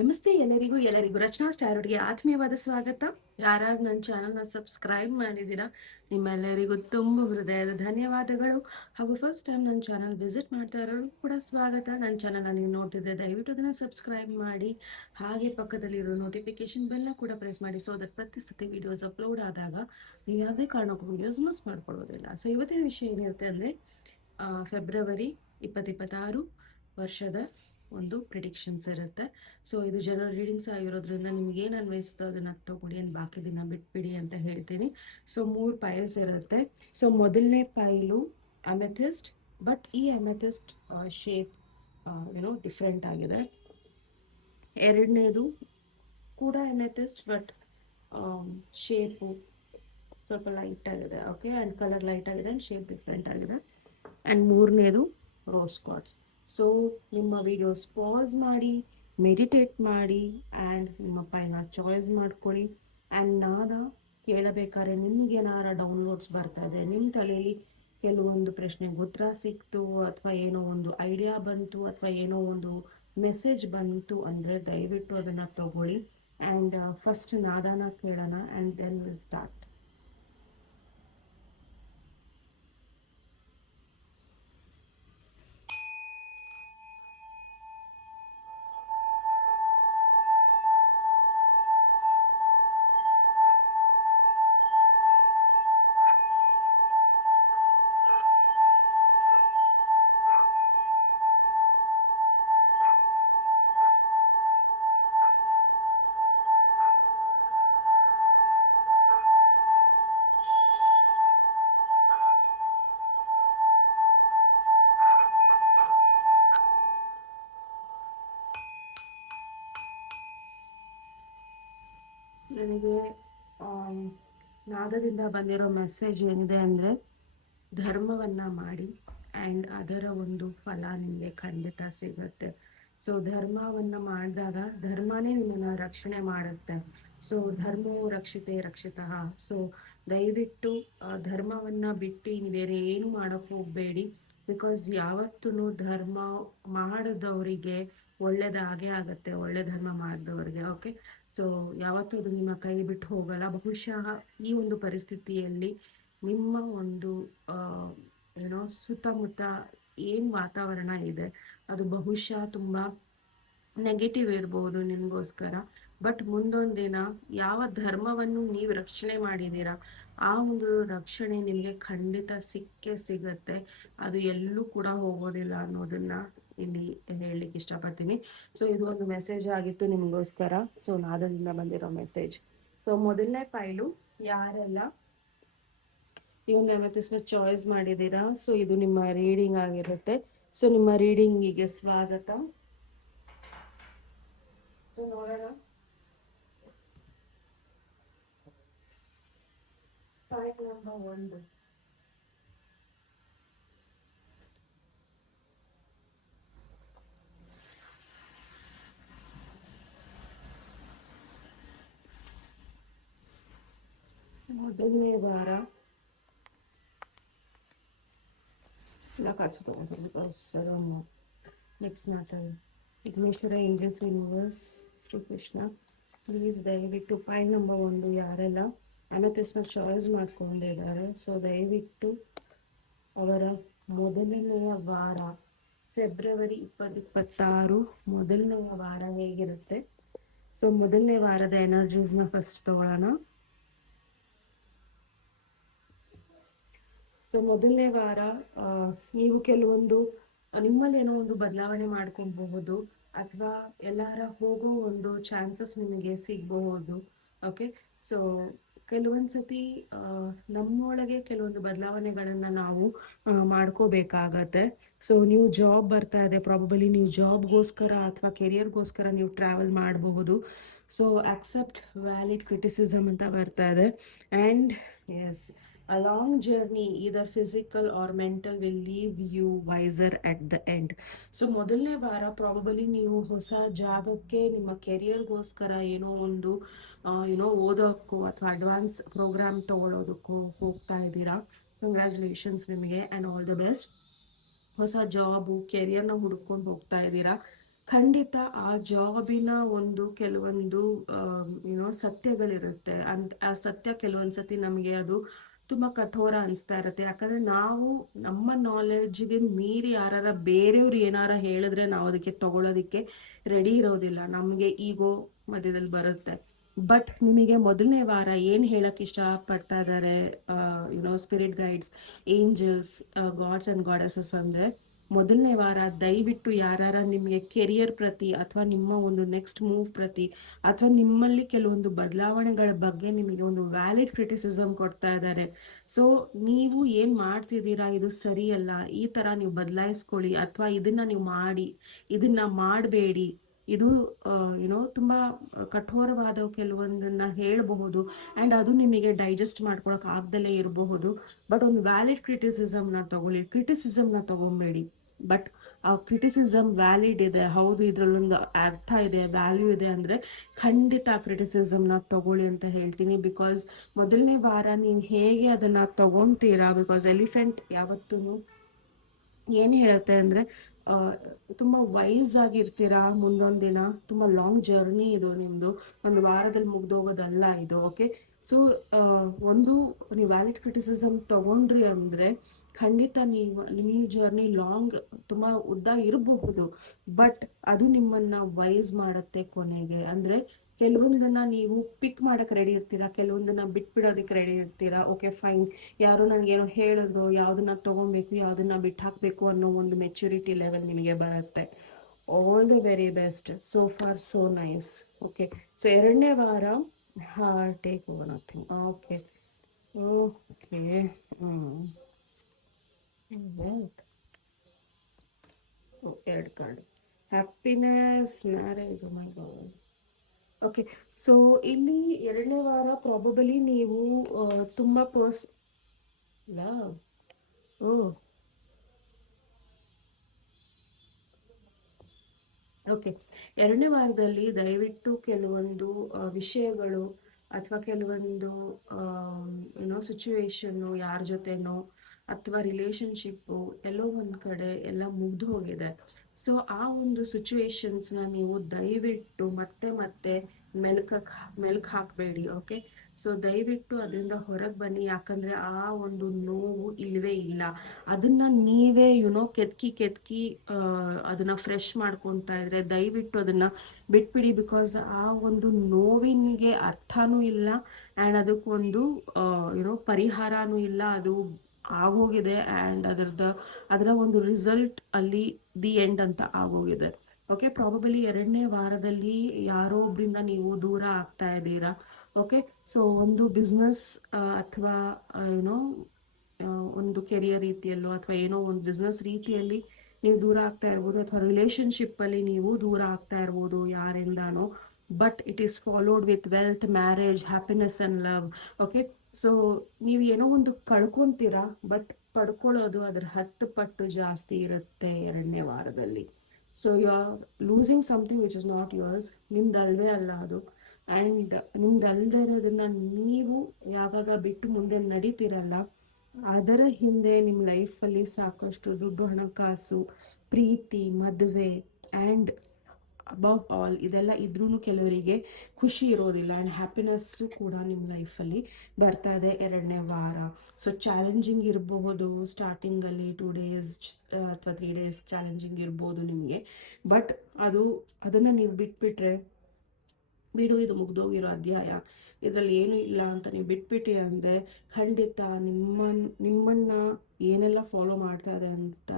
ನಮಸ್ತೆ ಎಲ್ಲರಿಗೂ ರಚನಾ ಸ್ಟಾರ್ಗೆ ಆತ್ಮೀಯವಾದ ಸ್ವಾಗತ. ಯಾರ್ಯಾರು ನನ್ನ ಚಾನಲ್ನ ಸಬ್ಸ್ಕ್ರೈಬ್ ಮಾಡಿದ್ದೀರಾ ನಿಮ್ಮೆಲ್ಲರಿಗೂ ತುಂಬ ಹೃದಯದ ಧನ್ಯವಾದಗಳು. ಹಾಗೂ ಫಸ್ಟ್ ಟೈಮ್ ನನ್ನ ಚಾನಲ್ ವಿಸಿಟ್ ಮಾಡ್ತಾ ಇರೋರು ಕೂಡ ಸ್ವಾಗತ. ನನ್ನ ಚಾನಲ್ನ ನೀವು ನೋಡ್ತಿದ್ರೆ ದಯವಿಟ್ಟು ಅದನ್ನು ಸಬ್ಸ್ಕ್ರೈಬ್ ಮಾಡಿ, ಹಾಗೆ ಪಕ್ಕದಲ್ಲಿರೋ ನೋಟಿಫಿಕೇಶನ್ ಬೆಲ್ನ ಕೂಡ ಪ್ರೆಸ್ ಮಾಡಿ. ಸೊ ದಟ್ ಪ್ರತಿ ಸತಿ ವಿಡಿಯೋಸ್ ಅಪ್ಲೋಡ್ ಆದಾಗ ನೀವು ಯಾವುದೇ ಕಾರಣಕ್ಕೂ ವಿಡಿಯೋಸ್ ಮಿಸ್ ಮಾಡ್ಕೊಳ್ಳೋದಿಲ್ಲ. ಸೊ ಇವತ್ತಿನ ವಿಷಯ ಏನಿರುತ್ತೆ ಅಂದರೆ ಫೆಬ್ರವರಿ 2026 ವರ್ಷದ ಒಂದು ಪ್ರಿಡಿಕ್ಷನ್ಸ್ ಇರುತ್ತೆ. ಸೊ ಇದು ಜನರಲ್ ರೀಡಿಂಗ್ಸ್ ಆಗಿರೋದ್ರಿಂದ ನಿಮ್ಗೆ ಏನು ಅನ್ವಯಿಸುತ್ತೋ ಅದನ್ನ ತಗೊಳ್ಳಿ, ಏನು ಬಾಕಿ ದಿನ ಬಿಟ್ಬಿಡಿ ಅಂತ ಹೇಳ್ತೀನಿ. ಸೊ 3 ಪೈಲ್ಸ್ ಇರುತ್ತೆ. ಸೊ ಮೊದಲನೇ ಪೈಲು ಅಮೆಥಿಸ್ಟ್, ಬಟ್ ಈ ಅಮೆಥಿಸ್ಟ್ ಶೇಪ್ ಡಿಫ್ರೆಂಟ್ ಆಗಿದೆ. ಎರಡನೇದು ಕೂಡ ಅಮೆಥಿಸ್ಟ್, ಬಟ್ ಶೇಪು ಸ್ವಲ್ಪ ಲೈಟ್ ಆಗಿದೆ. ಓಕೆ, ಆ್ಯಂಡ್ ಕಲರ್ ಲೈಟ್ ಆಗಿದೆ ಆ್ಯಂಡ್ ಶೇಪ್ ಡಿಫ್ರೆಂಟ್ ಆಗಿದೆ. ಆ್ಯಂಡ್ ಮೂರನೇದು ರೋಸ್ ಕ್ವಾರ್ಟ್ಸ್. ಸೊ ನಿಮ್ಮ ವಿಡಿಯೋಸ್ ಪಾಸ್ ಮಾಡಿ, ಮೆಡಿಟೇಟ್ ಮಾಡಿ, ಆ್ಯಂಡ್ ನಿಮ್ಮ ಪೈನ ಚಾಯ್ಸ್ ಮಾಡ್ಕೊಳ್ಳಿ. ಆ್ಯಂಡ್ ನಾದ ಕೇಳಬೇಕಾದ್ರೆ ನಿಮ್ಗೆ ಏನಾರ ಡೌನ್ಲೋಡ್ಸ್ ಬರ್ತಾ ಇದೆ, ನಿಮ್ಮ ತಲೆಯಲ್ಲಿ ಕೆಲವೊಂದು ಪ್ರಶ್ನೆಗೆ ಉತ್ತರ ಸಿಕ್ತು, ಅಥವಾ ಏನೋ ಒಂದು ಐಡಿಯಾ ಬಂತು, ಅಥವಾ ಏನೋ ಒಂದು ಮೆಸೇಜ್ ಬಂತು ಅಂದರೆ ದಯವಿಟ್ಟು ಅದನ್ನು ತಗೊಳ್ಳಿ. ಆ್ಯಂಡ್ ಫಸ್ಟ್ ನಾದಾನ ಕೇಳೋಣ ಆ್ಯಂಡ್ ದೆನ್ ವಿಲ್ ಸ್ಟಾರ್ಟ್. ನನಗೆ ನಾದದಿಂದ ಬಂದಿರೋ ಮೆಸೇಜ್ ಏನಿದೆ ಅಂದರೆ, ಧರ್ಮವನ್ನು ಮಾಡಿ ಆ್ಯಂಡ್ ಅದರ ಒಂದು ಫಲ ನಿಮಗೆ ಖಂಡಿತ ಸಿಗುತ್ತೆ. ಸೊ ಧರ್ಮವನ್ನು ಮಾಡಿದಾಗ ಧರ್ಮನೇ ನಿಮ್ಮನ್ನು ರಕ್ಷಣೆ ಮಾಡುತ್ತೆ. ಸೊ ಧರ್ಮವು ರಕ್ಷಿತೆ ರಕ್ಷಿತಃ. ಸೊ ದಯವಿಟ್ಟು ಧರ್ಮವನ್ನು ಬಿಟ್ಟು ಬೇರೆ ಏನು ಮಾಡೋಕ್ಕೆ ಹೋಗಬೇಡಿ. ಬಿಕಾಸ್ ಯಾವತ್ತೂ ಧರ್ಮ ಮಾಡಿದವರಿಗೆ ಒಳ್ಳೇದಾಗೇ ಆಗುತ್ತೆ, ಒಳ್ಳೆ ಧರ್ಮ ಮಾಡಿದವರಿಗೆ. ಓಕೆ, ಸೊ ಯಾವತ್ತೂ ಅದು ನಿಮ್ಮ ಕೈ ಬಿಟ್ಟು ಹೋಗಲ್ಲ. ಬಹುಶಃ ಈ ಒಂದು ಪರಿಸ್ಥಿತಿಯಲ್ಲಿ ನಿಮ್ಮ ಒಂದು ಸುತ್ತಮುತ್ತ ಏನು ವಾತಾವರಣ ಇದೆ ಅದು ಬಹುಶಃ ತುಂಬ ನೆಗೆಟಿವ್ ಇರ್ಬೋದು ನಿಮಗೋಸ್ಕರ. ಬಟ್ ಮುಂದೊಂದು ದಿನ ಯಾವ ಧರ್ಮವನ್ನು ನೀವು ರಕ್ಷಣೆ ಮಾಡಿದ್ದೀರಾ ಆ ಒಂದು ರಕ್ಷಣೆ ನಿಮಗೆ ಖಂಡಿತ ಸಿಕ್ಕೇ ಸಿಗತ್ತೆ. ಅದು ಎಲ್ಲೂ ಕೂಡ ಹೋಗೋದಿಲ್ಲ ಅನ್ನೋದನ್ನ ಇಲ್ಲಿ ಹೇಳಲಿಕ್ಕೆ ಇಷ್ಟಪಡ್ತೀನಿ. ಸೊ ಇದು ಒಂದು ಮೆಸೇಜ್ ಆಗಿತ್ತು ನಿಮಗೋಸ್ಕರ. ಸೊ ನಾದದಿಂದ ಬಂದಿರೋ ಮೆಸೇಜ್. ಸೊ ಮೊದಲನೇ ಫೈಲು ಯಾರೆಲ್ಲ ಈ ಒಂದು ಅಮೆಥಿಸ್ಟ್ನ ಚಾಯ್ಸ್ ಮಾಡಿದ್ದೀರಾ, ಸೊ ಇದು ನಿಮ್ಮ ರೀಡಿಂಗ್ ಆಗಿರುತ್ತೆ. ಸೊ ನಿಮ್ಮ ರೀಡಿಂಗಿಗೆ ಸ್ವಾಗತ. ಸೊ ನೋಡೋಣ. File number 1. ಮೊದಲನೇ ವಾರ ಎಲ್ಲ ಕಾಡ್ಸ್ಕೊತಾರೆ ಬಿಕಾಸ್ ನೆಕ್ಸ್ಟ್ ಮಾತಾಡಿ. Vighneshwara, angels, universe, Shrikrishna, please ದಯವಿಟ್ಟು ಫೈಲ್ ನಂಬರ್ 1 ಯಾರೆಲ್ಲ ಅಮೆಥಿಸ್ಟ್ನ ಚಾಯ್ಸ್ ಮಾಡ್ಕೊಂಡಿದ್ದಾರೆ, ಸೊ ದಯವಿಟ್ಟು ಅವರ ಮೊದಲನೆಯ ವಾರ ಫೆಬ್ರವರಿ 2026 ಮೊದಲನೆಯ ವಾರ ಹೇಗಿರುತ್ತೆ. ಸೊ ಮೊದಲನೇ ವಾರದ ಎನರ್ಜೀಸ್ನ ಫಸ್ಟ್ ತಗೊಳ್ಳೋಣ. ಸೊ ಮೊದಲನೇ ವಾರ ನೀವು ಕೆಲವೊಂದು ನಿಮ್ಮಲ್ಲಿ ಏನೋ ಒಂದು ಬದಲಾವಣೆ ಮಾಡ್ಕೊಬಹುದು, ಅಥವಾ ಎಲ್ಲಾರ ಹೋಗೋ ಒಂದು ಚಾನ್ಸಸ್ ನಿಮಗೆ ಸಿಗಬಹುದು. ಓಕೆ, ಸೊ ಕೆಲವೊಂದ್ಸತಿ ನಮ್ಮೊಳಗೆ ಕೆಲವೊಂದು ಬದಲಾವಣೆಗಳನ್ನ ನಾವು ಮಾಡ್ಕೋಬೇಕಾಗತ್ತೆ. ಸೊ ನೀವು ಜಾಬ್ ಬರ್ತಾ ಇದೆ, ಪ್ರಾಬಬಲಿ ನೀವು ಜಾಬ್ಗೋಸ್ಕರ ಅಥವಾ ಕೆರಿಯರ್ಗೋಸ್ಕರ ನೀವು ಟ್ರಾವೆಲ್ ಮಾಡಬಹುದು. ಸೊ ಅಕ್ಸೆಪ್ಟ್ ವ್ಯಾಲಿಡ್ ಕ್ರಿಟಿಸಿಸಮ್ ಅಂತ ಬರ್ತಾ ಇದೆ. And yes, a long journey, either physical or mental, will leave you wiser at the end. So ಮೊದಲನೇ ವಾರ ಪ್ರಾಬಬಲಿ ನೀವು ಹೊಸ ಜಾಗಕ್ಕೆ ನಿಮ್ಮ ಕೆರಿಯರ್ಗೋಸ್ಕರ ಏನೋ ಒಂದು ಓದೋಕ್ಕೂ ಅಥವಾ ಅಡ್ವಾನ್ಸ್ ಪ್ರೋಗ್ರಾಮ್ ತಗೊಳ್ಳೋದಕ್ಕೂ ಹೋಗ್ತಾ ಇದ್ದೀರಾ. ಕಂಗ್ರ್ಯಾಚುಲೇಷನ್ಸ್ ನಿಮಗೆ ಆ್ಯಂಡ್ ಆಲ್ ದ ಬೆಸ್ಟ್. ಹೊಸ ಜಾಬು ಕೆರಿಯರ್ನ ಹುಡ್ಕೊಂಡು ಹೋಗ್ತಾ ಇದ್ದೀರಾ. ಖಂಡಿತ ಆ ಜಾಬಿನ ಒಂದು ಕೆಲವೊಂದು ಸತ್ಯಗಳಿರುತ್ತೆ. ಆ ಸತ್ಯ ಕೆಲವೊಂದ್ಸತಿ ನಮಗೆ ಅದು ತುಂಬಾ ಕಠೋರ ಅನಿಸ್ತಾ ಇರುತ್ತೆ. ಯಾಕಂದ್ರೆ ನಾವು ನಮ್ಮ ನಾಲೆಡ್ಜ್ಗೆ ಮೀರಿ ಯಾರಾರ ಬೇರೆಯವ್ರು ಏನಾರ ಹೇಳಿದ್ರೆ ನಾವು ಅದಕ್ಕೆ ತಗೊಳ್ಳೋದಿಕ್ಕೆ ರೆಡಿ ಇರೋದಿಲ್ಲ. ನಮಗೆ ಈಗೋ ಮಧ್ಯದಲ್ಲಿ ಬರುತ್ತೆ. ಬಟ್ ನಿಮಗೆ ಮೊದಲನೇ ವಾರ ಏನ್ ಹೇಳಕ್ ಇಷ್ಟ ಪಡ್ತಾ ಇದ್ದಾರೆ spirit guides, angels, gods and goddesses ಅಂದ್ರೆ, ಮೊದಲನೇ ವಾರ ದಯವಿಟ್ಟು ಯಾರಾರ ನಿಮಗೆ ಕೆರಿಯರ್ ಪ್ರತಿ ಅಥವಾ ನಿಮ್ಮ ಒಂದು ನೆಕ್ಸ್ಟ್ ಮೂವ್ ಪ್ರತಿ ಅಥವಾ ನಿಮ್ಮಲ್ಲಿ ಕೆಲವೊಂದು ಬದಲಾವಣೆಗಳ ಬಗ್ಗೆ ನಿಮಗೆ ಒಂದು ವ್ಯಾಲಿಡ್ ಕ್ರಿಟಿಸಿಸಮ್ ಕೊಡ್ತಾ ಇದ್ದಾರೆ. ಸೊ ನೀವು ಏನ್ ಮಾಡ್ತಿದ್ದೀರಾ ಇದು ಸರಿಯಲ್ಲ, ಈ ತರ ನೀವು ಬದಲಾಯಿಸ್ಕೊಳ್ಳಿ, ಅಥವಾ ಇದನ್ನ ನೀವು ಮಾಡಿ, ಇದನ್ನ ಮಾಡಬೇಡಿ, ಇದು ತುಂಬಾ ಕಠೋರವಾದ ಕೆಲವೊಂದನ್ನ ಹೇಳಬಹುದು ಅಂಡ್ ಅದು ನಿಮಗೆ ಡೈಜೆಸ್ಟ್ ಮಾಡ್ಕೊಳಕ್ ಆಗ್ದಲೇ ಇರಬಹುದು. ಬಟ್ ಒಂದು ವ್ಯಾಲಿಡ್ ಕ್ರಿಟಿಸಿಸಮ್ನ ತಗೊಳ್ಳಿ, ಕ್ರಿಟಿಸಿಸಮ್ನ ತಗೊಬೇಡಿ. ಬಟ್ ಆ ಕ್ರಿಟಿಸಿಸಮ್ ವ್ಯಾಲಿಡ್ ಇದೆ, ಹೌದು ಇದ್ರಲ್ಲೊಂದು ಅರ್ಥ ಇದೆ, ವ್ಯಾಲ್ಯೂ ಇದೆ ಅಂದ್ರೆ ಖಂಡಿತ ಕ್ರಿಟಿಸಿಸಮ್ನ ತಗೊಳ್ಳಿ ಅಂತ ಹೇಳ್ತೀನಿ. ಬಿಕಾಸ್ ಮೊದಲನೇ ವಾರ ನೀವು ಹೇಗೆ ಅದನ್ನ ತಗೊಂತೀರಾ, ಬಿಕಾಸ್ ಎಲಿಫೆಂಟ್ ಯಾವತ್ತೂ ಏನ್ ಹೇಳುತ್ತೆ ಅಂದ್ರೆ ತುಂಬಾ ವೈಸ್ ಆಗಿರ್ತೀರಾ. ಮುಂದೊಂದ್ ದಿನ ತುಂಬಾ ಲಾಂಗ್ ಜರ್ನಿ ಇದು ನಿಮ್ದು, ಒಂದು ವಾರದಲ್ಲಿ ಮುಗ್ದೋಗೋದಲ್ಲ ಇದು. ಓಕೆ, ಸೊ ಒಂದು ನೀವು ವ್ಯಾಲಿಡ್ ಕ್ರಿಟಿಸಿಸಮ್ ತಗೊಂಡ್ರಿ ಅಂದ್ರೆ ಖಂಡಿತ ನೀವು ಜರ್ನಿ ಲಾಂಗ್ ತುಂಬಾ ಉದ್ದ ಇರಬಹುದು, ಬಟ್ ಅದು ನಿಮ್ಮನ್ನ ವೈಸ್ ಮಾಡುತ್ತೆ ಕೊನೆಗೆ. ಅಂದ್ರೆ ಕೆಲವೊಂದನ್ನ ನೀವು ಪಿಕ್ ಮಾಡಕ್ ರೆಡಿ ಇರ್ತೀರಾ, ಕೆಲವೊಂದನ್ನ ಬಿಟ್ಬಿಡೋದಕ್ಕೆ ರೆಡಿ ಇರ್ತೀರಾ. ಓಕೆ ಫೈನ್, ಯಾರು ನನ್ಗೇನೋ ಹೇಳಿದ್ರು, ಯಾವ್ದನ್ನ ತಗೊಬೇಕು, ಯಾವ್ದನ್ನ ಬಿಟ್ಟು ಹಾಕ್ಬೇಕು ಅನ್ನೋ ಒಂದು ಮೆಚುರಿಟಿ ಲೆವೆಲ್ ನಿಮಗೆ ಬರುತ್ತೆ. All the very best, so for so nice. Okay, so ಎರಡನೇ ವಾರ take over nothing. Okay, okay, ಎರಡು ಕಾರ್ಡ್, ಹ್ಯಾಪಿನೆಸ್, ಮ್ಯಾರೇಜ್. ಮೈ ಗಾಡ್. ಓಕೆ, ಸೊ ಇಲ್ಲಿ ಎರಡನೇ ವಾರ ಪ್ರಾಬಬಲಿ ನೀವು ತುಂಬಾ ಲವ್. ಓ, ಓಕೆ, ಎರಡನೇ ವಾರದಲ್ಲಿ ದಯವಿಟ್ಟು ಕೆಲವೊಂದು ವಿಷಯಗಳು ಅಥವಾ ಕೆಲವೊಂದು ಸಿಚುವೇಶನ್ನು, ಯಾರ ಜೊತೆನೋ ಅಥವಾ ರಿಲೇಶನ್ಶಿಪ್ಪು ಎಲ್ಲೋ ಒಂದ್ ಕಡೆ ಎಲ್ಲ ಮುಗ್ದು ಹೋಗಿದೆ. ಸೊ ಆ ಒಂದು ಸಿಚುವೇಶನ್ಸ್ನ ನೀವು ದಯವಿಟ್ಟು ಮತ್ತೆ ಮತ್ತೆ ಮೆಲ್ಕ್ ಹಾಕಬೇಡಿ. ಓಕೆ, ಸೊ ದಯವಿಟ್ಟು ಅದರಿಂದ ಹೊರಗೆ ಬನ್ನಿ. ಯಾಕಂದ್ರೆ ಆ ಒಂದು ನೋವು ಇಲ್ವೇ ಇಲ್ಲ. ಅದನ್ನ ನೀವೇ ಕೆತ್ಕಿ ಅದನ್ನ ಫ್ರೆಶ್ ಮಾಡ್ಕೊತಾ ಇದ್ರೆ ದಯವಿಟ್ಟು ಅದನ್ನ ಬಿಟ್ಬಿಡಿ. ಬಿಕಾಸ್ ಆ ಒಂದು ನೋವಿನಿಗೆ ಅರ್ಥನೂ ಇಲ್ಲ ಆ್ಯಂಡ್ ಅದಕ್ಕೊಂದು ಪರಿಹಾರನೂ ಇಲ್ಲ. ಅದು ಆಗೋಗಿದೆ ಆ್ಯಂಡ್ ಅದರ ಒಂದು ರಿಸಲ್ಟ್ ಅಲ್ಲಿ ದಿ ಎಂಡ್ ಅಂತ ಆಗೋಗಿದೆ. ಓಕೆ, ಪ್ರಾಬಬಲಿ ಎರಡನೇ ವಾರದಲ್ಲಿ ಯಾರೋ ಒಬ್ರಿಂದ ನೀವು ದೂರ ಆಗ್ತಾ ಇದ್ದೀರಾ. ಓಕೆ, ಸೊ ಒಂದು ಬಿಸ್ನೆಸ್ ಅಥವಾ ಏನೋ ಒಂದು ಕೆರಿಯರ್ ರೀತಿಯಲ್ಲೋ ಅಥವಾ ಏನೋ ಒಂದು ಬಿಸ್ನೆಸ್ ರೀತಿಯಲ್ಲಿ ನೀವು ದೂರ ಆಗ್ತಾ ಇರ್ಬೋದು, ಅಥವಾ ರಿಲೇಶನ್ಶಿಪ್ ಅಲ್ಲಿ ನೀವು ದೂರ ಆಗ್ತಾ ಇರ್ಬೋದು ಯಾರಿಂದಾನೋ. But it is followed with wealth, marriage, happiness and love. Okay, so ನೀವು ಏನೋ ಒಂದು ಕಳ್ಕೊಂತೀರಾ, ಬಟ್ ಪಡ್ಕೊಳ್ಳೋದು ಅದರ 10 ಪಟ್ಟು ಜಾಸ್ತಿ ಇರುತ್ತೆ ಎರಡನೇ ವಾರದಲ್ಲಿ. So you are losing something which is not yours. ನಿಮ್ದಲ್ವೇ ಅಲ್ಲ ಅದು. ಆ್ಯಂಡ್ ನಿಮ್ದಲ್ದೇ ಇರೋದನ್ನ ನೀವು ಯಾವಾಗ ಬಿಟ್ಟು ಮುಂದೆ ನಡೀತಿರಲ್ಲ, ಅದರ ಹಿಂದೆ ನಿಮ್ಮ ಲೈಫಲ್ಲಿ ಸಾಕಷ್ಟು ದುಡ್ಡು, ಹಣಕಾಸು, ಪ್ರೀತಿ, ಮದುವೆ ಆ್ಯಂಡ್ ಅಬವ್ ಆಲ್ ಇದೆಲ್ಲ ಇದ್ರೂ ಕೆಲವರಿಗೆ ಖುಷಿ ಇರೋದಿಲ್ಲ ಆ್ಯಂಡ್ ಹ್ಯಾಪಿನೆಸ್ಸು ಕೂಡ ನಿಮ್ಮ ಲೈಫಲ್ಲಿ ಬರ್ತಾ ಇದೆ ಎರಡನೇ ವಾರ. ಸೊ ಚಾಲೆಂಜಿಂಗ್ ಇರಬಹುದು ಸ್ಟಾರ್ಟಿಂಗಲ್ಲಿ 2 ಡೇಸ್ ಅಥವಾ 3 ಡೇಸ್ ಚಾಲೆಂಜಿಂಗ್ ಇರ್ಬೋದು ನಿಮಗೆ. ಬಟ್ ಅದನ್ನು ನೀವು ಬಿಟ್ಬಿಟ್ರೆ, ಬಿಡು ಇದು ಮುಗ್ದೋಗಿರೋ ಅಧ್ಯಾಯ, ಇದರಲ್ಲಿ ಏನೂ ಇಲ್ಲ ಅಂತ ನೀವು ಬಿಟ್ಬಿಟ್ಟಿ ಅಂದರೆ ಖಂಡಿತ ನಿಮ್ಮನ್ನ ಏನೆಲ್ಲ ಫಾಲೋ ಮಾಡ್ತಾ ಇದೆ ಅಂತ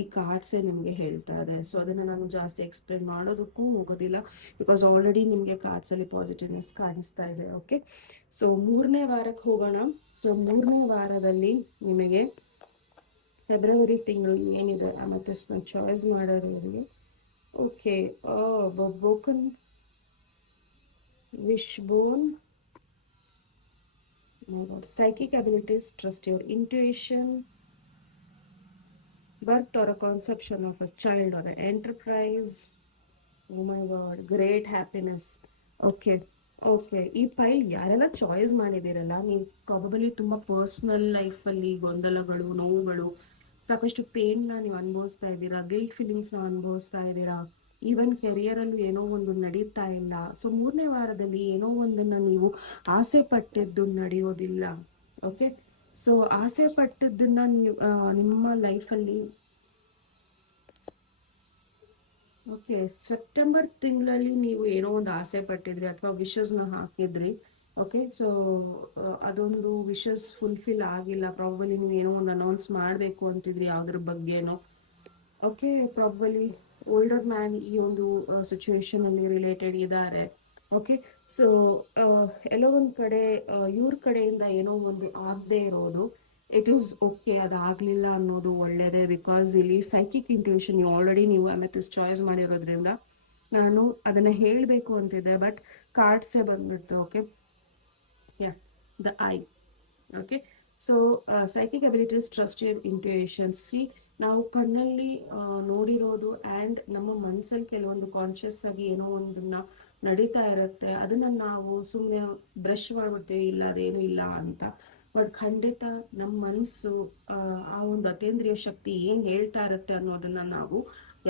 ಈ ಕಾರ್ಡ್ಸೇ ನಿಮಗೆ ಹೇಳ್ತಾ ಇದೆ. ಸೊ ಅದನ್ನು ನಾನು ಜಾಸ್ತಿ ಎಕ್ಸ್ಪ್ಲೇನ್ ಮಾಡೋದಕ್ಕೂ ಹೋಗೋದಿಲ್ಲ, ಬಿಕಾಸ್ ಆಲ್ರೆಡಿ ನಿಮಗೆ ಕಾರ್ಡ್ಸಲ್ಲಿ ಪಾಸಿಟಿವ್ನೆಸ್ ಕಾಣಿಸ್ತಾ ಇದೆ. ಓಕೆ, ಸೊ ಮೂರನೇ ವಾರಕ್ಕೆ ಹೋಗೋಣ. ಸೊ ಮೂರನೇ ವಾರದಲ್ಲಿ ನಿಮಗೆ ಫೆಬ್ರವರಿ ತಿಂಗಳು ಏನಿದೆ ಮತ್ತು ಚಾಯ್ಸ್ ಮಾಡೋರಿಗೆ. Okay, broken wishbone. My god, psychic abilities, trust your intuition, birth or a conception of a child or an enterprise. Oh my god, great happiness. Okay, okay, ಈ ಪೈಲ್ ಯಾರೆಲ್ಲ ಚಾಯ್ಸ್ ಮಾಡಿದ್ದೀರಲ್ಲ, ನೀವು ಪ್ರಾಬಬಲಿ ತುಂಬ personal ಲೈಫಲ್ಲಿ ಗೊಂದಲಗಳು, ನೋವುಗಳು, ಸಾಕಷ್ಟು ಪೇನ್ನ ನೀವು ಅನುಭವಿಸ್ತಾ ಇದ್ದೀರಾ, ಗಿಲ್ಟ್ ಫೀಲಿಂಗ್ಸ್ನ ಅನುಭವಿಸ್ತಾ ಇದ್ದೀರಾ. ಈವನ್ ಕೆರಿಯರಲ್ಲೂ ಏನೋ ಒಂದು ನಡೀತಾ ಇಲ್ಲ. ಸೊ 3ನೇ ವಾರದಲ್ಲಿ ಏನೋ ಒಂದನ್ನು ನೀವು ಆಸೆ ಪಟ್ಟಿದ್ದು ನಡೆಯೋದಿಲ್ಲ. ಓಕೆ, ಸೊ ಆಸೆ ಪಟ್ಟಿದ್ದನ್ನ ನೀವು ನಿಮ್ಮ ಲೈಫಲ್ಲಿ ಓಕೆ ಸೆಪ್ಟೆಂಬರ್ ತಿಂಗಳಲ್ಲಿ ನೀವು ಏನೋ ಒಂದು ಆಸೆ ಪಟ್ಟಿದ್ರಿ ಅಥವಾ ವಿಶಸ್ನ ಹಾಕಿದ್ರಿ. ಓಕೆ, ಸೊ ಅದೊಂದು ವಿಶಸ್ ಫುಲ್ಫಿಲ್ ಆಗಿಲ್ಲ. ಪ್ರಾಬಲಿ ನೀವು ಏನೋ ಒಂದು ಅನೌನ್ಸ್ ಮಾಡಬೇಕು ಅಂತಿದ್ರಿ ಯಾವುದ್ರ ಬಗ್ಗೆನೋ. ಓಕೆ, ಪ್ರಾಬಲಿ ಓಲ್ಡರ್ ಮ್ಯಾನ್ ಈ ಒಂದು ಸಿಚುವೇಶನ್ ಅಲ್ಲಿ ರಿಲೇಟೆಡ್ ಇದ್ದಾರೆ. ಓಕೆ, ಸೊ ಎಲ್ಲೋ ಒಂದು ಕಡೆ ಇವ್ರ ಕಡೆಯಿಂದ ಏನೋ ಒಂದು ಆಗದೆ ಇರೋದು, ಇಟ್ ಈಸ್ ಓಕೆ, ಅದಾಗಲಿಲ್ಲ ಅನ್ನೋದು ಒಳ್ಳೆಯದೇ. ಬಿಕಾಸ್ ಇಲ್ಲಿ ಸೈಕಿಕ್ ಇಂಟ್ಯೂಷನ್ ಆಲ್ರೆಡಿ ನೀವು ಅಮೆಥಿಸ್ಟ್ ಚಾಯ್ಸ್ ಮಾಡಿರೋದ್ರಿಂದ ನಾನು ಅದನ್ನು ಹೇಳಬೇಕು ಅಂತಿದ್ದೆ, ಬಟ್ ಕಾರ್ಡ್ಸೇ ಬಂದ್ಬಿಡ್ತು. Okay, yeah, the I. Okay, so psychic abilities, trust your intuition. C, ನಾವು ಕಣ್ಣಲ್ಲಿ ನೋಡಿರೋದು ಆ್ಯಂಡ್ ನಮ್ಮ ಮನಸ್ಸಲ್ಲಿ ಕೆಲವೊಂದು ಕಾನ್ಷಿಯಸ್ ಆಗಿ ಏನೋ ಒಂದನ್ನ ನಡೀತಾ ಇರುತ್ತೆ, ಅದನ್ನ ನಾವು ಸುಮ್ಮನೆ ಬ್ರಷ್ ಮಾಡ್ಬಿಡ್ತೀವಿ, ಇಲ್ಲ ಅದೇನು ಇಲ್ಲ ಅಂತ. ಬಟ್ ಖಂಡಿತ ನಮ್ಮ ಮನಸ್ಸು ಆ ಒಂದು ಅತೇಂದ್ರಿಯ ಶಕ್ತಿ ಏನು ಹೇಳ್ತಾ ಇರುತ್ತೆ ಅನ್ನೋದನ್ನ ನಾವು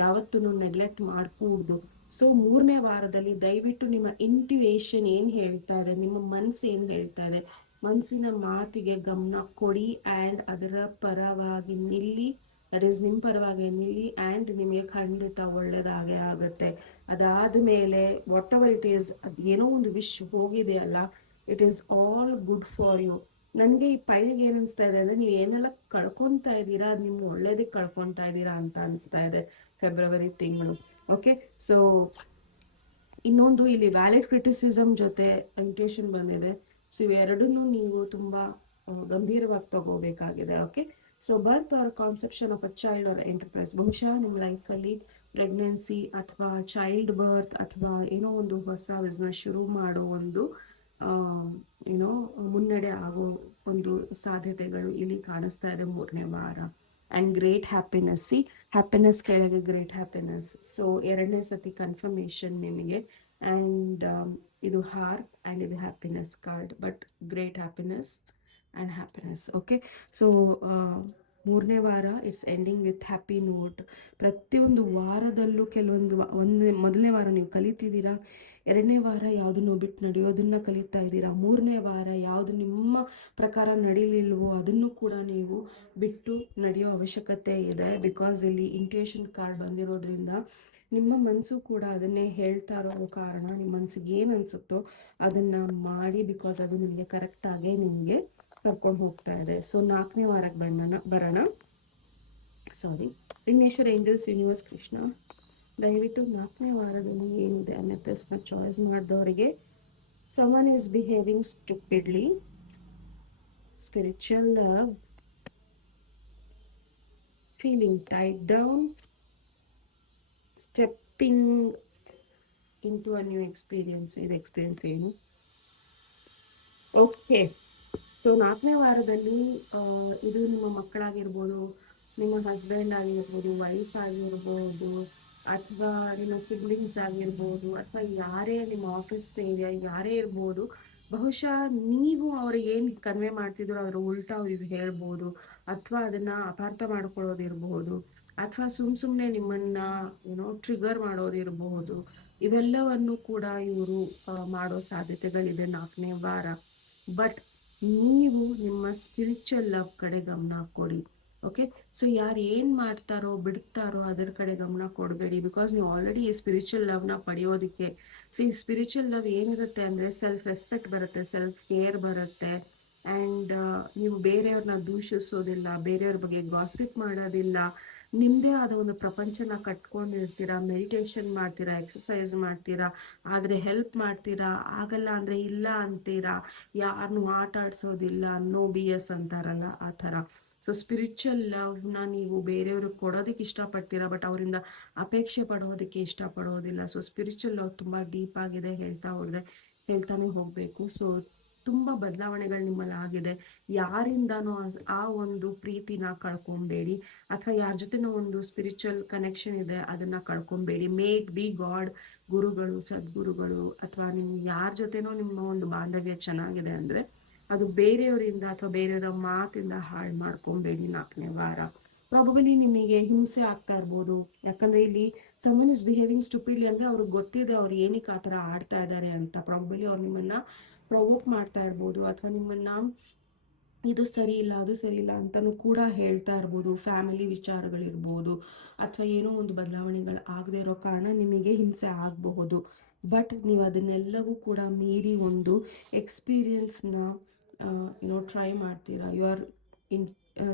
ಯಾವತ್ತೂ ನೆಗ್ಲೆಕ್ಟ್ ಮಾಡ್ಕೂಡ್ದು. ಸೊ 3ನೇ ವಾರದಲ್ಲಿ ದಯವಿಟ್ಟು ನಿಮ್ಮ ಇಂಟ್ಯೂಯೇಷನ್ ಏನು ಹೇಳ್ತಾ ಇದೆ, ನಿಮ್ಮ ಮನಸ್ಸು ಏನು ಹೇಳ್ತಾ ಇದೆ, ಮನಸ್ಸಿನ ಮಾತಿಗೆ ಗಮನ ಕೊಡಿ ಆ್ಯಂಡ್ ಅದರ ಪರವಾಗಿ ನಿಲ್ಲಿ. ದಟ್ ಈಸ್ ನಿಮ್ಮ ಪರವಾಗಿ ನಿಲ್ಲಿ ಆ್ಯಂಡ್ ನಿಮಗೆ ಖಂಡಿತ ಒಳ್ಳೆಯದಾಗೇ ಆಗುತ್ತೆ. ಅದಾದ ಮೇಲೆ ವಾಟ್ ಎವರ್ ಇಟ್ ಈಸ್, ಅದು ಏನೋ ಒಂದು ವಿಶ್ ಹೋಗಿದೆಯಲ್ಲ, it is all good for you. ನನಗೆ ಈ ಪೈಲಿಗೆ ಏನು ಅನಿಸ್ತಾ ಇದೆ ಅಂದರೆ, ನೀವು ಏನೆಲ್ಲ ಕಳ್ಕೊತಾ ಇದ್ದೀರಾ ಅದು ನಿಮ್ಗೆ ಒಳ್ಳೇದಕ್ಕೆ ಕಳ್ಕೊತಾ ಇದ್ದೀರಾ ಅಂತ ಅನಿಸ್ತಾ ಇದೆ ಫೆಬ್ರವರಿ ತಿಂಗಳು. ಓಕೆ, ಸೊ ಇನ್ನೊಂದು ಇಲ್ಲಿ ವ್ಯಾಲಿಡ್ ಕ್ರಿಟಿಸಿಸಮ್ ಜೊತೆ ಇಂಟ್ಯೂಷನ್ ಬಂದಿದೆ. ಸೊ ಇವೆರಡನ್ನೂ ನೀವು ತುಂಬ ಗಂಭೀರವಾಗಿ ತಗೋಬೇಕಾಗಿದೆ. Okay, so birth or conception of a child or enterprise. ಬಹುಶಃ ನಿಮ್ಮ ಲೈಫಲ್ಲಿ ಪ್ರೆಗ್ನೆನ್ಸಿ ಅಥವಾ ಚೈಲ್ಡ್ ಬರ್ತ್ ಅಥವಾ ಏನೋ ಒಂದು ಹೊಸ ಬಿಸ್ನೆಸ್ ಶುರು ಮಾಡೋ ಒಂದು ಏನೋ ಮುನ್ನಡೆ ಆಗೋ ಒಂದು ಸಾಧ್ಯತೆಗಳು ಇಲ್ಲಿ ಕಾಣಿಸ್ತಾ ಇದೆ 3ನೇ ವಾರ. And great happiness. C, happiness ಕೆಳಗೆ ಗ್ರೇಟ್ ಹ್ಯಾಪಿನೆಸ್. ಸೊ 2ನೇ ಸತಿ ಕನ್ಫರ್ಮೇಷನ್ ನಿಮಗೆ. ಆ್ಯಂಡ್ ಇದು ಹಾರ್ಟ್ ಆ್ಯಂಡ್ ಇದು happiness card, but great happiness and happiness. Okay, so 3ನೇ ವಾರ it's ending with happy note. ಪ್ರತಿಯೊಂದು ವಾರದಲ್ಲೂ ಕೆಲವೊಂದು ಮೊದಲನೇ ವಾರ ನೀವು ಕಲಿತಿದ್ದೀರಾ, 2ನೇ ವಾರ ಯಾವುದನ್ನು ಬಿಟ್ಟು ನಡೆಯೋದನ್ನು ಕಲಿತಾ ಇದ್ದೀರಾ, 3ನೇ ವಾರ ಯಾವುದು ನಿಮ್ಮ ಪ್ರಕಾರ ನಡೀಲಿಲ್ವೋ ಅದನ್ನು ಕೂಡ ನೀವು ಬಿಟ್ಟು ನಡೆಯೋ ಅವಶ್ಯಕತೆ ಇದೆ. ಬಿಕಾಸ್ ಇಲ್ಲಿ ಇಂಟ್ಯೂಷನ್ ಕಾರ್ಡ್ ಬಂದಿರೋದ್ರಿಂದ ನಿಮ್ಮ ಮನಸ್ಸು ಕೂಡ ಅದನ್ನೇ ಹೇಳ್ತಾ ಇರೋ ಕಾರಣ ನಿಮ್ಮ ಮನಸ್ಸಿಗೆ ಏನು ಅನಿಸುತ್ತೋ ಅದನ್ನು ಮಾಡಿ, ಬಿಕಾಸ್ ಅದು ನಿಮಗೆ ಕರೆಕ್ಟಾಗಿ ನಿಮಗೆ ಕರ್ಕೊಂಡು ಹೋಗ್ತಾ ಇದೆ. ಸೊ 4ನೇ ವಾರಕ್ಕೆ ಬರೋಣ. ಸಾರಿ, ವಿಘ್ನೇಶ್ವರ ಏಂಜಲ್ಸ್ ಯೂನಿವರ್ಸ್ ಕೃಷ್ಣ, ದಯವಿಟ್ಟು 4ನೇ ವಾರದಲ್ಲಿ ಏನಿದೆ ಅಮೆಥಿಸ್ಟ್ನ ಚಾಯ್ಸ್ ಮಾಡಿದವರಿಗೆ, someone is behaving stupidly, spiritual love, feeling tied down, stepping into a new experience. ಇದು ಎಕ್ಸ್ಪೀರಿಯನ್ಸ್ ಏನು? ಓಕೆ, ಸೊ 4ನೇ ವಾರದಲ್ಲಿ ಇದು ನಿಮ್ಮ ಮಕ್ಕಳಾಗಿರ್ಬೋದು, ನಿಮ್ಮ ಹಸ್ಬೆಂಡ್ ಆಗಿರ್ಬೋದು, ವೈಫ್ ಆಗಿರ್ಬೋದು, ಅಥವಾ ನಿಮ್ಮ ಸಿಬ್ಲಿಂಗ್ಸ್ ಆಗಿರ್ಬೋದು, ಅಥವಾ ಯಾರೇ ನಿಮ್ಮ ಆಫೀಸ್ ಏರಿಯಾ ಯಾರೇ ಇರ್ಬೋದು. ಬಹುಶಃ ನೀವು ಅವ್ರಿಗೆ ಏನು ಕನ್ವೆ ಮಾಡ್ತಿದ್ರು ಅದರ ಉಲ್ಟಾ ಅವ್ರಿಗೆ ಹೇಳ್ಬೋದು, ಅಥವಾ ಅದನ್ನು ಅಪಾರ್ಥ ಮಾಡ್ಕೊಳ್ಳೋದಿರ್ಬೋದು, ಅಥವಾ ಸುಮ್ಮನೆ ನಿಮ್ಮನ್ನು ಏನೋ ಟ್ರಿಗರ್ ಮಾಡೋದಿರಬಹುದು. ಇವೆಲ್ಲವನ್ನು ಕೂಡ ಇವರು ಮಾಡೋ ಸಾಧ್ಯತೆಗಳಿದೆ 4ನೇ ವಾರ. ಬಟ್ ನೀವು ನಿಮ್ಮ ಸ್ಪಿರಿಚುವಲ್ ಲವ್ ಕಡೆ ಗಮನ ಕೊಡಿ. ಓಕೆ, ಸೊ ಯಾರು ಏನು ಮಾಡ್ತಾರೋ ಬಿಡ್ತಾರೋ ಅದರ ಕಡೆ ಗಮನ ಕೊಡಬೇಡಿ. ಬಿಕಾಸ್ ನೀವು ಆಲ್ರೆಡಿ ಈ ಸ್ಪಿರಿಚುವಲ್ ಲವ್ನ ಪಡೆಯೋದಕ್ಕೆ, ಸ್ಪಿರಿಚುವಲ್ ಲವ್ ಏನಿರುತ್ತೆ ಅಂದರೆ ಸೆಲ್ಫ್ ರೆಸ್ಪೆಕ್ಟ್ ಬರುತ್ತೆ, ಸೆಲ್ಫ್ ಕೇರ್ ಬರುತ್ತೆ. ಆ್ಯಂಡ್ ನೀವು ಬೇರೆಯವ್ರನ್ನ ದೂಷಿಸೋದಿಲ್ಲ, ಬೇರೆಯವ್ರ ಬಗ್ಗೆ ಗಾಸಿಪ್ ಮಾಡೋದಿಲ್ಲ, ನಿಮ್ಮದೇ ಆದ ಒಂದು ಪ್ರಪಂಚನ ಕಟ್ಕೊಂಡಿರ್ತೀರಾ, ಮೆಡಿಟೇಷನ್ ಮಾಡ್ತೀರಾ, ಎಕ್ಸಸೈಸ್ ಮಾಡ್ತೀರಾ, ಆದರೆ ಹೆಲ್ಪ್ ಮಾಡ್ತೀರಾ, ಆಗಲ್ಲ ಅಂದರೆ ಇಲ್ಲ ಅಂತೀರಾ, ಯಾರನ್ನೂ ಆಟ ಆಡಿಸೋದಿಲ್ಲ, ನೋ ಬಿ ಎಸ್ ಅಂತಾರಲ್ಲ ಆ ಥರ. ಸೊ ಸ್ಪಿರಿಚುವಲ್ ಲವ್ನ ನೀವು ಬೇರೆಯವ್ರಿಗೆ ಕೊಡೋದಕ್ಕೆ ಇಷ್ಟಪಡ್ತೀರಾ, ಬಟ್ ಅವರಿಂದ ಅಪೇಕ್ಷೆ ಪಡೋದಕ್ಕೆ ಇಷ್ಟಪಡೋದಿಲ್ಲ. ಸೊ ಸ್ಪಿರಿಚುವಲ್ ಲವ್ ತುಂಬ ಡೀಪ್ ಆಗಿದೆ, ಹೇಳ್ತಾನೆ ಹೋಗಬೇಕು. ಸೊ ತುಂಬ ಬದಲಾವಣೆಗಳು ನಿಮ್ಮಲ್ಲಿ ಆಗಿದೆ. ಯಾರಿಂದನೂ ಆ ಒಂದು ಪ್ರೀತಿನ ಕಳ್ಕೊಬೇಡಿ, ಅಥವಾ ಯಾರ ಜೊತೆನೋ ಒಂದು ಸ್ಪಿರಿಚುವಲ್ ಕನೆಕ್ಷನ್ ಇದೆ ಅದನ್ನು ಕಳ್ಕೊಬೇಡಿ. ಮೇಟ್ ಬಿ ಗಾಡ್, ಗುರುಗಳು, ಸದ್ಗುರುಗಳು, ಅಥವಾ ನಿಮ್ಮ ಯಾರ ಜೊತೆನೋ ನಿಮ್ಮ ಒಂದು ಬಾಂಧವ್ಯ ಚೆನ್ನಾಗಿದೆ ಅಂದರೆ ಅದು ಬೇರೆಯವರಿಂದ ಅಥವಾ ಬೇರೆಯವರ ಮಾತಿಂದ ಹಾಳು ಮಾಡ್ಕೊಬೇಡಿ 4ನೇ ವಾರ. ಪ್ರಾಬಬಲಿ ನಿಮಗೆ ಹಿಂಸೆ ಆಗ್ತಾ ಇರ್ಬೋದು. ಯಾಕಂದ್ರೆ ಇಲ್ಲಿ ಸಮನ್ ಇಸ್ ಬಿಹೇವಿಂಗ್ ಸ್ಟುಪಿಡ್ಲಿ ಅಂದ್ರೆ ಅವ್ರಿಗೆ ಗೊತ್ತಿದೆ ಅವ್ರು ಏನಕ್ಕೆ ಆ ಥರ ಆಡ್ತಾ ಇದ್ದಾರೆ ಅಂತ. ಪ್ರಾಬಬಲಿ ಅವ್ರು ನಿಮ್ಮನ್ನ ಪ್ರವೋಕ್ ಮಾಡ್ತಾ ಇರ್ಬೋದು, ಅಥವಾ ನಿಮ್ಮನ್ನ ಇದು ಸರಿ ಇಲ್ಲ ಅದು ಸರಿ ಇಲ್ಲ ಅಂತಲೂ ಕೂಡ ಹೇಳ್ತಾ ಇರ್ಬೋದು. ಫ್ಯಾಮಿಲಿ ವಿಚಾರಗಳಿರ್ಬೋದು, ಅಥವಾ ಏನೋ ಒಂದು ಬದಲಾವಣೆಗಳು ಆಗದೆ ಇರೋ ಕಾರಣ ನಿಮಗೆ ಹಿಂಸೆ ಆಗಬಹುದು. ಬಟ್ ನೀವು ಅದನ್ನೆಲ್ಲವೂ ಕೂಡ ಮೀರಿ ಒಂದು ಎಕ್ಸ್ಪೀರಿಯನ್ಸ್ನ ಟ್ರೈ ಮಾಡ್ತೀರಾ. You are in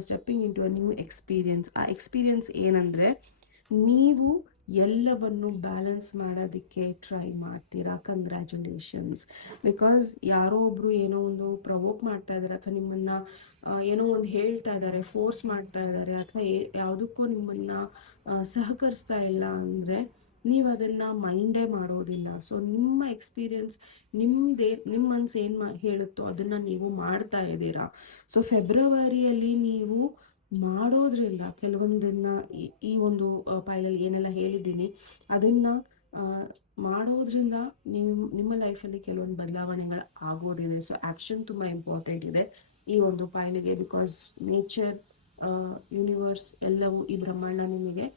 stepping in to a new experience. ಆ ಎಕ್ಸ್ಪೀರಿಯನ್ಸ್ ಏನಂದರೆ, ನೀವು ಎಲ್ಲವನ್ನು ಬ್ಯಾಲೆನ್ಸ್ ಮಾಡೋದಕ್ಕೆ ಟ್ರೈ ಮಾಡ್ತೀರಾ. ಕಂಗ್ರ್ಯಾಚುಲೇಷನ್ಸ್. ಬಿಕಾಸ್ ಯಾರೋ ಒಬ್ರು ಏನೋ ಒಂದು ಪ್ರವೋಕ್ ಮಾಡ್ತಾ ಇದ್ದಾರೆ, ಅಥವಾ ನಿಮ್ಮನ್ನ ಏನೋ ಒಂದು ಹೇಳ್ತಾ ಇದ್ದಾರೆ, ಫೋರ್ಸ್ ಮಾಡ್ತಾ ಇದ್ದಾರೆ, ಅಥವಾ ಯಾವುದಕ್ಕೂ ನಿಮ್ಮನ್ನ ಸಹಕರಿಸ್ತಾ ಇಲ್ಲ ಅಂದರೆ ನೀವು ಅದನ್ನ ಮೈಂಡೇ ಮಾಡೋದಿಲ್ಲ. ಸೊ ನಿಮ್ಮ ಎಕ್ಸ್ಪೀರಿಯನ್ಸ್, ನಿಮ್ಮ ಮನ್ಸು ಏನು ಹೇಳುತ್ತೋ ಅದನ್ನ ನೀವು ಮಾಡ್ತಾ ಇದ್ದೀರಾ. ಸೊ ಫೆಬ್ರವರಿಯಲ್ಲಿ ನೀವು ಮಾಡೋದ್ರಿಂದ ಕೆಲವೊಂದನ್ನ ಈ ಒಂದು ಪೈಲಲ್ಲಿ ಏನೆಲ್ಲ ಹೇಳಿದ್ದೀನಿ ಅದನ್ನ ಮಾಡೋದ್ರಿಂದ ನಿಮ್ಮ ಲೈಫಲ್ಲಿ ಕೆಲವೊಂದು ಬದಲಾವಣೆಗಳು ಆಗೋದಿದೆ. ಸೊ ಆ್ಯಕ್ಷನ್ ತುಂಬ ಇಂಪಾರ್ಟೆಂಟ್ ಇದೆ ಈ ಒಂದು ಪೈಲಿಗೆ. ಬಿಕಾಸ್ ನೇಚರ್, ಯೂನಿವರ್ಸ್ ಎಲ್ಲವೂ, ಈ ಬ್ರಹ್ಮಾಂಡ ನಿಮಗೆ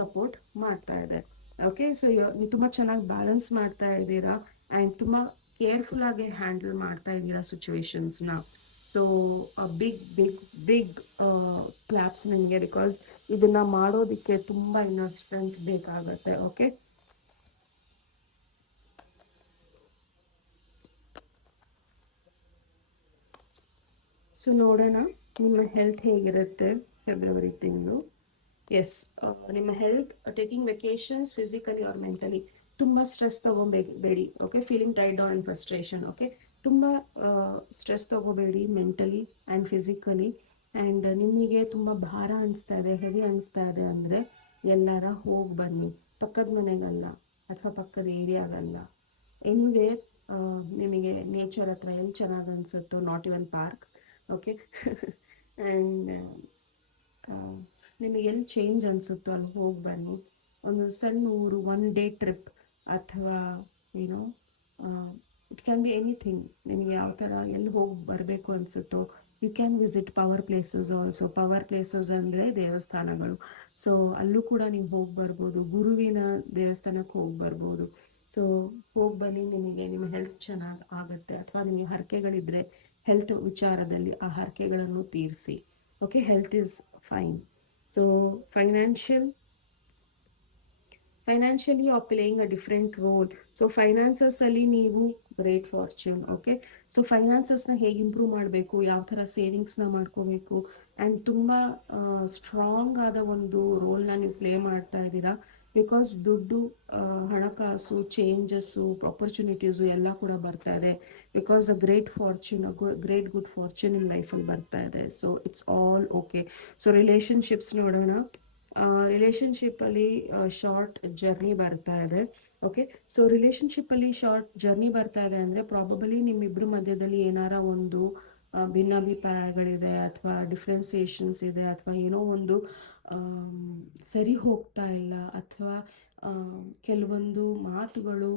ಸಪೋರ್ಟ್ ಮಾಡ್ತಾ ಇದೆ. ಓಕೆ, ಸೊ ನೀವು ತುಂಬ ಚೆನ್ನಾಗಿ ಬ್ಯಾಲೆನ್ಸ್ ಮಾಡ್ತಾ ಇದ್ದೀರಾ ಆ್ಯಂಡ್ ತುಂಬ ಕೇರ್ಫುಲ್ ಆಗಿ ಹ್ಯಾಂಡಲ್ ಮಾಡ್ತಾ ಇದ್ದೀರಾ ಸಿಚುವೇಶನ್ಸ್ನ. So big big big claps ನಿಮಗೆ, ಬಿಕಾಸ್ ಇದನ್ನ ಮಾಡೋದಕ್ಕೆ ತುಂಬ ಇನ್ನೂ ಸ್ಟ್ರೆಂತ್ ಬೇಕಾಗತ್ತೆ. ಓಕೆ, ಸೊ ನೋಡೋಣ ನಿಮ್ಮ ಹೆಲ್ತ್ ಹೇಗಿರುತ್ತೆ ಫೆಬ್ರವರಿ ತಿಂಗಳು. ಎಸ್, ನಿಮ್ಮ health, taking vacations physically or mentally. ತುಂಬ ಸ್ಟ್ರೆಸ್ ತಗೋಬೇಡಿ. Okay, feeling tied down and frustration. Okay, ತುಂಬ ಸ್ಟ್ರೆಸ್ ತಗೋಬೇಡಿ ಮೆಂಟಲಿ ಆ್ಯಂಡ್ ಫಿಸಿಕಲಿ. ಆ್ಯಂಡ್ ನಿಮಗೆ ತುಂಬ ಭಾರ ಅನಿಸ್ತಾ ಇದೆ, ಹೆವಿ ಅನಿಸ್ತಾ ಇದೆ ಅಂದರೆ ಎಲ್ಲಾರ ಹೋಗಿ ಬನ್ನಿ. ಪಕ್ಕದ ಮನೆಗಲ್ಲ, ಅಥವಾ ಪಕ್ಕದ ಏರಿಯಾಗಲ್ಲ, ಎನಿವೇ ನಿಮಗೆ ನೇಚರ್ ಹತ್ರ ಎಲ್ಲಿ ಚೆನ್ನಾಗಿ ಅನಿಸುತ್ತೋ, not even park. Okay, and ನಿಮಗೆ ಎಲ್ಲಿ ಚೇಂಜ್ ಅನಿಸುತ್ತೋ ಅಲ್ಲಿ ಹೋಗಿ ಬನ್ನಿ. ಒಂದು ಸಣ್ಣ ಊರು, ಒನ್ ಡೇ ಟ್ರಿಪ್, ಅಥವಾ ಏನೋ ಇಟ್ ಕ್ಯಾನ್ ಬಿ ಎನಿಥಿಂಗ್. ನಿಮಗೆ ಯಾವ ಥರ ಎಲ್ಲಿ ಹೋಗಿ ಬರಬೇಕು ಅನಿಸುತ್ತೋ you can visit power places also. Power places ಅಂದರೆ ದೇವಸ್ಥಾನಗಳು. ಸೊ ಅಲ್ಲೂ ಕೂಡ ನೀವು ಹೋಗಿ ಬರ್ಬೋದು. ಗುರುವಿನ ದೇವಸ್ಥಾನಕ್ಕೆ ಹೋಗಿ ಬರ್ಬೋದು. ಸೊ ಹೋಗಿ ಬನ್ನಿ, ನಿಮಗೆ ನಿಮ್ಮ ಹೆಲ್ತ್ ಚೆನ್ನಾಗಿ ಆಗುತ್ತೆ. ಅಥವಾ ನಿಮಗೆ ಹರಕೆಗಳಿದ್ರೆ ಹೆಲ್ತ್ ವಿಚಾರದಲ್ಲಿ ಆ ಹರಕೆಗಳನ್ನು ತೀರಿಸಿ. Okay, health is fine. So financially are playing a different role. So ಫೈನಾನ್ಸಸ್ಸಲ್ಲಿ ನೀವು ಗ್ರೇಟ್ ಫಾರ್ಚ್ಯೂನ್. ಓಕೆ, ಸೊ ಫೈನಾನ್ಸಸ್ನ ಹೇಗೆ ಇಂಪ್ರೂವ್ ಮಾಡಬೇಕು, ಯಾವ ಥರ ಸೇವಿಂಗ್ಸ್ನ ಮಾಡ್ಕೋಬೇಕು, ಆ್ಯಂಡ್ ತುಂಬ ಸ್ಟ್ರಾಂಗ್ ಆದ ಒಂದು ರೋಲ್ನ ನೀವು ಪ್ಲೇ ಮಾಡ್ತಾ ಇದ್ದೀರಾ. ಬಿಕಾಸ್ ದುಡ್ಡು, ಹಣಕಾಸು, ಚೇಂಜಸ್ಸು, ಆಪರ್ಚುನಿಟೀಸು ಎಲ್ಲ ಕೂಡ ಬರ್ತಾ ಇದೆ. Because a great fortune, great good fortune in ಲೈಫಲ್ಲಿ ಬರ್ತಾ ಇದೆ. So it's all okay. So relationships ನೋಡೋಣ. ರಿಲೇಷನ್ಶಿಪ್ಪಲ್ಲಿ ಶಾರ್ಟ್ ಜರ್ನಿ ಬರ್ತಾ ಇದೆ. ಓಕೆ, ಸೊ ರಿಲೇಷನ್ಶಿಪ್ಪಲ್ಲಿ ಶಾರ್ಟ್ ಜರ್ನಿ ಬರ್ತಾ ಇದೆ ಅಂದರೆ ಪ್ರಾಬಬಲಿ ನಿಮ್ಮಿಬ್ಬರ ಮಧ್ಯದಲ್ಲಿ ಏನಾರ ಒಂದು ಭಿನ್ನಾಭಿಪ್ರಾಯಗಳಿದೆ, ಅಥವಾ ಡಿಫ್ರೆನ್ಸಿಯೇಷನ್ಸ್ ಇದೆ, ಅಥವಾ ಏನೋ ಒಂದು ಸರಿ ಹೋಗ್ತಾ ಇಲ್ಲ, ಅಥವಾ ಕೆಲವೊಂದು ಮಾತುಗಳು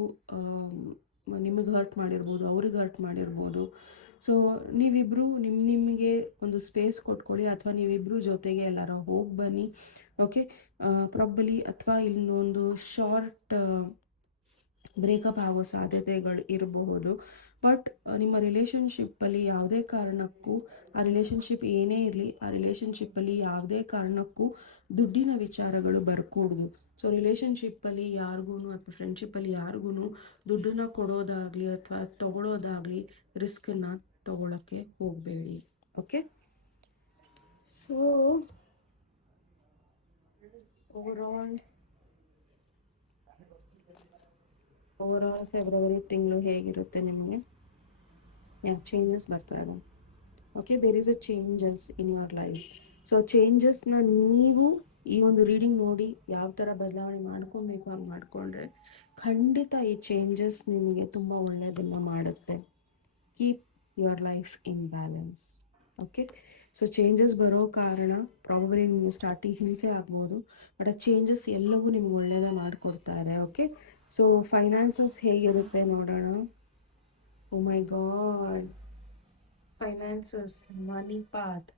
ನಿಮಗೆ ಹರ್ಟ್ ಮಾಡಿರ್ಬೋದು, ಅವ್ರಿಗೆ ಹರ್ಟ್ ಮಾಡಿರ್ಬೋದು. ಸೊ ನೀವಿಬ್ಬರು ನಿಮಗೆ ಒಂದು ಸ್ಪೇಸ್ ಕೊಟ್ಕೊಳ್ಳಿ, ಅಥವಾ ನೀವಿಬ್ಬರು ಜೊತೆಗೆ ಎಲ್ಲಾರ ಹೋಗಿ ಬನ್ನಿ. ಓಕೆ, ಪ್ರಾಬಲಿ, ಅಥವಾ ಇಲ್ಲೊಂದು ಶಾರ್ಟ್ ಬ್ರೇಕಪ್ ಆಗೋ ಸಾಧ್ಯತೆಗಳು ಇರಬಹುದು. ಬಟ್ ನಿಮ್ಮ ರಿಲೇಷನ್ಶಿಪ್ಪಲ್ಲಿ ಯಾವುದೇ ಕಾರಣಕ್ಕೂ, ಆ ರಿಲೇಷನ್ಶಿಪ್ ಏನೇ ಇರಲಿ, ಆ ರಿಲೇಷನ್ಶಿಪ್ಪಲ್ಲಿ ಯಾವುದೇ ಕಾರಣಕ್ಕೂ ದುಡ್ಡಿನ ವಿಚಾರಗಳು ಬರ್ಕೂಡ್ದು. ಸೊ ರಿಲೇಷನ್ಶಿಪ್ಪಲ್ಲಿ ಯಾರಿಗೂ, ಅಥವಾ ಫ್ರೆಂಡ್ಶಿಪ್ಪಲ್ಲಿ ಯಾರಿಗೂ ದುಡ್ಡನ್ನ ಕೊಡೋದಾಗಲಿ ಅಥವಾ ತಗೊಳ್ಳೋದಾಗಲಿ ರಿಸ್ಕನ್ನು ತಗೊಳ್ಳೋಕ್ಕೆ ಹೋಗಬೇಡಿ. ಓಕೆ, ಸೊ ಓವರಾಲ್ ಫೆಬ್ರವರಿ ತಿಂಗಳು ಹೇಗಿರುತ್ತೆ ನಿಮಗೆ? ಚೇಂಜಸ್ ಬರ್ತಾ ಇದೆ. Okay, there is a changes in your life. So ಚೇಂಜಸ್ನ ನೀವು ಈ ಒಂದು ರೀಡಿಂಗ್ ನೋಡಿ ಯಾವ ಥರ ಬದಲಾವಣೆ ಮಾಡ್ಕೊಬೇಕು ಹಂಗೆ ಮಾಡಿಕೊಂಡ್ರೆ ಖಂಡಿತ ಈ ಚೇಂಜಸ್ ನಿಮಗೆ ತುಂಬ ಒಳ್ಳೆಯದನ್ನು ಮಾಡುತ್ತೆ. Keep your life in balance. Okay, so changes ಬರೋ ಕಾರಣ ಪ್ರಾಬಬ್ಲಿ ನಿಮಗೆ ಸ್ಟಾರ್ಟಿಂಗ್ ಹಿಂಸೆ ಆಗ್ಬೋದು, ಬಟ್ ಆ ಚೇಂಜಸ್ ಎಲ್ಲವೂ ನಿಮ್ಗೆ ಒಳ್ಳೆಯದೇ ಮಾಡಿಕೊಡ್ತಾ ಇದೆ. ಓಕೆ, ಸೊ ಫೈನಾನ್ಸಸ್ ಹೇಗಿರುತ್ತೆ ನೋಡೋಣ. Oh my god, finances, money path,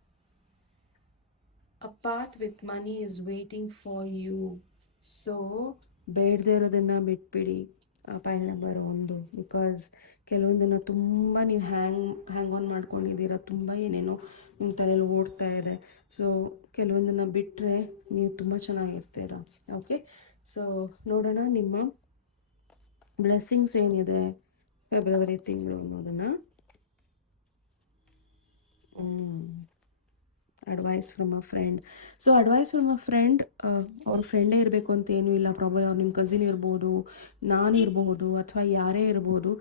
a path with money is waiting for you. So ಬೇಡದೇ ಇರೋದನ್ನು ಬಿಟ್ಬಿಡಿ. ಪೈಲ್ ನಂಬರ್ 1, ಬಿಕಾಸ್ ಕೆಲವೊಂದನ್ನು ತುಂಬ ನೀವು ಹ್ಯಾಂಗ್ ಆನ್ ಮಾಡ್ಕೊಂಡಿದ್ದೀರ, ತುಂಬ ಏನೇನೋ ನಿಮ್ಮ ತಲೆಯಲ್ಲಿ ಓಡ್ತಾ ಇದೆ. ಸೊ ಕೆಲವೊಂದನ್ನು ಬಿಟ್ಟರೆ ನೀವು ತುಂಬ ಚೆನ್ನಾಗಿರ್ತೀರ. ಓಕೆ, ಸೊ ನೋಡೋಣ ನಿಮ್ಮ ಬ್ಲೆಸ್ಸಿಂಗ್ಸ್ ಏನಿದೆ ಫೆಬ್ರವರಿ ತಿಂಗಳು ಅನ್ನೋದನ್ನು. Advice from a friend. So advice from a friend, ಅವ್ರ ಫ್ರೆಂಡೇ ಇರಬೇಕು ಅಂತ ಏನೂ ಇಲ್ಲ. ಪ್ರಾಬ್ಲಮ್ ಅವ್ರು ನಿಮ್ಮ ಕಸಿನ್ ಇರ್ಬೋದು, ನಾನಿರ್ಬೋದು, ಅಥವಾ ಯಾರೇ ಇರ್ಬೋದು.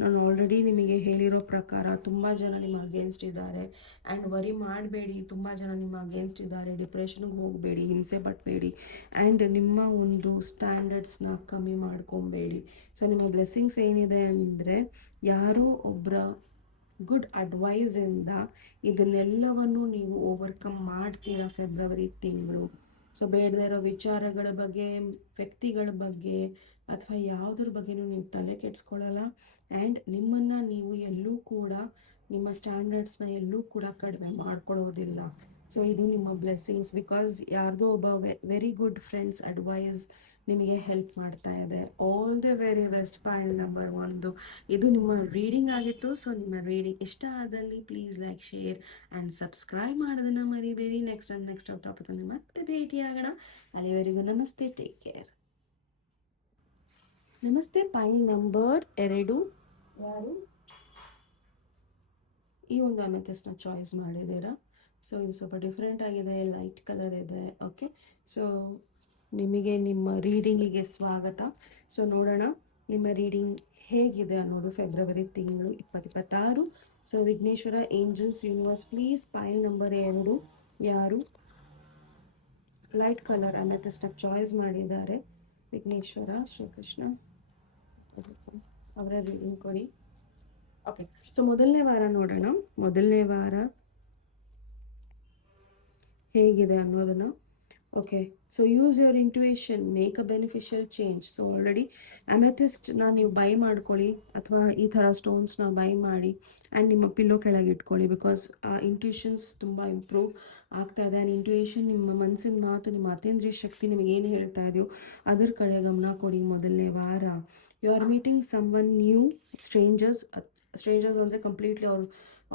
ನಾನು ಆಲ್ರೆಡಿ ನಿಮಗೆ ಹೇಳಿರೋ ಪ್ರಕಾರ ತುಂಬ ಜನ ನಿಮ್ಮ ಅಗೇನ್ಸ್ಟ್ ಇದ್ದಾರೆ. ಆ್ಯಂಡ್ ವರಿ ಮಾಡಬೇಡಿ, ತುಂಬ ಜನ ನಿಮ್ಮ ಅಗೇನ್ಸ್ಟ್ ಇದ್ದಾರೆ. ಡಿಪ್ರೆಷನ್ಗೆ ಹೋಗಬೇಡಿ, ಹಿಂಸೆ ಪಡಬೇಡಿ. ಆ್ಯಂಡ್ ನಿಮ್ಮ ಒಂದು ಸ್ಟ್ಯಾಂಡರ್ಡ್ಸ್ನ ಕಮ್ಮಿ ಮಾಡ್ಕೊಬೇಡಿ. ಸೊ ನಿಮ್ಮ ಬ್ಲೆಸ್ಸಿಂಗ್ಸ್ ಏನಿದೆ ಅಂದರೆ, ಯಾರೋ ಒಬ್ಬರ ಗುಡ್ ಅಡ್ವೈಸಿಂದ ಇದನ್ನೆಲ್ಲವನ್ನು ನೀವು ಓವರ್ಕಮ್ ಮಾಡ್ತೀರಾ ಫೆಬ್ರವರಿ ತಿಂಗಳು. ಸೊ ಬೇಡದೇ ಇರೋ ವಿಚಾರಗಳ ಬಗ್ಗೆ, ವ್ಯಕ್ತಿಗಳ ಬಗ್ಗೆ, ಅಥವಾ ಯಾವುದ್ರ ಬಗ್ಗೆನೂ ನೀವು ತಲೆ ಕೆಡಿಸ್ಕೊಳ್ಳಲ್ಲ. ಆ್ಯಂಡ್ ನಿಮ್ಮನ್ನು ನೀವು ಎಲ್ಲೂ ಕೂಡ, ನಿಮ್ಮ ಸ್ಟ್ಯಾಂಡರ್ಡ್ಸ್ನ ಎಲ್ಲೂ ಕೂಡ ಕಡಿಮೆ ಮಾಡ್ಕೊಳ್ಳೋದಿಲ್ಲ. ಸೊ ಇದು ನಿಮ್ಮ ಬ್ಲೆಸ್ಸಿಂಗ್ಸ್, ಬಿಕಾಸ್ ಯಾರ್ದೋ ಒಬ್ಬ ವೆರಿ ಗುಡ್ ಫ್ರೆಂಡ್ಸ್ ಅಡ್ವೈಸ್ ನಿಮಗೆ ಹೆಲ್ಪ್ ಮಾಡ್ತಾ ಇದೆ. All the very best. Point number 1 ಇದು ನಿಮ್ಮ ರೀಡಿಂಗ್ ಆಗಿತ್ತು. ಸೊ ನಿಮ್ಮ ರೀಡಿಂಗ್ ಇಷ್ಟ ಆದಲ್ಲಿ please like, share and subscribe ಮಾಡೋದನ್ನು ಮರಿಬೇಡಿ. ನೆಕ್ಸ್ಟ್ ಟಾಪಿಕ್ ಅಂದರೆ ಮತ್ತೆ ಭೇಟಿಯಾಗೋಣ. ಅಲ್ಲಿವರೆಗೂ ನಮಸ್ತೆ, ಟೇಕ್ ಕೇರ್. ನಮಸ್ತೆ. ಪಾಯಿಂಟ್ ನಂಬರ್ 2 ಯಾರು ಈ ಒಂದು ಅಮೆಥಿಸ್ಟ್ನ ಚಾಯ್ಸ್ ಮಾಡಿದ್ದೀರಾ? ಸೊ ಇದು ಸ್ವಲ್ಪ ಡಿಫ್ರೆಂಟ್ ಆಗಿದೆ, ಲೈಟ್ ಕಲರ್ ಇದೆ. ಓಕೆ, ಸೊ ನಿಮಗೆ ನಿಮ್ಮ ರೀಡಿಂಗಿಗೆ ಸ್ವಾಗತ. ಸೊ ನೋಡೋಣ ನಿಮ್ಮ ರೀಡಿಂಗ್ ಹೇಗಿದೆ ಅನ್ನೋದು ಫೆಬ್ರವರಿ ತಿಂಗಳು 2026. So Vighneshwara, angels, universe, please ಪೈಲ್ number 2 ಯಾರು ಲೈಟ್ ಕಲರ್ ಅಮೆಥಿಸ್ಟ್ನ ಚಾಯ್ಸ್ ಮಾಡಿದ್ದಾರೆ? ವಿಘ್ನೇಶ್ವರ, ಶ್ರೀಕೃಷ್ಣ ಅವರ ರೀಡಿಂಗ್ ಕೊಡಿ. ಓಕೆ, ಸೊ ಮೊದಲನೇ ವಾರ ನೋಡೋಣ. ಮೊದಲನೇ ವಾರ ಹೇಗಿದೆ ಅನ್ನೋದನ್ನು. Okay, so use your intuition, make a beneficial change. So already ಅಮೆಥಿಸ್ಟ್ನ ನೀವು ಬೈ ಮಾಡ್ಕೊಳ್ಳಿ, ಅಥವಾ ಈ ಥರ ಸ್ಟೋನ್ಸ್ನ ಬೈ ಮಾಡಿ ಆ್ಯಂಡ್ ನಿಮ್ಮ ಪಿಲ್ಲೋ ಕೆಳಗೆ ಇಟ್ಕೊಳ್ಳಿ. ಬಿಕಾಸ್ ಆ ಇಂಟ್ಯೂಷನ್ಸ್ ತುಂಬ ಇಂಪ್ರೂವ್ ಆಗ್ತಾ ಇದೆ. ಆ್ಯಂಡ್ ಇಂಟ್ಯೂಷನ್, ನಿಮ್ಮ ಮನಸ್ಸಿನ ಮಾತು, ನಿಮ್ಮ ಅತೇಂದ್ರಿಯ ಶಕ್ತಿ ನಿಮಗೆ ಏನು ಹೇಳ್ತಾ ಇದೆಯೋ ಅದರ ಕಡೆ ಗಮನ ಕೊಡಿ ಮೊದಲನೇ ವಾರ. You are meeting someone new. Strangers ಅಂದರೆ ಕಂಪ್ಲೀಟ್ಲಿ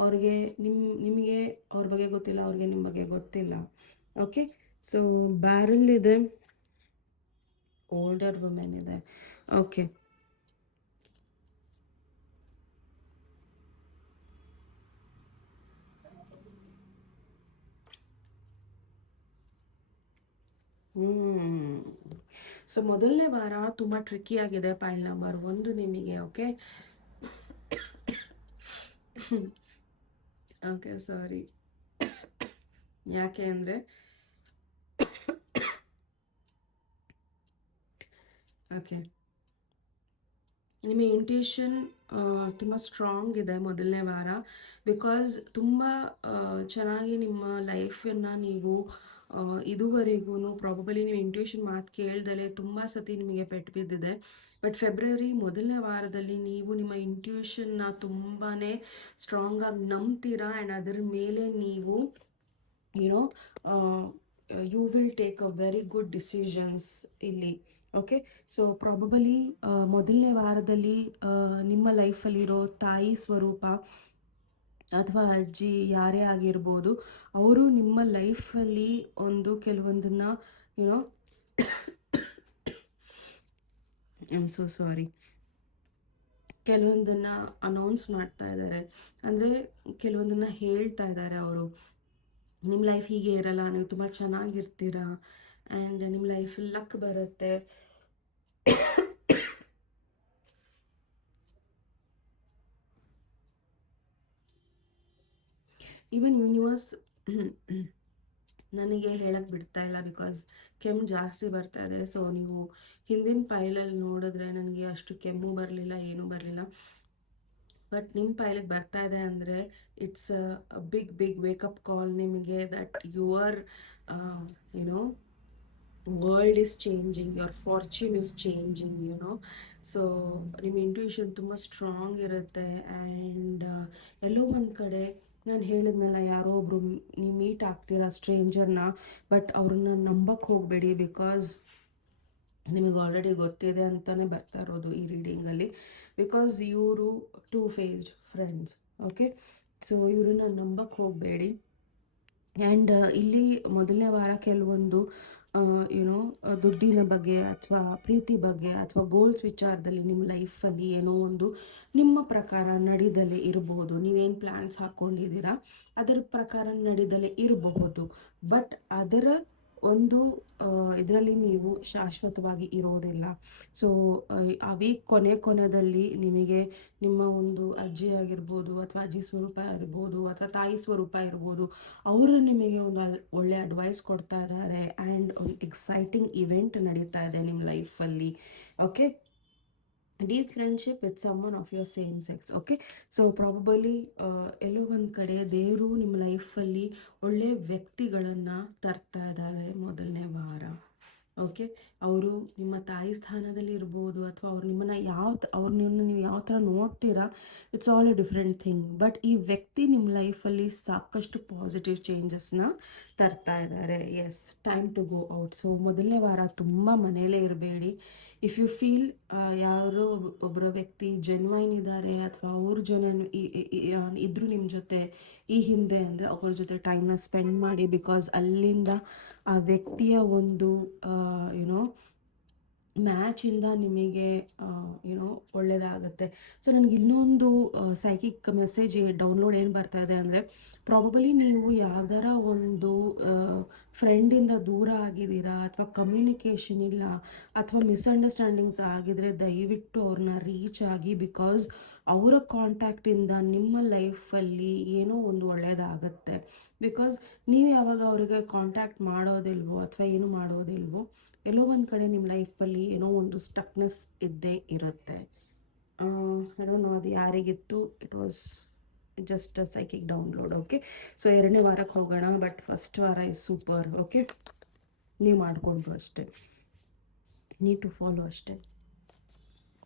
ಅವ್ರಿಗೆ ನಿಮಗೆ ಅವ್ರ ಬಗ್ಗೆ ಗೊತ್ತಿಲ್ಲ, ಅವ್ರಿಗೆ ನಿಮ್ಮ ಬಗ್ಗೆ ಗೊತ್ತಿಲ್ಲ. ಓಕೆ, ಸೊ ಬ್ಯಾರಲ್ ಇದೆ, ಓಲ್ಡರ್ ವುಮೆನ್ ಇದೆ. ಓಕೆ, ಸೊ ಮೊದಲನೇ ವಾರ ತುಂಬ ಟ್ರಿಕ್ಕಿ ಆಗಿದೆ. ಪೈಲ್ ನಂಬರ್ 1 ನಿಮಗೆ. Okay, okay, sorry. ಯಾಕೆ ಅಂದರೆ ಓಕೆ, ನಿಮ್ಮ ಇಂಟ್ಯೂಷನ್ ತುಂಬ ಸ್ಟ್ರಾಂಗ್ ಇದೆ ಮೊದಲನೇ ವಾರ. ಬಿಕಾಸ್ ತುಂಬ ಚೆನ್ನಾಗಿ ನಿಮ್ಮ ಲೈಫನ್ನು ನೀವು ಇದುವರೆಗೂ ಪ್ರಾಬಬಲಿ ನೀವು ಇಂಟ್ಯೂಷನ್ ಮಾತು ಕೇಳ್ದಲೇ ತುಂಬ ಸತಿ ನಿಮಗೆ ಪೆಟ್ಟು ಬಿದ್ದಿದೆ. ಬಟ್ ಫೆಬ್ರವರಿ ಮೊದಲನೇ ವಾರದಲ್ಲಿ ನೀವು ನಿಮ್ಮ ಇಂಟ್ಯೂಷನ್ನ ತುಂಬಾ ಸ್ಟ್ರಾಂಗಾಗಿ ನಂಬ್ತೀರಾ. ಆ್ಯಂಡ್ ಅದರ ಮೇಲೆ ನೀವು you know you will take a very good decisions ಇಲ್ಲಿ. ಓಕೆ, ಸೊ ಪ್ರಾಬಬಲಿ ಮೊದಲನೇ ವಾರದಲ್ಲಿ ನಿಮ್ಮ ಲೈಫಲ್ಲಿರೋ ತಾಯಿ ಸ್ವರೂಪ ಅಥವಾ ಅಜ್ಜಿ ಯಾರೇ ಆಗಿರ್ಬೋದು, ಅವರು ನಿಮ್ಮ ಲೈಫಲ್ಲಿ ಒಂದು ಕೆಲವೊಂದನ್ನು you know I am so sorry, ಕೆಲವೊಂದನ್ನು ಅನೌನ್ಸ್ ಮಾಡ್ತಾ ಇದ್ದಾರೆ. ಅಂದರೆ ಕೆಲವೊಂದನ್ನು ಹೇಳ್ತಾ ಇದ್ದಾರೆ ಅವರು. ನಿಮ್ಮ ಲೈಫ್ ಹೀಗೆ ಇರಲ್ಲ, ನೀವು ತುಂಬ ಚೆನ್ನಾಗಿರ್ತೀರಾ, ಆ್ಯಂಡ್ ನಿಮ್ಮ ಲೈಫಲ್ಲಿ ಲಕ್ ಬರುತ್ತೆ. ಈವನ್ ಯೂನಿವರ್ಸ್ ನನಗೆ ಹೇಳಕ್ಕೆ ಬಿಡ್ತಾ ಇಲ್ಲ, ಬಿಕಾಸ್ ಕೆಮ್ಮು ಜಾಸ್ತಿ ಬರ್ತಾ ಇದೆ. ಸೊ ನೀವು ಹಿಂದಿನ ಪೈಲಲ್ಲಿ ನೋಡಿದ್ರೆ ನನಗೆ ಅಷ್ಟು ಕೆಮ್ಮು ಬರಲಿಲ್ಲ, ಏನೂ ಬರಲಿಲ್ಲ. ಬಟ್ ನಿಮ್ಮ ಪೈಲಿಗೆ ಬರ್ತಾ ಇದೆ ಅಂದರೆ ಇಟ್ಸ್ ಅ ಬಿಗ್ ವೇಕಪ್ ಕಾಲ್ ನಿಮಗೆ, that your YONO world is changing, your fortune is changing, YONO. So ನಿಮ್ಮ ಇಂಟ್ಯೂಷನ್ ತುಂಬ ಸ್ಟ್ರಾಂಗ್ ಇರುತ್ತೆ. ಆ್ಯಂಡ್ ಎಲ್ಲೋ ಒಂದು ಕಡೆ ನಾನು ಹೇಳಿದ್ನಲ್ಲ, ಯಾರೋ ಒಬ್ರು ನೀವು ಮೀಟ್ ಆಗ್ತೀರಾ ಸ್ಟ್ರೇಂಜರ್ನ, ಬಟ್ ಅವ್ರನ್ನ ನಂಬಕ್ಕೆ ಹೋಗಬೇಡಿ. ಬಿಕಾಸ್ ನಿಮಗೆ ಆಲ್ರೆಡಿ ಗೊತ್ತಿದೆ ಅಂತಲೇ ಬರ್ತಾ ಇರೋದು ಈ ರೀಡಿಂಗಲ್ಲಿ. ಬಿಕಾಸ್ ಇವರು two faced friends. Okay, so ಇವ್ರನ್ನ ನಂಬಕ್ಕೆ ಹೋಗಬೇಡಿ. ಆ್ಯಂಡ್ ಇಲ್ಲಿ ಮೊದಲನೇ ವಾರ ಕೆಲವೊಂದು ಯುನೋ ದುಡ್ಡಿನ ಬಗ್ಗೆ ಅಥವಾ ಪ್ರೀತಿ ಬಗ್ಗೆ ಅಥವಾ ಗೋಲ್ಸ್ ವಿಚಾರದಲ್ಲಿ ನಿಮ್ಮ ಲೈಫಲ್ಲಿ ಏನೋ ಒಂದು ನಿಮ್ಮ ಪ್ರಕಾರ ನಡೀದಲೇ ಇರಬಹುದು. ನೀವೇನು ಪ್ಲ್ಯಾನ್ಸ್ ಹಾಕ್ಕೊಂಡಿದ್ದೀರಾ ಅದರ ಪ್ರಕಾರ ನಡೀದಲೇ ಇರಬಹುದು. ಬಟ್ ಅದರ ಒಂದು ಇದರಲ್ಲಿ ನೀವು ಶಾಶ್ವತವಾಗಿ ಇರೋದಿಲ್ಲ. ಸೊ ಆ ವೀಕ್ ಕೊನೆಯಲ್ಲಿ ನಿಮಗೆ ನಿಮ್ಮ ಒಂದು ಅಜ್ಜಿ ಆಗಿರ್ಬೋದು ಅಥವಾ ಅಜ್ಜಿ ಸ್ವರೂಪ ಇರ್ಬೋದು ಅಥವಾ ತಾಯಿ ಸ್ವರೂಪ ಇರ್ಬೋದು, ಅವರು ನಿಮಗೆ ಒಂದು ಒಳ್ಳೆ ಅಡ್ವೈಸ್ ಕೊಡ್ತಾ ಇದ್ದಾರೆ. ಆ್ಯಂಡ್ ಒಂದು ಎಕ್ಸೈಟಿಂಗ್ ಇವೆಂಟ್ ನಡೀತಾ ಇದೆ ನಿಮ್ಮ ಲೈಫಲ್ಲಿ. Okay, deep friendship with someone of your same sex. Okay, so probably ಎಲ್ಲೋ ಒಂದು ಕಡೆ ದೇವರು ನಿಮ್ಮ ಲೈಫಲ್ಲಿ ಒಳ್ಳೆಯ ವ್ಯಕ್ತಿಗಳನ್ನು ತರ್ತಾ ಇದ್ದಾರೆ ಮೊದಲನೇ ವಾರ. ಓಕೆ, ಅವರು ನಿಮ್ಮ ತಾಯಿ ಸ್ಥಾನದಲ್ಲಿ ಇರ್ಬೋದು ಅಥವಾ ಅವ್ರು ನಿಮ್ಮನ್ನು ಅವ್ರನ್ನ ನೀವು ಯಾವ ಥರ ನೋಡ್ತೀರಾ, it's all a different thing. But ಈ ವ್ಯಕ್ತಿ ನಿಮ್ಮ ಲೈಫಲ್ಲಿ ಸಾಕಷ್ಟು ಪಾಸಿಟಿವ್ ಚೇಂಜಸ್ನ ತರ್ತಾ ಇದ್ದಾರೆ. Yes, time to go out. So ಮೊದಲನೇ ವಾರ ತುಂಬ ಮನೆಯಲ್ಲೇ ಇರಬೇಡಿ. ಇಫ್ ಯು ಫೀಲ್ ಯಾರೋ ಒಬ್ಬರ ವ್ಯಕ್ತಿ ಜೆನ್ವೈನ್ ಇದ್ದಾರೆ ಅಥವಾ ಅವ್ರ ಜನ ಇದ್ರು ನಿಮ್ಮ ಜೊತೆ ಈ ಹಿಂದೆ ಅಂದರೆ ಅವ್ರ ಜೊತೆ ಟೈಮ್ನ ಸ್ಪೆಂಡ್ ಮಾಡಿ. ಬಿಕಾಸ್ ಅಲ್ಲಿಂದ ಆ ವ್ಯಕ್ತಿಯ ಒಂದು ಯುನೋ ಮ್ಯಾಚಿಂದ ನಿಮಗೆ ಯುನೋ ಒಳ್ಳೆಯದಾಗುತ್ತೆ. ಸೊ ನನಗೆ ಇನ್ನೊಂದು ಸೈಕಿಕ್ ಮೆಸೇಜ್ ಡೌನ್ಲೋಡ್ ಏನು ಬರ್ತಾ ಇದೆ ಅಂದರೆ, ಪ್ರಾಬಬಲಿ ನೀವು ಯಾವ್ದಾರ ಒಂದು ಫ್ರೆಂಡಿಂದ ದೂರ ಆಗಿದ್ದೀರಾ ಅಥವಾ ಕಮ್ಯುನಿಕೇಷನ್ ಇಲ್ಲ ಅಥವಾ ಮಿಸ್ಅಂಡರ್ಸ್ಟ್ಯಾಂಡಿಂಗ್ಸ್ ಆಗಿದ್ರೆ ದಯವಿಟ್ಟು ಅವ್ರನ್ನ ರೀಚ್ ಆಗಿ. ಬಿಕಾಸ್ ಅವರ ಕಾಂಟ್ಯಾಕ್ಟಿಂದ ನಿಮ್ಮ ಲೈಫಲ್ಲಿ ಏನೋ ಒಂದು ಒಳ್ಳೆಯದಾಗತ್ತೆ. ಬಿಕಾಸ್ ನೀವು ಯಾವಾಗ ಅವರಿಗೆ ಕಾಂಟ್ಯಾಕ್ಟ್ ಮಾಡೋದಿಲ್ವೋ ಅಥವಾ ಏನು ಮಾಡೋದಿಲ್ವೋ, ಎಲ್ಲೋ ಒಂದು ಕಡೆ ನಿಮ್ಮ ಲೈಫಲ್ಲಿ ಏನೋ ಒಂದು ಸ್ಟಕ್ನೆಸ್ ಇದ್ದೇ ಇರುತ್ತೆ. ಏನೋ ಅದು ಯಾರಿಗಿತ್ತು, it was just psychic download. Okay, so ಎರಡನೇ ವಾರಕ್ಕೆ ಹೋಗೋಣ. ಬಟ್ ಫಸ್ಟ್ ವಾರ ಇಸ್ ಸೂಪರ್. ಓಕೆ, ನೀವು ಮಾಡಿಕೊಂಡ್ರು ಅಷ್ಟೇ, ನೀಡ್ ಟು ಫಾಲೋ ಅಷ್ಟೇ.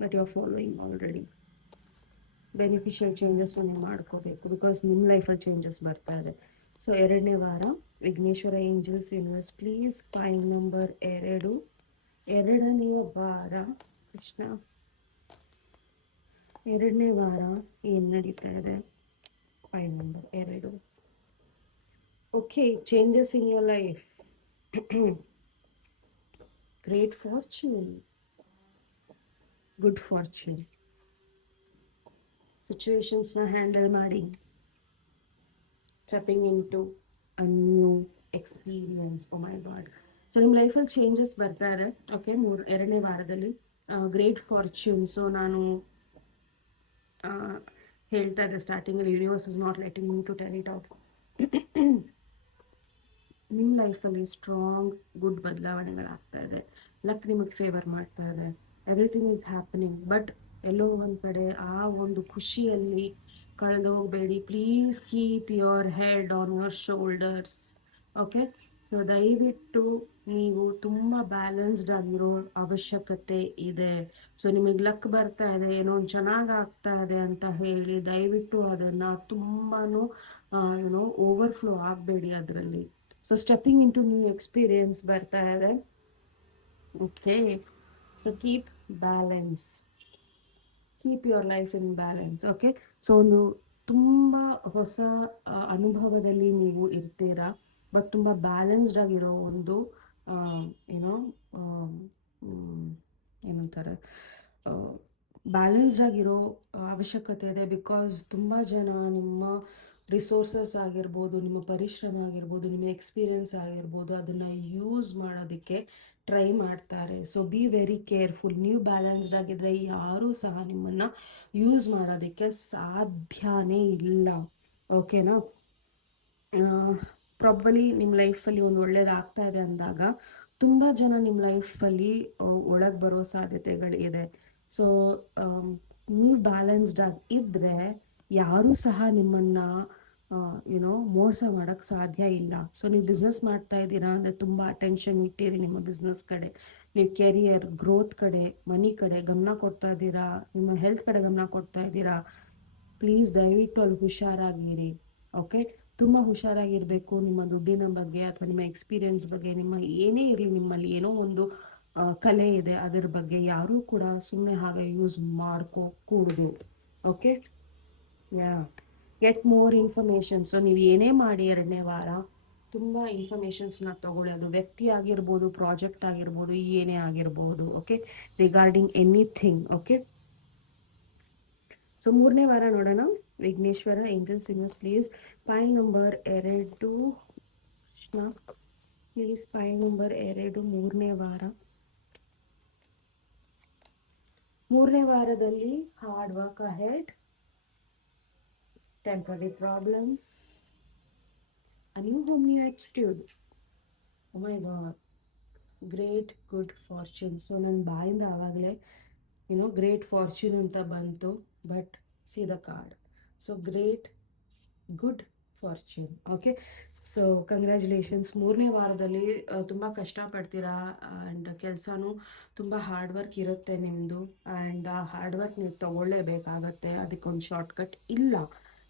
But you are following already. Beneficial changes ನೀವು ಮಾಡ್ಕೋಬೇಕು. ಬಿಕಾಸ್ ನಿಮ್ಮ ಲೈಫಲ್ಲಿ ಚೇಂಜಸ್ ಬರ್ತಾ ಇದೆ. ಸೊ ಎರಡನೇ ವಾರ Vighneshwara angels universe please file number 2, ಎರಡನೆಯ ವಾರ ಕೃಷ್ಣ, ಎರಡನೇ ವಾರ ಏನು ನಡೀತಾ ಇದೆ, file number 2. Okay, changes in your life, great fortune, good fortune, ಸಿಚುವೇಶನ್ಸ್ನ ಹ್ಯಾಂಡಲ್ ಮಾಡಿ, stepping in to a new experience. Oh my god. So ನಿಮ್ಮ ಲೈಫಲ್ಲಿ ಚೇಂಜಸ್ ಬರ್ತಾ ಇದೆ. ಓಕೆ, ಎರಡನೇ ವಾರದಲ್ಲಿ ಗ್ರೇಟ್ ಫಾರ್ಚ್ಯೂನ್. ಸೊ ನಾನು ಹೇಳ್ತಾ ಇದ್ದೆ ಸ್ಟಾರ್ಟಿಂಗಲ್ಲಿ, universe is not letting me to tell it out. ನಿಮ್ಮ ಲೈಫಲ್ಲಿ ಸ್ಟ್ರಾಂಗ್ ಗುಡ್ ಬದಲಾವಣೆಗಳಾಗ್ತಾ ಇದೆ. ಲಕ್ ನಿಮಗೆ ಫೇವರ್ ಮಾಡ್ತಾ ಇದೆ. Everything is happening. ಬಟ್ ಎಲ್ಲೋ ಒಂದು ಕಡೆ ಆ ಒಂದು ಖುಷಿಯಲ್ಲಿ ಕಳೆದು ಹೋಗಬೇಡಿ. Please keep your head on your shoulders. Okay, so ದಯವಿಟ್ಟು ನೀವು ತುಂಬ ಬ್ಯಾಲೆನ್ಸ್ಡ್ ಆಗಿರೋ ಅವಶ್ಯಕತೆ ಇದೆ. ಸೊ ನಿಮಗೆ ಲಕ್ ಬರ್ತಾ ಇದೆ, ಏನೋ ಒಂದು ಚೆನ್ನಾಗಿ ಆಗ್ತಾ ಇದೆ ಅಂತ ಹೇಳಿ ದಯವಿಟ್ಟು ಅದನ್ನು ತುಂಬಾ ಏನೋ ಓವರ್ಫ್ಲೋ ಆಗಬೇಡಿ ಅದರಲ್ಲಿ. So stepping into new experience ಬರ್ತಾ ಇದೆ. Okay, so keep balance, keep your life in balance. Okay, so ಒಂದು ತುಂಬ ಹೊಸ ಅನುಭವದಲ್ಲಿ ನೀವು ಇರ್ತೀರಾ. ಬಟ್ ತುಂಬ ಬ್ಯಾಲೆನ್ಸ್ಡ್ ಆಗಿರೋ ಒಂದು ಏನೋ ಏನಂತಾರೆ ಬ್ಯಾಲೆನ್ಸ್ಡ್ ಆಗಿರೋ ಅವಶ್ಯಕತೆ ಇದೆ. ಬಿಕಾಸ್ ತುಂಬ ಜನ ನಿಮ್ಮ ರಿಸೋರ್ಸಸ್ ಆಗಿರ್ಬೋದು, ನಿಮ್ಮ ಪರಿಶ್ರಮ ಆಗಿರ್ಬೋದು, ನಿಮ್ಮ ಎಕ್ಸ್ಪೀರಿಯನ್ಸ್ ಆಗಿರ್ಬೋದು, ಅದನ್ನು ಯೂಸ್ ಮಾಡೋದಕ್ಕೆ ಟ್ರೈ ಮಾಡ್ತಾರೆ. So be very careful. ನೀವು ಬ್ಯಾಲೆನ್ಸ್ಡ್ ಆಗಿದ್ರೆ ಯಾರೂ ಸಹ ನಿಮ್ಮನ್ನು ಯೂಸ್ ಮಾಡೋದಕ್ಕೆ ಸಾಧ್ಯನೇ ಇಲ್ಲ. ಓಕೆನಾ? ಪ್ರಾಬಲಿ ನಿಮ್ಮ ಲೈಫಲ್ಲಿ ಒಂದು ಒಳ್ಳೇದಾಗ್ತಾ ಇದೆ ಅಂದಾಗ ತುಂಬ ಜನ ನಿಮ್ಮ ಲೈಫಲ್ಲಿ ಒಳಗೆ ಬರೋ ಸಾಧ್ಯತೆಗಳಿದೆ. ಸೊ ನೀವು ಬ್ಯಾಲೆನ್ಸ್ಡ್ ಆಗಿ ಇದ್ದರೆ ಯಾರೂ ಸಹ ನಿಮ್ಮನ್ನು ಏನೋ ಮೋಸ ಮಾಡೋಕ್ಕೆ ಸಾಧ್ಯ ಇಲ್ಲ. ಸೊ ನೀವು ಬಿಸ್ನೆಸ್ ಮಾಡ್ತಾ ಇದ್ದೀರಾ ಅಂದರೆ ತುಂಬ ಅಟೆನ್ಷನ್ ಇಟ್ಟಿರಿ ನಿಮ್ಮ ಬಿಸ್ನೆಸ್ ಕಡೆ. ನೀವು ಕೆರಿಯರ್ ಗ್ರೋತ್ ಕಡೆ, ಮನಿ ಕಡೆ ಗಮನ ಕೊಡ್ತಾ ಇದ್ದೀರಾ, ನಿಮ್ಮ ಹೆಲ್ತ್ ಕಡೆ ಗಮನ ಕೊಡ್ತಾ ಇದ್ದೀರಾ, ಪ್ಲೀಸ್ ದಯವಿಟ್ಟು ಅಲ್ಲಿ ಹುಷಾರಾಗಿರಿ. ಓಕೆ. ತುಂಬ ಹುಷಾರಾಗಿರಬೇಕು ನಿಮ್ಮ ದುಡ್ಡಿನ ಬಗ್ಗೆ ಅಥವಾ ನಿಮ್ಮ ಎಕ್ಸ್ಪೀರಿಯನ್ಸ್ ಬಗ್ಗೆ. ನಿಮ್ಮ ಏನೇ ಇರಲಿ, ನಿಮ್ಮಲ್ಲಿ ಏನೋ ಒಂದು ಕಲೆ ಇದೆ, ಅದರ ಬಗ್ಗೆ ಯಾರೂ ಕೂಡ ಸುಮ್ಮನೆ ಹಾಗೆ ಯೂಸ್ ಮಾಡ್ಕೋಕೂಡದು. ಓಕೆ. ಯಾ, ಗೆಟ್ ಮೋರ್ ಇನ್ಫಾರ್ಮೇಷನ್. ಸೊ ನೀವು ಏನೇ ಮಾಡಿ 2ನೇ ವಾರ ತುಂಬ ಇನ್ಫಾರ್ಮೇಷನ್ಸ್ನ ತಗೊಳ್ಳಿ. ಅದು ವ್ಯಕ್ತಿ ಆಗಿರ್ಬೋದು, ಪ್ರಾಜೆಕ್ಟ್ ಆಗಿರ್ಬೋದು, ಏನೇ ಆಗಿರ್ಬೋದು. Okay, regarding anything. Okay. So 3ನೇ ವಾರ ನೋಡೋಣ. Vighneshwara angels universe please file number 2 Krishna please file number 2 3ನೇ ವಾರ. 3ನೇ ವಾರದಲ್ಲಿ hard work ahead, temporary problems, a new home, new attitude. Oh my god, great good fortune. So ನನ್ನ ಬಾಯಿಂದ ಆವಾಗಲೇ ಗ್ರೇಟ್ ಫಾರ್ಚೂನ್ ಅಂತ ಬಂತು, but C the card. So great good fortune. Okay. So congratulations. 3ನೇ ವಾರದಲ್ಲಿ ತುಂಬ ಕಷ್ಟಪಡ್ತೀರಾ ಆ್ಯಂಡ್ ಕೆಲಸನೂ ತುಂಬ ಹಾರ್ಡ್ ವರ್ಕ್ ಇರುತ್ತೆ ನಿಮ್ಮದು. ಆ್ಯಂಡ್ ಆ ಹಾರ್ಡ್ ವರ್ಕ್ ನೀವು ತೊಗೊಳ್ಳೇಬೇಕಾಗತ್ತೆ, ಅದಕ್ಕೊಂದು ಶಾರ್ಟ್ಕಟ್ ಇಲ್ಲ.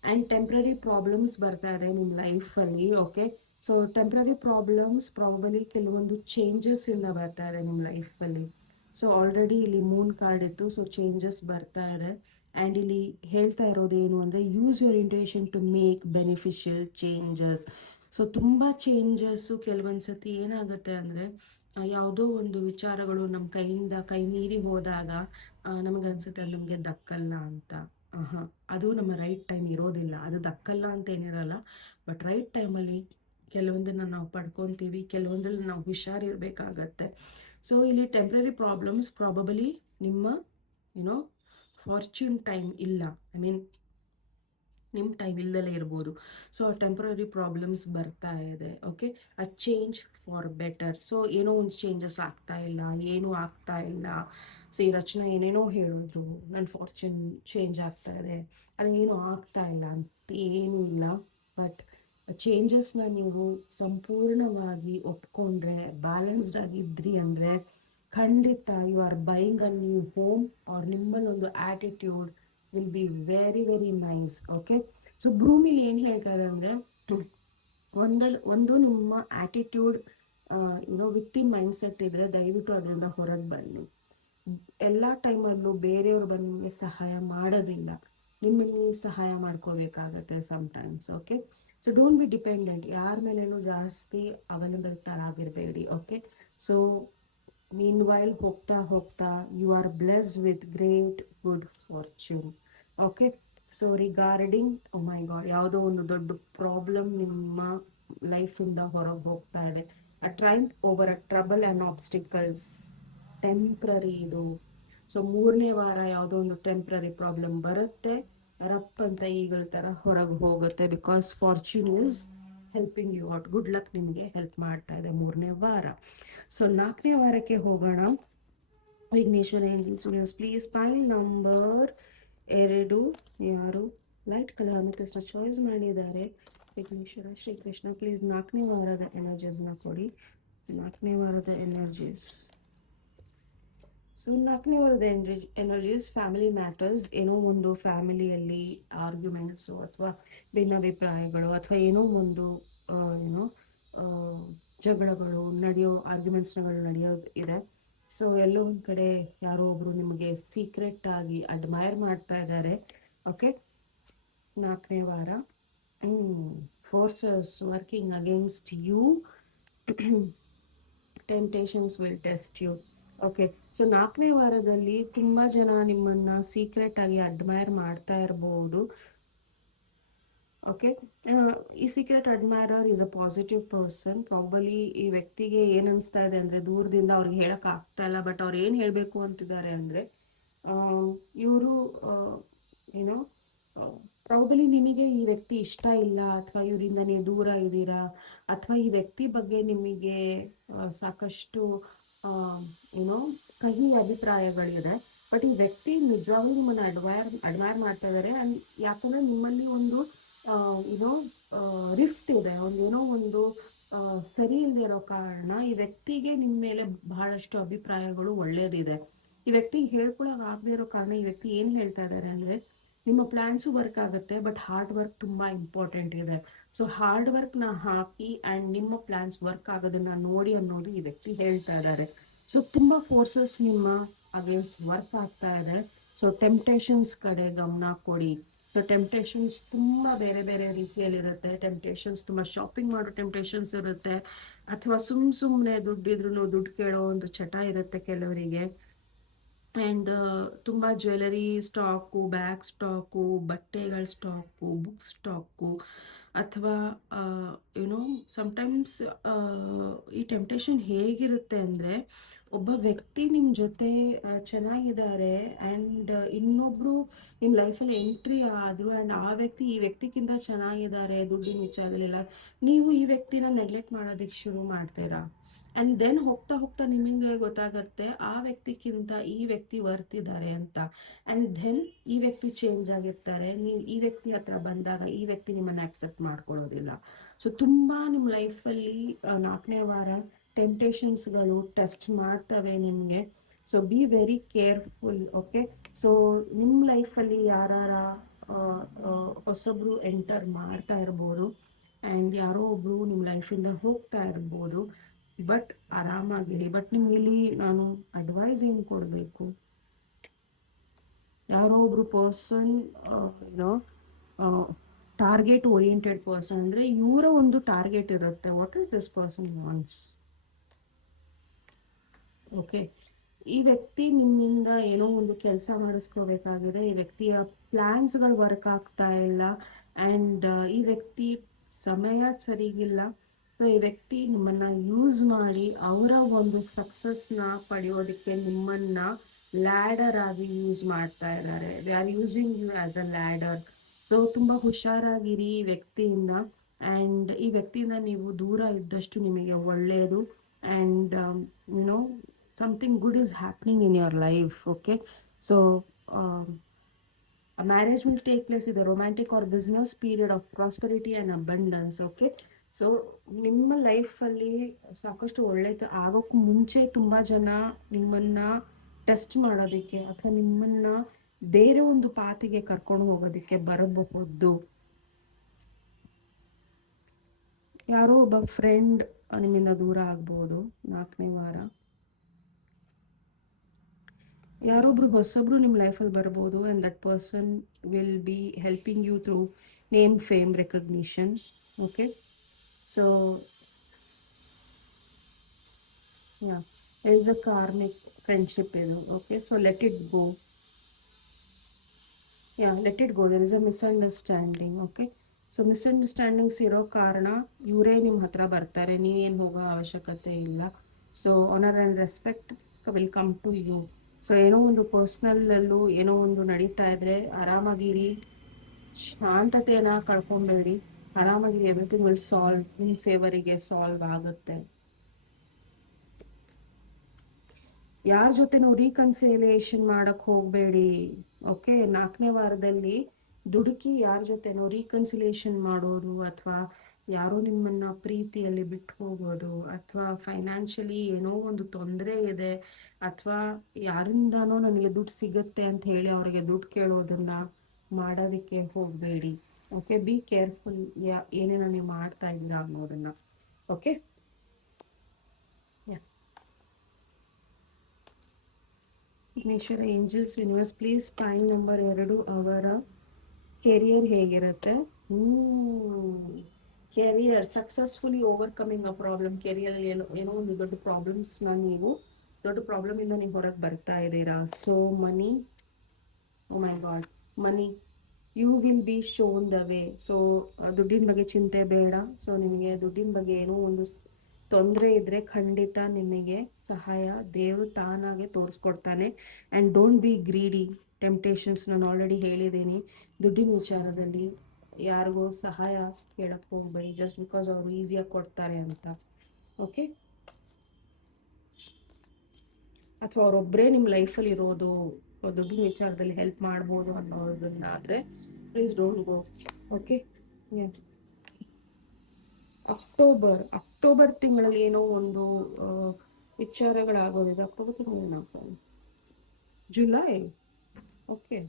ಆ್ಯಂಡ್ ಟೆಂಪ್ರರಿ ಪ್ರಾಬ್ಲಮ್ಸ್ ಬರ್ತಾ ಇದೆ ನಿಮ್ಮ ಲೈಫಲ್ಲಿ. Okay. So temporary problems probably ಕೆಲವೊಂದು ಚೇಂಜಸ್ ಇಂದ ಬರ್ತಾ ಇದೆ ನಿಮ್ಮ ಲೈಫಲ್ಲಿ. ಸೊ ಆಲ್ರೆಡಿ ಇಲ್ಲಿ ಮೂನ್ ಕಾರ್ಡ್ ಇತ್ತು, ಸೊ ಚೇಂಜಸ್ ಬರ್ತಾ ಇದೆ. ಆ್ಯಂಡ್ ಇಲ್ಲಿ ಹೇಳ್ತಾ ಇರೋದು ಏನು ಅಂದರೆ, use your intuition to make beneficial changes. So ತುಂಬ ಚೇಂಜಸ್ಸು ಕೆಲವೊಂದು ಸತಿ ಏನಾಗುತ್ತೆ ಅಂದರೆ, ಯಾವುದೋ ಒಂದು ವಿಚಾರಗಳು ನಮ್ಮ ಕೈಯಿಂದ ಕೈ ಮೀರಿ ಹೋದಾಗ ನಮಗನ್ಸುತ್ತೆ ಅದು ನಮಗೆ ದಕ್ಕಲ್ಲ ಅಂತ. ಹಾಂ, ಅದು ನಮ್ಮ ರೈಟ್ ಟೈಮ್ ಇರೋದಿಲ್ಲ. ಅದು ದಕ್ಕಲ್ಲ ಅಂತ ಏನಿರಲ್ಲ, ಬಟ್ ರೈಟ್ ಟೈಮಲ್ಲಿ ಕೆಲವೊಂದನ್ನು ನಾವು ಪಡ್ಕೊತೀವಿ, ಕೆಲವೊಂದ್ರಲ್ಲಿ ನಾವು ಹುಷಾರಿರಬೇಕಾಗತ್ತೆ. ಸೊ ಇಲ್ಲಿ ಟೆಂಪ್ರರಿ ಪ್ರಾಬ್ಲಮ್ಸ್ ಪ್ರಾಬಬಲಿ ನಿಮ್ಮ ಫಾರ್ಚೂನ್ ಟೈಮ್ ಇಲ್ಲ, ಐ ಮೀನ್ ನಿಮ್ಮ ಟೈಮ್ ಇಲ್ದಲೇ ಇರ್ಬೋದು. ಸೊ ಟೆಂಪ್ರರಿ ಪ್ರಾಬ್ಲಮ್ಸ್ ಬರ್ತಾ ಇದೆ. Okay. A change for better. So ಏನೋ ಒಂದು ಚೇಂಜಸ್ ಆಗ್ತಾ ಇಲ್ಲ, ಏನೂ ಆಗ್ತಾ ಇಲ್ಲ. ಸೊ ಈ ರಚನೆ ಏನೇನೋ ಹೇಳಿದ್ರು, ನನ್ನ ಫಾರ್ಚೂನ್ ಚೇಂಜ್ ಆಗ್ತಾ ಇದೆ, ಅದೇನೂ ಆಗ್ತಾ ಇಲ್ಲ ಅಂತ ಏನೂ ಇಲ್ಲ. ಬಟ್ ಚೇಂಜಸ್ನ ನೀವು ಸಂಪೂರ್ಣವಾಗಿ ಒಪ್ಕೊಂಡ್ರೆ, ಬ್ಯಾಲೆನ್ಸ್ಡ್ ಆಗಿದ್ರಿ ಅಂದರೆ ಖಂಡಿತ you are buying a new home, ಅವ್ರ ನಿಮ್ಮಲ್ಲೊಂದು attitude will be very very nice. Okay. So ಭೂಮಿಲಿ ಏನು ಹೇಳ್ತಾರೆ ಅಂದರೆ, ಒಂದು ನಿಮ್ಮ ಆ್ಯಟಿಟ್ಯೂಡ್ ವಿಕ್ಟಿಮ್ ಮೈಂಡ್ ಸೆಟ್ ಇದ್ದರೆ ದಯವಿಟ್ಟು ಅದರಿಂದ ಹೊರಗೆ ಬನ್ನಿ. ಎಲ್ಲ ಟೈಮಲ್ಲೂ ಬೇರೆಯವ್ರು ಬಂದು ನಿಮಗೆ ಸಹಾಯ ಮಾಡೋದಿಲ್ಲ, ನಿಮ್ಮನ್ನು ಸಹಾಯ ಮಾಡ್ಕೋಬೇಕಾಗತ್ತೆ sometimes. Okay. So don't be dependent, ಯಾರ ಮೇಲೇನೂ ಜಾಸ್ತಿ ಅವಲಂಬಿತರಾಗಿರಬೇಡಿ. ಓಕೆ. ಸೊ ಮೀನ್ ವೈಲ್ ಹೋಗ್ತಾ ಹೋಗ್ತಾ you are blessed with great good fortune. Okay. So regarding my god, ಯಾವುದೋ ಒಂದು ದೊಡ್ಡ ಪ್ರಾಬ್ಲಮ್ ನಿಮ್ಮ ಲೈಫಿಂದ ಹೊರಗೆ ಹೋಗ್ತಾ ಇದೆ. A triumph over a trouble and obstacles, temporary ಇದು. ಸೊ 3ನೇ ವಾರ ಯಾವುದೋ ಒಂದು ಟೆಂಪ್ರರಿ ಪ್ರಾಬ್ಲಮ್ ಬರುತ್ತೆ, ರಪ್ ಅಂತ ಈಗಳ ಥರ ಹೊರಗೆ ಹೋಗುತ್ತೆ. Because fortune is helping you out. Good luck, ನಿಮಗೆ ಹೆಲ್ಪ್ ಮಾಡ್ತಾ ಇದೆ 3ನೇ ವಾರ. ಸೊ 4ನೇ ವಾರಕ್ಕೆ ಹೋಗೋಣ. Vighneshwara angels please file number 2. ಯಾರು ಲೈಟ್ ಕಲರ್ ಅಮೆಥಿಸ್ಟ್ನ ಚಾಯ್ಸ್ ಮಾಡಿದ್ದಾರೆ? ವಿಘ್ನೇಶ್ವರ ಶ್ರೀಕೃಷ್ಣ ಪ್ಲೀಸ್ 4ನೇ ವಾರದ ಎನರ್ಜೀಸ್ನ ಕೊಡಿ. 4ನೇ ವಾರದ ಎನರ್ಜೀಸ್. ಸೊ 4ನೇ ವಾರದ ಎನರ್ಜೀಸ್ ಫ್ಯಾಮಿಲಿ ಮ್ಯಾಟರ್ಸ್. ಏನೋ ಒಂದು ಫ್ಯಾಮಿಲಿಯಲ್ಲಿ ಆರ್ಗ್ಯುಮೆಂಟ್ಸು ಅಥವಾ ಭಿನ್ನಾಭಿಪ್ರಾಯಗಳು ಅಥವಾ ಏನೋ ಒಂದು ಜಗಳಗಳು ಆರ್ಗ್ಯುಮೆಂಟ್ಸ್ಗಳು ನಡೆಯೋದು ಇದೆ. ಸೊ ಎಲ್ಲೋ ಒಂದು ಕಡೆ ಯಾರೋ ಒಬ್ರು ನಿಮಗೆ ಸೀಕ್ರೆಟ್ ಆಗಿ ಅಡ್ಮೈರ್ ಮಾಡ್ತಾ ಇದ್ದಾರೆ. ಓಕೆ. 4ನೇ ವಾರ forces working against you, temptations will test you. Okay. So 4ನೇ ವಾರದಲ್ಲಿ ತುಂಬ ಜನ ನಿಮ್ಮನ್ನು ಸೀಕ್ರೆಟ್ ಆಗಿ ಅಡ್ಮೈರ್ ಮಾಡ್ತಾ ಇರ್ಬೋದು. ಓಕೆ. ಈ secret admirer is a positive person. Probably ಈ ವ್ಯಕ್ತಿಗೆ ಏನು ಅನಿಸ್ತಾ ಇದೆ ಅಂದರೆ, ದೂರದಿಂದ ಅವ್ರಿಗೆ ಹೇಳೋಕೆ ಆಗ್ತಾ ಇಲ್ಲ, ಬಟ್ ಅವ್ರು ಏನು ಹೇಳಬೇಕು ಅಂತಿದ್ದಾರೆ ಅಂದರೆ, ಇವರು ಪ್ರಾಬಲಿ ನಿಮಗೆ ಈ ವ್ಯಕ್ತಿ ಇಷ್ಟ ಇಲ್ಲ, ಅಥವಾ ಇವರಿಂದ ನೀವು ದೂರ ಇದ್ದೀರಾ, ಅಥವಾ ಈ ವ್ಯಕ್ತಿ ಬಗ್ಗೆ ನಿಮಗೆ ಸಾಕಷ್ಟು ಕಹಿ ಅಭಿಪ್ರಾಯಗಳಿದೆ. ಬಟ್ ಈ ವ್ಯಕ್ತಿ ನಿಜವಾಗ್ಲೂ ನಿಮ್ಮನ್ನು ಅಡ್ಮೈರ್ ಮಾಡ್ತಾ ಇದ್ದಾರೆ. ಆ್ಯಂಡ್ ಯಾಕಂದರೆ ನಿಮ್ಮಲ್ಲಿ ಒಂದು ರಿಫ್ಟ್ ಇದೆ, ಒಂದು ಸರಿ ಇಲ್ಲದೆ ಇರೋ ಕಾರಣ ಈ ವ್ಯಕ್ತಿಗೆ ನಿಮ್ಮ ಮೇಲೆ ಬಹಳಷ್ಟು ಅಭಿಪ್ರಾಯಗಳು ಒಳ್ಳೇದಿದೆ. ಈ ವ್ಯಕ್ತಿಗೆ ಹೇಳ್ಕೊಳಕ್ ಆಗದೆ ಇರೋ ಕಾರಣ ಈ ವ್ಯಕ್ತಿ ಏನು ಹೇಳ್ತಾ ಇದ್ದಾರೆ ಅಂದರೆ, ನಿಮ್ಮ ಪ್ಲಾನ್ಸು ವರ್ಕ್ ಆಗುತ್ತೆ, ಬಟ್ ಹಾರ್ಡ್ ವರ್ಕ್ ತುಂಬಾ ಇಂಪಾರ್ಟೆಂಟ್ ಇದೆ. ಸೊ ಹಾರ್ಡ್ ವರ್ಕ್ನ ಹಾಕಿ ಆ್ಯಂಡ್ ನಿಮ್ಮ ಪ್ಲಾನ್ಸ್ ವರ್ಕ್ ಆಗೋದನ್ನ ನೋಡಿ ಅನ್ನೋದು ಈ ವ್ಯಕ್ತಿ ಹೇಳ್ತಾ ಇದ್ದಾರೆ. ಸೊ ತುಂಬಾ ಫೋರ್ಸಸ್ ನಿಮ್ಮ ಅಗೇನ್ಸ್ಟ್ ವರ್ಕ್ ಆಗ್ತಾ ಇದೆ. ಸೊ ಟೆಂಪ್ಟೇಷನ್ಸ್ ಕಡೆ ಗಮನ ಕೊಡಿ. ಸೊ ಟೆಂಪ್ಟೇಷನ್ಸ್ ತುಂಬಾ ಬೇರೆ ಬೇರೆ ರೀತಿಯಲ್ಲಿರುತ್ತೆ. ಟೆಂಪ್ಟೇಷನ್ಸ್ ತುಂಬಾ ಶಾಪಿಂಗ್ ಮಾಡೋ ಟೆಂಪ್ಟೇಷನ್ಸ್ ಇರುತ್ತೆ, ಅಥವಾ ಸುಮ್ಮನೆ ದುಡ್ಡಿದ್ರು ದುಡ್ಡು ಕೇಳೋ ಒಂದು ಚಟ ಇರುತ್ತೆ ಕೆಲವರಿಗೆ. ಆ್ಯಂಡ್ ತುಂಬ ಜ್ಯುವೆಲರಿ ಸ್ಟಾಕು, ಬ್ಯಾಗ್ ಸ್ಟಾಕು, ಬಟ್ಟೆಗಳ ಸ್ಟಾಕು, ಬುಕ್ ಸ್ಟಾಕು, ಅಥವಾ ಯುನೋ ಸಮ್ಟೈಮ್ಸ್ ಈ ಟೆಂಪ್ಟೇಷನ್ ಹೇಗಿರುತ್ತೆ ಅಂದರೆ, ಒಬ್ಬ ವ್ಯಕ್ತಿ ನಿಮ್ಮ ಜೊತೆ ಚೆನ್ನಾಗಿದ್ದಾರೆ ಆ್ಯಂಡ್ ಇನ್ನೊಬ್ಬರು ನಿಮ್ಮ ಲೈಫಲ್ಲಿ ಎಂಟ್ರಿ ಆದರು ಆ್ಯಂಡ್ ಆ ವ್ಯಕ್ತಿ ಈ ವ್ಯಕ್ತಿಗಿಂತ ಚೆನ್ನಾಗಿದ್ದಾರೆ ದುಡ್ಡಿನ ವಿಚಾರದಲ್ಲೆಲ್ಲ, ನೀವು ಈ ವ್ಯಕ್ತಿನ ನೆಗ್ಲೆಕ್ಟ್ ಮಾಡೋದಕ್ಕೆ ಶುರು ಮಾಡ್ತೀರಾ. ಆ್ಯಂಡ್ ದೆನ್ ಹೋಗ್ತಾ ಹೋಗ್ತಾ ನಿಮಗೆ ಗೊತ್ತಾಗತ್ತೆ ಆ ವ್ಯಕ್ತಿಗಿಂತ ಈ ವ್ಯಕ್ತಿ ವರ್ತಿದ್ದಾರೆ ಅಂತ. ಆ್ಯಂಡ್ ದೆನ್ ಈ ವ್ಯಕ್ತಿ ಚೇಂಜ್ ಆಗಿರ್ತಾರೆ. ನೀವು ಈ ವ್ಯಕ್ತಿ ಹತ್ರ ಬಂದಾಗ ಈ ವ್ಯಕ್ತಿ ನಿಮ್ಮನ್ನು ಆಕ್ಸೆಪ್ಟ್ ಮಾಡ್ಕೊಳ್ಳೋದಿಲ್ಲ. ಸೊ ತುಂಬ ನಿಮ್ಮ ಲೈಫಲ್ಲಿ 4ನೇ ವಾರ ಟೆಂಪ್ಟೇಷನ್ಸ್ಗಳು ಟೆಸ್ಟ್ ಮಾಡ್ತವೆ ನಿಮಗೆ. So be very careful. Okay, so ನಿಮ್ಮ ಲೈಫಲ್ಲಿ ಯಾರ ಹೊಸಬ್ರು ಎಂಟರ್ ಮಾಡ್ತಾ ಇರ್ಬೋದು ಆ್ಯಂಡ್ ಯಾರೋ ಒಬ್ರು ನಿಮ್ಮ ಲೈಫಿಂದ ಹೋಗ್ತಾ ಇರ್ಬೋದು. ಬಟ್ ಆರಾಮಾಗಿರಿ. ಬಟ್ ನಿಮ್ಗೆ ಇಲ್ಲಿ ನಾನು ಅಡ್ವೈಸ್ ಏನು ಕೊಡಬೇಕು, ಯಾರೋ ಒಬ್ರು ಪರ್ಸನ್ ಏನೋ ಟಾರ್ಗೆಟ್ ಓರಿಯೆಂಟೆಡ್ ಪರ್ಸನ್ ಅಂದರೆ ಇವರ ಒಂದು ಟಾರ್ಗೆಟ್ ಇರುತ್ತೆ. What is this person wants. Okay, ಈ ವ್ಯಕ್ತಿ ನಿಮ್ಮಿಂದ ಏನೋ ಒಂದು ಕೆಲಸ ಮಾಡಿಸ್ಕೋಬೇಕಾಗಿದೆ. ಈ ವ್ಯಕ್ತಿಯ ಪ್ಲಾನ್ಸ್ಗಳು ವರ್ಕ್ ಆಗ್ತಾ ಇಲ್ಲ ಆ್ಯಂಡ್ ಈ ವ್ಯಕ್ತಿ ಸಮಯ ಸರಿಗಿಲ್ಲ. ಸೊ ಈ ವ್ಯಕ್ತಿ ನಿಮ್ಮನ್ನ ಯೂಸ್ ಮಾಡಿ ಅವರ ಒಂದು ಸಕ್ಸಸ್ನ ಪಡೆಯೋದಕ್ಕೆ ನಿಮ್ಮನ್ನ ಲ್ಯಾಡರ್ ಆಗಿ ಯೂಸ್ ಮಾಡ್ತಾ ಇದ್ದಾರೆ. They are using you as a ladder. So ತುಂಬ ಹುಷಾರಾಗಿರಿ ಈ ವ್ಯಕ್ತಿಯಿಂದ. ಆ್ಯಂಡ್ ಈ ವ್ಯಕ್ತಿಯಿಂದ ನೀವು ದೂರ ಇದ್ದಷ್ಟು ನಿಮಗೆ ಒಳ್ಳೆಯದು. And you know something good is happening in your life. Okay, so a marriage will take place in the romantic or business period of prosperity and abundance. Okay, so ನಿಮ್ಮ ಲೈಫಲ್ಲಿ ಸಾಕಷ್ಟು ಒಳ್ಳೇದು ಆಗೋಕ್ಕೂ ಮುಂಚೆ ತುಂಬ ಜನ ನಿಮ್ಮನ್ನ ಟೆಸ್ಟ್ ಮಾಡೋದಕ್ಕೆ ಅಥವಾ ನಿಮ್ಮನ್ನ ಬೇರೆ ಒಂದು ಪಾತಿಗೆ ಕರ್ಕೊಂಡು ಹೋಗೋದಕ್ಕೆ ಬರಬಹುದು. ಯಾರೋ ಒಬ್ಬ ಫ್ರೆಂಡ್ ನಿಮ್ಮಿಂದ ದೂರ ಆಗ್ಬೋದು 4ನೇ ವಾರ. ಯಾರೊಬ್ರು ಹೊಸಬ್ರು ನಿಮ್ಮ ಲೈಫಲ್ಲಿ ಬರ್ಬೋದು and that person will be helping you through name, fame, recognition. Okay, so is a karmic friendship ಇದು. Okay, so let it go. Let it go. There is a misunderstanding. Okay, so misunderstandings ಇರೋ ಕಾರಣ ಇವರೇ ನಿಮ್ಮ ಹತ್ರ ಬರ್ತಾರೆ, ನೀವೇನು ಹೋಗೋ ಅವಶ್ಯಕತೆ ಇಲ್ಲ. So honour and respect will come to you. So ಏನೋ ಒಂದು ಪರ್ಸ್ನಲ್ಲೂ ಏನೋ ಒಂದು ನಡೀತಾ ಇದ್ರೆ ಆರಾಮಾಗಿರಿ, ಶಾಂತತೆಯನ್ನು ಕಳ್ಕೊಬೇಡಿ, ಆರಾಮಾಗಿರಿ. ಎವ್ರಿಥಿಂಗ್ ವಿಲ್ ಸಾಲ್ವ್, ನಿಮ್ಮ ಫೇವರಿಗೆ ಸಾಲ್ವ್ ಆಗುತ್ತೆ. ಯಾರ ಜೊತೆನೂ ರೀಕನ್ಸಿಲಿಯೇಷನ್ ಮಾಡಕ್ಕೆ ಹೋಗಬೇಡಿ. ಓಕೆ, 4ನೇ ವಾರದಲ್ಲಿ ದುಡುಕಿ ಯಾರ ಜೊತೆನೋ ರೀಕನ್ಸಿಲಿಯೇಷನ್ ಮಾಡೋದು, ಅಥವಾ ಯಾರೋ ನಿಮ್ಮನ್ನ ಪ್ರೀತಿಯಲ್ಲಿ ಬಿಟ್ಟು ಹೋಗೋದು, ಅಥವಾ ಫೈನಾನ್ಷಿಯಲಿ ಏನೋ ಒಂದು ತೊಂದರೆ ಇದೆ, ಅಥವಾ ಯಾರಿಂದಾನೋ ನನಗೆ ದುಡ್ಡು ಸಿಗುತ್ತೆ ಅಂತ ಹೇಳಿ ಅವರಿಗೆ ದುಡ್ಡು ಕೇಳೋದನ್ನ ಮಾಡೋದಕ್ಕೆ ಹೋಗಬೇಡಿ. ಓಕೆ, ಬಿ ಕೇರ್ಫುಲ್ ಏನೇನೋ ನೀವು ಮಾಡ್ತಾ ಇದ್ದೀರಾ ಅನ್ನೋದನ್ನ. Okay, Vighneshwara angels universe please point number 2 ಅವರ ಕೆರಿಯರ್ ಹೇಗಿರುತ್ತೆ. Career successfully overcoming a problem. Career ಏನೋ ಒಂದು ದೊಡ್ಡ ಪ್ರಾಬ್ಲಮ್ಸ್ನ ನೀವು ದೊಡ್ಡ ಪ್ರಾಬ್ಲಮಿಂದ ನೀವು ಹೊರಗೆ ಬರ್ತಾ ಇದ್ದೀರಾ. So money, oh my God, money you will be shown the way. So ದುಡ್ಡಿನ ಬಗ್ಗೆ ಚಿಂತೆ ಬೇಡ. ಸೊ ನಿಮಗೆ ದುಡ್ಡಿನ ಬಗ್ಗೆ ಏನೋ ಒಂದು ತೊಂದರೆ ಇದ್ದರೆ ಖಂಡಿತ ನಿಮಗೆ ಸಹಾಯ ದೇವರು ತಾನಾಗೆ ತೋರಿಸ್ಕೊಡ್ತಾನೆ. And don't be greedy. Temptations ನಾನು ಆಲ್ರೆಡಿ ಹೇಳಿದ್ದೀನಿ. ದುಡ್ಡಿನ ವಿಚಾರದಲ್ಲಿ ಯಾರಿಗೂ ಸಹಾಯ ಕೇಳಕ್ಕೆ ಹೋಗ್ಬೇಡಿ ಜಸ್ಟ್ ಬಿಕಾಸ್ ಅವರು ಈಸಿಯಾಗಿ ಕೊಡ್ತಾರೆ ಅಂತ. ಓಕೆ, ಅಥವಾ ಅವರೊಬ್ಬರೇ ನಿಮ್ಮ ಲೈಫಲ್ಲಿ ಇರೋದು, ದುಡ್ಡಿನ ವಿಚಾರದಲ್ಲಿ ಹೆಲ್ಪ್ ಮಾಡ್ಬೋದು ಅನ್ನೋದನ್ನಾದರೆ please don't go. Okay, October ತಿಂಗಳಲ್ಲಿ ಏನೋ ಒಂದು ವಿಚಾರಗಳಾಗೋದಿದೆ. ಅಕ್ಟೋಬರ್ ತಿಂಗಳು July. Okay,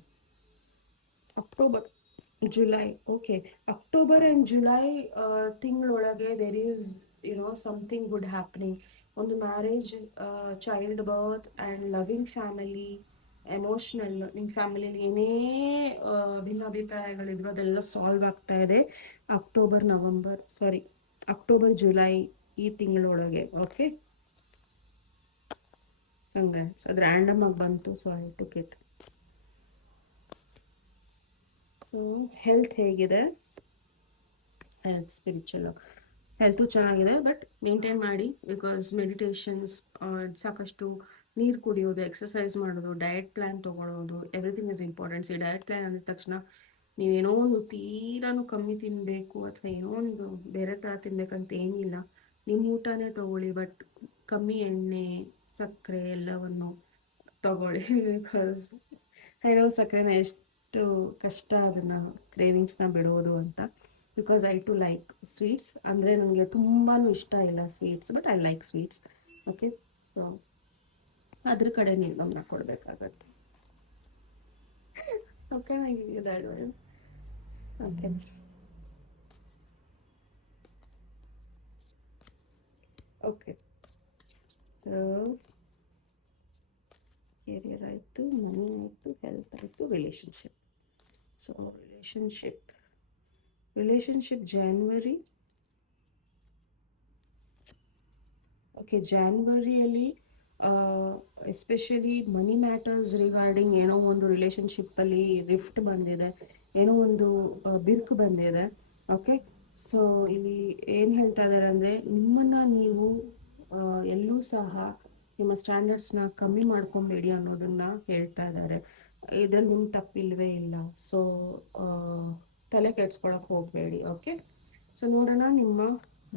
October July. Okay, October and July ತಿಂಗಳೊಳಗೆ there is something good happening. ಒಂದು marriage, child birth and loving family, emotional, ನಿಮ್ಮ ಫ್ಯಾಮಿಲಿಯಲ್ಲಿ ಏನೇ ಭಿನ್ನಾಭಿಪ್ರಾಯಗಳಿದ್ರು ಅದೆಲ್ಲ ಸಾಲ್ವ್ ಆಗ್ತಾ ಇದೆ ಅಕ್ಟೋಬರ್ ಜುಲೈ ಈ ತಿಂಗಳೊಳಗೆ. Okay, congrats. ಅದು ರ್ಯಾಂಡಮ್ ಆಗಿ ಬಂತು, so I took it. So health ಹೇಗಿದೆ? ಸ್ಪಿರಿಚುವಲ್ ಹೆಲ್ತು ಚೆನ್ನಾಗಿದೆ, ಬಟ್ ಮೇಂಟೈನ್ ಮಾಡಿ. ಬಿಕಾಸ್ ಮೆಡಿಟೇಷನ್ಸ್, ಸಾಕಷ್ಟು ನೀರು ಕುಡಿಯೋದು, ಎಕ್ಸಸೈಸ್ ಮಾಡೋದು, ಡಯಟ್ ಪ್ಲ್ಯಾನ್ ತೊಗೊಳೋದು, ಎವ್ರಿಥಿಂಗ್ ಇಸ್ ಇಂಪಾರ್ಟೆಂಟ್ಸ್. ಈ ಡಯಟ್ ಪ್ಲ್ಯಾನ್ ಅಂದಿದ ತಕ್ಷಣ ನೀವೇನೋ ಒಂದು ತೀರಾನು ಕಮ್ಮಿ ತಿನ್ನಬೇಕು ಅಥವಾ ಏನೋ ಒಂದು ಬೇರೆ ಥರ ತಿನ್ಬೇಕಂತ ಏನಿಲ್ಲ. ನಿಮ್ಮ ಊಟನೇ ತೊಗೊಳ್ಳಿ, ಬಟ್ ಕಮ್ಮಿ ಎಣ್ಣೆ, ಸಕ್ಕರೆ ಎಲ್ಲವನ್ನು ತಗೊಳ್ಳಿ. ಬಿಕಾಸ್ ಏನೋ ಸಕ್ಕರೆನ ಎಷ್ಟು ಕಷ್ಟ ಅದನ್ನು ಕ್ರೇವಿಂಗ್ಸ್ನ ಬಿಡೋದು ಅಂತ. Because I too like sweets, ಅಂದರೆ ನನಗೆ ತುಂಬಾ ಇಷ್ಟ ಇಲ್ಲ sweets, but I like sweets. Okay, so ಅದ್ರ ಕಡೆ ನೀವು ಗಮನ ಕೊಡಬೇಕಾಗತ್ತೆ. Okay, okay. Okay, so career ಆಯಿತು, ಮನಿ ಆಯಿತು, ಹೆಲ್ತ್ ಆಯಿತು, relationship. So relationship January. Okay, ಜಾನ್ವರಿಯಲ್ಲಿ ಎಸ್ಪೆಷಲಿ ಮನಿ ಮ್ಯಾಟರ್ಸ್ ರಿಗಾರ್ಡಿಂಗ್ ಏನೋ ಒಂದು ರಿಲೇಷನ್ಶಿಪ್ಪಲ್ಲಿ ರಿಫ್ಟ್ ಬಂದಿದೆ, ಏನೋ ಒಂದು ಬಿರುಕು ಬಂದಿದೆ. ಓಕೆ, ಸೊ ಇಲ್ಲಿ ಏನು ಹೇಳ್ತಾ ಇದ್ದಾರೆ ಅಂದರೆ, ನಿಮ್ಮನ್ನು ನೀವು ಎಲ್ಲೂ ಸಹ ನಿಮ್ಮ ಸ್ಟ್ಯಾಂಡರ್ಡ್ಸ್ನ ಕಮ್ಮಿ ಮಾಡ್ಕೊಬೇಡಿ ಅನ್ನೋದನ್ನ ಹೇಳ್ತಾ ಇದ್ದಾರೆ. ಇದ್ರಲ್ಲಿ ನಿಮ್ಮ ತಪ್ಪಿಲ್ವೇ ಇಲ್ಲ. ಸೊ ತಲೆ ಕೆಡ್ಸ್ಕೊಳಕ್ಕೆ ಹೋಗಬೇಡಿ. ಓಕೆ, ಸೊ ನೋಡೋಣ ನಿಮ್ಮ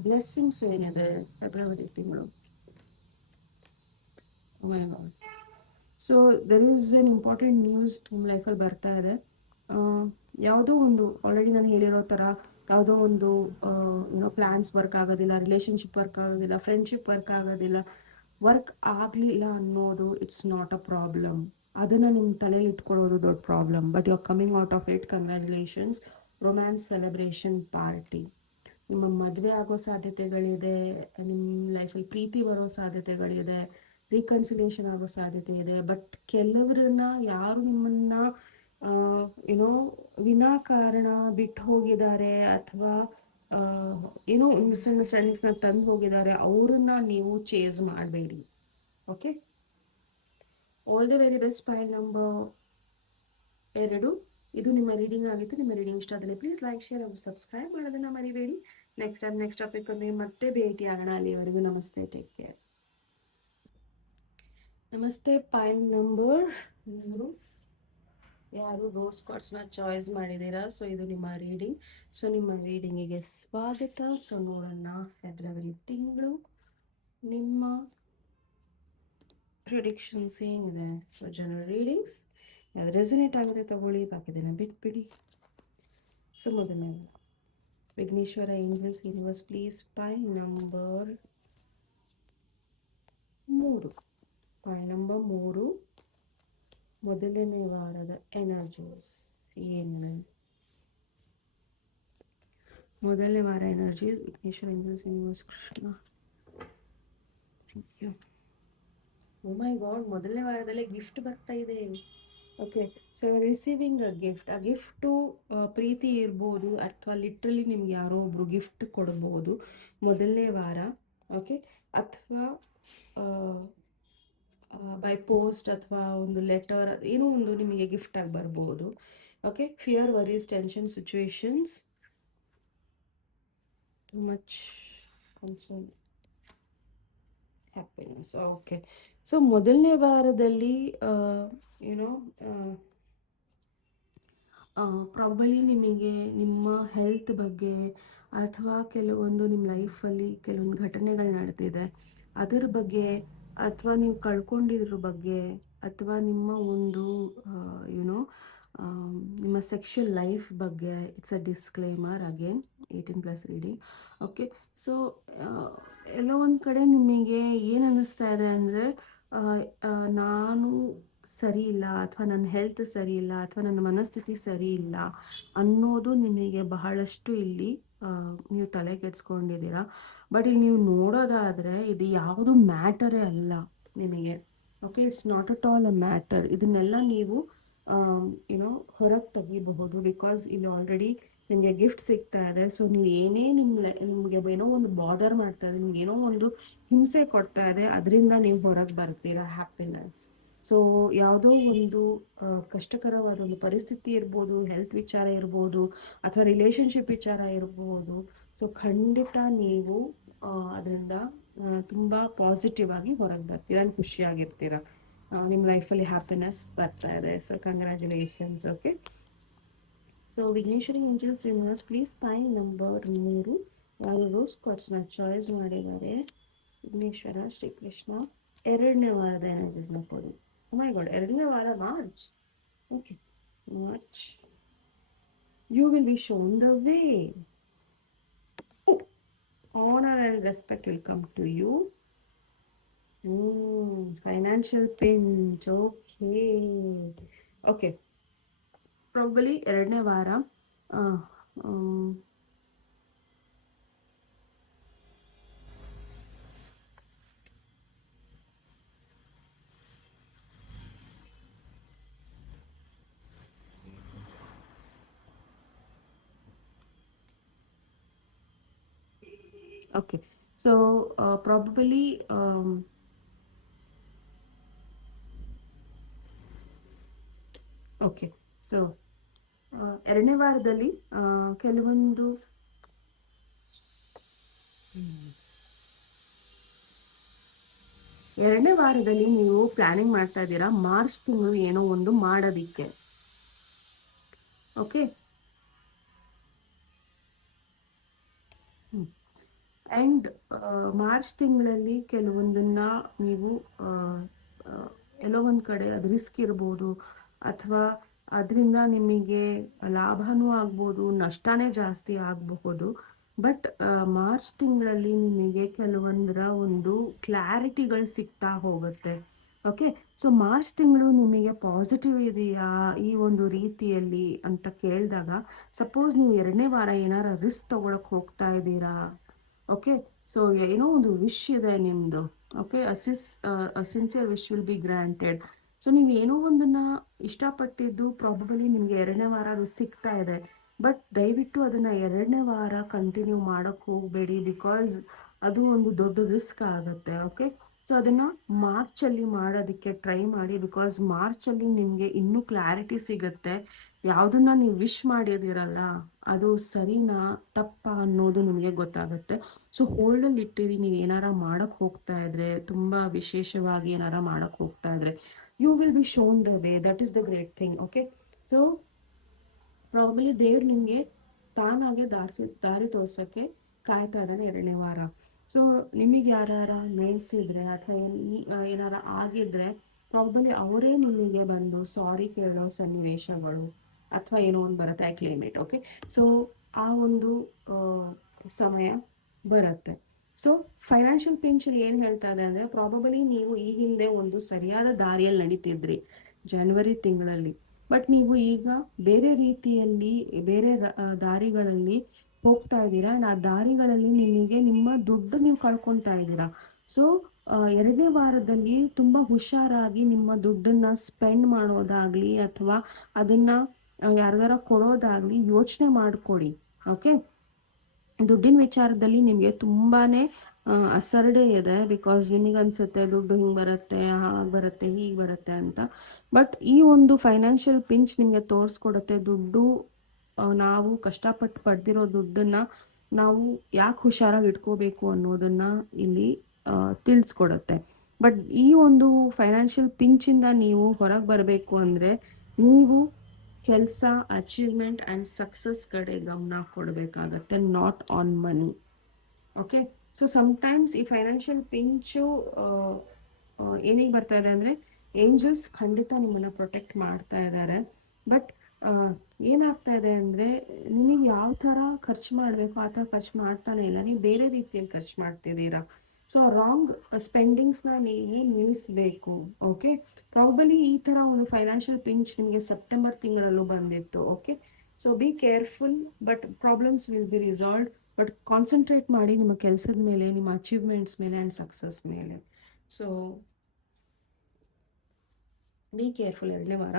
ಬ್ಲೆಸ್ಸಿಂಗ್ಸ್ ಏನಿದೆ ಫೆಬ್ರವರಿ ತಿಂಗಳು. So there is N important news ನಿಮ್ಮ ಲೈಫಲ್ಲಿ ಬರ್ತಾ ಇದೆ. ಯಾವುದೋ ಒಂದು ಆಲ್ರೆಡಿ ನಾನು ಹೇಳಿರೋ ಥರ ಯಾವುದೋ ಒಂದು ಪ್ಲ್ಯಾನ್ಸ್ ವರ್ಕ್ ಆಗೋದಿಲ್ಲ, ರಿಲೇಷನ್ಶಿಪ್ ವರ್ಕ್ ಆಗೋದಿಲ್ಲ, ಫ್ರೆಂಡ್ಶಿಪ್ ವರ್ಕ್ ಆಗೋದಿಲ್ಲ, ವರ್ಕ್ ಆಗಲಿಲ್ಲ ಅನ್ನೋದು ಇಟ್ಸ್ ನಾಟ್ ಅ ಪ್ರಾಬ್ಲಮ್. ಅದನ್ನು ನಿಮ್ಮ ತಲೆಯಲ್ಲಿ ಇಟ್ಕೊಳ್ಳೋದು ದೊಡ್ಡ problem. But you are coming out of it. Congratulations. Romance celebration party. ನಿಮ್ಮ ಮದುವೆ ಆಗೋ ಸಾಧ್ಯತೆಗಳಿದೆ, ನಿಮ್ಮ ಲೈಫಲ್ಲಿ ಪ್ರೀತಿ ಬರೋ ಸಾಧ್ಯತೆಗಳಿದೆ, ರೀಕನ್ಸಿಲೇಷನ್ ಆಗೋ ಸಾಧ್ಯತೆ ಇದೆ. ಬಟ್ ಕೆಲವರನ್ನ ಯಾರು ನಿಮ್ಮನ್ನ ಏನೋ ವಿನಾಕಾರಣ ಬಿಟ್ಟು ಹೋಗಿದ್ದಾರೆ ಅಥವಾ ಏನೋ ಮಿಸ್ಅಂಡರ್ಸ್ಟ್ಯಾಂಡಿಂಗ್ಸ್ನ ತಂದು ಹೋಗಿದ್ದಾರೆ, ಅವರನ್ನ ನೀವು ಚೇಸ್ ಮಾಡಬೇಡಿ. Okay, all the very best. File number 2 ಇದು ನಿಮ್ಮ ರೀಡಿಂಗ್ ಆಗಿತ್ತು. ನಿಮ್ಮ ರೀಡಿಂಗ್ ಇಷ್ಟ ಆದರೆ ಪ್ಲೀಸ್ ಲೈಕ್, ಶೇರ್ ಹಾಗೂ ಸಬ್ಸ್ಕ್ರೈಬ್ ಮಾಡೋದನ್ನು ಮರಿಬೇಡಿ. ನೆಕ್ಸ್ಟ್ ಟಾಪಿಕ್ ಅಂದರೆ ಮತ್ತೆ ಭೇಟಿ ಆಗೋಣ. ಅಲ್ಲಿವರೆಗೂ ನಮಸ್ತೆ, ಟೇಕ್ ಕೇರ್. ನಮಸ್ತೆ. ಫೈಲ್ ನಂಬರ್ 3 ಯಾರು ರೋಸ್ ಕಾರ್ಡ್ಸ್ನ ಚಾಯ್ಸ್ ಮಾಡಿದ್ದೀರಾ? ಸೊ ಇದು ನಿಮ್ಮ ರೀಡಿಂಗ್. ಸೊ ನಿಮ್ಮ ರೀಡಿಂಗಿಗೆ ಸ್ವಾಗತ. ಸೊ ನೋಡೋಣ ಫೆಬ್ರವರಿ ತಿಂಗಳು ನಿಮ್ಮ ಪ್ರಿಡಿಕ್ಷನ್ಸ್ ಏನಿದೆ. ಸೊ ಜನರಲ್ ರೀಡಿಂಗ್ಸ್ ಯಾವ್ದು ರೆಸನೇಟ್ ಆಗಿದೆ ತಗೊಳ್ಳಿ, ಬಾಕಿದನ್ನು ಬಿಟ್ಬಿಡಿ. ಸೊ ಮೊದಲನೇ Vighneshwara angels universe please file number 3. File number 3 ಮೊದಲನೇ ವಾರದ ಎನರ್ಜೀಸ್ ಏನಿದೆ? ಮೊದಲನೇ ವಾರ energy Vighneshwara angels universe Krishna. Thank you. Oh my God, ಮೊದಲನೇ ವಾರದಲ್ಲೇ ಗಿಫ್ಟ್ ಬರ್ತಾ ಇದೆ. Okay, so receiving a gift. ಆ ಗಿಫ್ಟು ಪ್ರೀತಿ ಇರ್ಬೋದು ಅಥವಾ ಲಿಟ್ರಲಿ ನಿಮ್ಗೆ ಯಾರೋ ಒಬ್ರು ಗಿಫ್ಟ್ ಕೊಡ್ಬೋದು ಮೊದಲನೇ ವಾರ. ಓಕೆ, ಅಥವಾ ಬೈ ಪೋಸ್ಟ್ ಅಥವಾ ಒಂದು ಲೆಟರ್, ಏನೋ ಒಂದು ನಿಮಗೆ ಗಿಫ್ಟ್ ಆಗಿ ಬರ್ಬೋದು. Okay, fear, worries, tension, situations, too much concern, happiness. Okay, so ಮೊದಲನೇ ವಾರದಲ್ಲಿ ಏನೋ ಪ್ರಾಬಲಿ ನಿಮಗೆ ನಿಮ್ಮ ಹೆಲ್ತ್ ಬಗ್ಗೆ ಅಥವಾ ಕೆಲವೊಂದು ನಿಮ್ಮ ಲೈಫಲ್ಲಿ ಕೆಲವೊಂದು ಘಟನೆಗಳು ನಡೆದಿದೆ ಅದರ ಬಗ್ಗೆ, ಅಥವಾ ನೀವು ಕಳ್ಕೊಂಡಿದ್ರ ಬಗ್ಗೆ, ಅಥವಾ ನಿಮ್ಮ ಒಂದು ಯುನೋ ನಿಮ್ಮ ಸೆಕ್ಷುವಲ್ ಲೈಫ್ ಬಗ್ಗೆ. It's a disclaimer again, 18+ reading. Okay, so ಎಲ್ಲೋ ಒಂದು ಕಡೆ ನಿಮಗೆ ಏನು ಅನ್ನಿಸ್ತಾ ಇದೆ ಅಂದರೆ, ನಾನು ಸರಿ ಇಲ್ಲ, ಅಥವಾ ನನ್ನ ಹೆಲ್ತ್ ಸರಿ ಇಲ್ಲ, ಅಥವಾ ನನ್ನ ಮನಸ್ಥಿತಿ ಸರಿ ಇಲ್ಲ ಅನ್ನೋದು ನಿಮಗೆ ಬಹಳಷ್ಟು ಇಲ್ಲಿ ನೀವು ತಲೆ ಕೆಡ್ಸ್ಕೊಂಡಿದ್ದೀರಾ. ಬಟ್ ಇಲ್ಲಿ ನೀವು ನೋಡೋದಾದರೆ ಇದು ಯಾವುದು ಮ್ಯಾಟರೇ ಅಲ್ಲ ನಿಮಗೆ. Okay, it's not at all a matter. ಇದನ್ನೆಲ್ಲ ನೀವು ಏನೋ ಹೊರಗೆ ತೆಗಿಬಹುದು, ಬಿಕಾಸ್ ಇಲ್ಲಿ ಆಲ್ರೆಡಿ ನಿಮಗೆ ಗಿಫ್ಟ್ ಸಿಗ್ತಾ ಇದೆ. ಸೊ ನೀವು ಏನೇ ನಿಮಗೆ ಏನೋ ಒಂದು ಬಾರ್ಡರ್ ಮಾಡ್ತಾ ಇದೆ, ನಿಮ್ಗೆ ಏನೋ ಒಂದು ಹಿಂಸೆ ಕೊಡ್ತಾ ಇದೆ, ಅದರಿಂದ ನೀವು ಹೊರಗೆ ಬರ್ತೀರಾ ಹ್ಯಾಪಿನೆಸ್. ಸೊ ಯಾವುದೋ ಒಂದು ಕಷ್ಟಕರವಾದ ಒಂದು ಪರಿಸ್ಥಿತಿ ಇರ್ಬೋದು, ಹೆಲ್ತ್ ವಿಚಾರ ಇರ್ಬೋದು, ಅಥವಾ ರಿಲೇಶನ್ಶಿಪ್ ವಿಚಾರ ಇರ್ಬೋದು. ಸೊ ಖಂಡಿತ ನೀವು ಅದರಿಂದ ತುಂಬ ಪಾಸಿಟಿವ್ ಆಗಿ ಹೊರಗೆ ಬರ್ತೀರಾ, ಖುಷಿಯಾಗಿರ್ತೀರಾ, ನಿಮ್ಮ ಲೈಫಲ್ಲಿ ಹ್ಯಾಪಿನೆಸ್ ಬರ್ತಾ ಇದೆ. So congratulations. Okay, so Vighneshwari angels universe please pile number 3 ಯಾರು ರೋಸ್ ಕ್ವಾರ್ಟ್ಸ್ನ ಚಾಯ್ಸ್ ಮಾಡಿದ್ದಾರೆ. ವಿಘ್ನೇಶ್ವರ ಶ್ರೀಕೃಷ್ಣ ಎರಡನೇ ವಾರದ ಎನರ್ಜೀಸ್ನ ಕೊಡಿ. ಮೈ ಗಾಡ್, ಎರಡನೇ ವಾರ March. Okay, March you will be shown the way. Honor and respect will come to you. Financial pinch. Okay. Probably ಎರಡನೇ ವಾರ okay, so probably okay, so ಎರಡನೇ ವಾರದಲ್ಲಿ ಕೆಲವೊಂದು ಎರಡನೇ ವಾರದಲ್ಲಿ ನೀವು ಪ್ಲಾನಿಂಗ್ ಮಾಡ್ತಾ ಇದ್ದೀರಾ ಮಾರ್ಚ್ ತಿಂಗಳು ಏನೋ ಒಂದು ಮಾಡೋದಿಕ್ಕೆ. ಓಕೆ, ಆ್ಯಂಡ್ ಮಾರ್ಚ್ ತಿಂಗಳಲ್ಲಿ ಕೆಲವೊಂದನ್ನ ನೀವು ಎಲ್ಲೋ ಒಂದು ಕಡೆ ಅದು ರಿಸ್ಕ್ ಇರ್ಬೋದು, ಅಥವಾ ಅದರಿಂದ ನಿಮಗೆ ಲಾಭನೂ ಆಗ್ಬೋದು, ನಷ್ಟನೇ ಜಾಸ್ತಿ ಆಗಬಹುದು. ಬಟ್ ಮಾರ್ಚ್ ತಿಂಗಳಲ್ಲಿ ನಿಮಗೆ ಕೆಲವೊಂದರ ಒಂದು ಕ್ಲಾರಿಟಿಗಳು ಸಿಗ್ತಾ ಹೋಗುತ್ತೆ. ಓಕೆ, ಸೊ ಮಾರ್ಚ್ ತಿಂಗಳು ನಿಮಗೆ ಪಾಸಿಟಿವ್ ಇದೆಯಾ ಈ ಒಂದು ರೀತಿಯಲ್ಲಿ ಅಂತ ಕೇಳಿದಾಗ, ಸಪೋಸ್ ನೀವು ಎರಡನೇ ವಾರ ಏನಾರ ರಿಸ್ಕ್ ತಗೊಳಕ್ ಹೋಗ್ತಾ ಇದ್ದೀರಾ. ಓಕೆ, ಸೊ ಏನೋ ಒಂದು ವಿಶ್ ಇದೆ ನಿಮ್ಮದು. Okay, sincere wish will be granted. So ನೀವು ಏನೋ ಒಂದನ್ನ ಇಷ್ಟಪಟ್ಟಿದ್ದು ಪ್ರಾಬಬಲಿ ನಿಮಗೆ ಎರಡನೇ ವಾರ ಅದು ಸಿಗ್ತಾ ಇದೆ. ಬಟ್ ದಯವಿಟ್ಟು ಅದನ್ನ ಎರಡನೇ ವಾರ ಕಂಟಿನ್ಯೂ ಮಾಡಕ್ ಹೋಗಬೇಡಿ, ಬಿಕಾಸ್ ಅದು ಒಂದು ದೊಡ್ಡ ರಿಸ್ಕ್ ಆಗುತ್ತೆ. ಓಕೆ, ಸೊ ಅದನ್ನ ಮಾರ್ಚಲ್ಲಿ ಮಾಡೋದಕ್ಕೆ ಟ್ರೈ ಮಾಡಿ, ಬಿಕಾಸ್ ಮಾರ್ಚಲ್ಲಿ ನಿಮಗೆ ಇನ್ನೂ ಕ್ಲಾರಿಟಿ ಸಿಗುತ್ತೆ. ಯಾವುದನ್ನ ನೀವು ವಿಶ್ ಮಾಡಿದಿರಲ್ಲ ಅದು ಸರಿನಾ ತಪ್ಪಾ ಅನ್ನೋದು ನಿಮಗೆ ಗೊತ್ತಾಗುತ್ತೆ. ಸೊ ಹೋಲ್ಡಲ್ಲಿ ಇಟ್ಟಿರಿ. ನೀವು ಏನಾರ ಮಾಡಕ್ ಹೋಗ್ತಾ ಇದ್ರೆ, ತುಂಬಾ ವಿಶೇಷವಾಗಿ ಏನಾರ ಮಾಡಕ್ ಹೋಗ್ತಾ ಇದ್ರೆ, you will be shown the way. That is the great thing. Okay, so probably ದೇವ್ರು ನಿಮಗೆ ತಾನಾಗೆ ದಾರಿ ತೋರ್ಸಕ್ಕೆ ಕಾಯ್ತಾ ಇದ್ದಾನೆ ಎರಡನೇ ವಾರ. ಸೊ ನಿಮಗೆ ಯಾರ ಮೇಯಿಸಿದ್ರೆ ಅಥವಾ ಏನಾರ ಆಗಿದ್ರೆ ಪ್ರಾಬಲಿ ಅವರೇ ನಿಮಗೆ ಬಂದು ಸಾರಿ ಕೇಳೋ ಸನ್ನಿವೇಶಗಳು ಅಥವಾ ಏನೋ ಒಂದು ಬರುತ್ತೆ, I claim it. Okay, so ಆ ಒಂದು ಸಮಯ ಬರುತ್ತೆ. ಸೊ ಫೈನಾನ್ಷಿಯಲ್ ಪಿಂಚ್ ಏನು ಹೇಳ್ತಾ ಇದೆ ಅಂದರೆ, ಪ್ರಾಬಬಲಿ ನೀವು ಈ ಹಿಂದೆ ಒಂದು ಸರಿಯಾದ ದಾರಿಯಲ್ಲಿ ನಡೀತಿದ್ರಿ ಜನವರಿ ತಿಂಗಳಲ್ಲಿ. ಬಟ್ ನೀವು ಈಗ ಬೇರೆ ರೀತಿಯಲ್ಲಿ ಬೇರೆ ದಾರಿಗಳಲ್ಲಿ ಹೋಗ್ತಾ ಇದ್ದೀರಾ. ಆ ದಾರಿಗಳಲ್ಲಿ ನಿಮಗೆ ನಿಮ್ಮ ದುಡ್ಡು ನೀವು ಕಳ್ಕೊತಾ ಇದ್ದೀರಾ. ಸೊ ಎರಡನೇ ವಾರದಲ್ಲಿ ತುಂಬ ಹುಷಾರಾಗಿ ನಿಮ್ಮ ದುಡ್ಡನ್ನ ಸ್ಪೆಂಡ್ ಮಾಡೋದಾಗ್ಲಿ ಅಥವಾ ಅದನ್ನ ಯಾರಿಗಾರ ಕೊಡೋದಾಗ್ಲಿ ಯೋಚನೆ ಮಾಡ್ಕೊಡಿ. ಓಕೆ, ದುಡ್ಡಿನ ವಿಚಾರದಲ್ಲಿ ನಿಮಗೆ ತುಂಬಾನೇ ಅಸರ್ಡೆ ಇದೆ, ಬಿಕಾಸ್ ನಿಮಗನ್ಸುತ್ತೆ ದುಡ್ಡು ಹಿಂಗೆ ಬರುತ್ತೆ, ಹಾಗೆ ಬರುತ್ತೆ, ಹೀಗೆ ಬರುತ್ತೆ ಅಂತ. ಬಟ್ ಈ ಒಂದು ಫೈನಾನ್ಷಿಯಲ್ ಪಿಂಚ್ ನಿಮಗೆ ತೋರಿಸ್ಕೊಡುತ್ತೆ ದುಡ್ಡು ನಾವು ಕಷ್ಟಪಟ್ಟು ಪಡೆದಿರೋ ದುಡ್ಡನ್ನ ನಾವು ಯಾಕೆ ಹುಷಾರಾಗಿ ಇಟ್ಕೋಬೇಕು ಅನ್ನೋದನ್ನ ಇಲ್ಲಿ ತಿಳಿಸ್ಕೊಡುತ್ತೆ. ಬಟ್ ಈ ಒಂದು ಫೈನಾನ್ಷಿಯಲ್ ಪಿಂಚಿಂದ ನೀವು ಹೊರಗೆ ಬರಬೇಕು ಅಂದರೆ ನೀವು ಕೆಲಸ, ಅಚೀವ್ಮೆಂಟ್ ಆ್ಯಂಡ್ ಸಕ್ಸಸ್ ಕಡೆ ಗಮನ ಕೊಡಬೇಕಾಗತ್ತೆ, not on money. Okay, so sometimes ಈ ಫೈನಾನ್ಷಿಯಲ್ ಪಿಂಚು ಏನಿಗೆ ಬರ್ತಾ ಇದೆ ಅಂದರೆ, ಏಂಜಲ್ಸ್ ಖಂಡಿತ ನಿಮ್ಮನ್ನು ಪ್ರೊಟೆಕ್ಟ್ ಮಾಡ್ತಾ ಇದ್ದಾರೆ. ಬಟ್ ಏನಾಗ್ತಾ ಇದೆ ಅಂದರೆ, ನಿಮಗೆ ಯಾವ ಥರ ಖರ್ಚು ಮಾಡಬೇಕು ಆ ಥರ ಖರ್ಚು ಮಾಡ್ತಾನೆ ಇಲ್ಲ, ನೀವು ಬೇರೆ ರೀತಿಯಲ್ಲಿ ಖರ್ಚು ಮಾಡ್ತಿದ್ದೀರಾ. ಸೊ ರಾಂಗ್ ಸ್ಪೆಂಡಿಂಗ್ಸ್ನ ನೀವು ನಿಲ್ಲಿಸಬೇಕು. ಓಕೆ, ಪ್ರಾಬಲಿ ಈ ಥರ ಒಂದು ಫೈನಾನ್ಷಿಯಲ್ ಪಿಂಚ್ ನಿಮಗೆ ಸೆಪ್ಟೆಂಬರ್ ತಿಂಗಳಲ್ಲೂ ಬಂದಿತ್ತು. Okay, so be careful, but problems will be resolved. But concentrate ಮಾಡಿ ನಿಮ್ಮ ಕೆಲಸದ ಮೇಲೆ, ನಿಮ್ಮ ಅಚೀವ್ಮೆಂಟ್ಸ್ ಮೇಲೆ ಆ್ಯಂಡ್ ಸಕ್ಸಸ್ ಮೇಲೆ. So be careful. 2ನೇ ವಾರ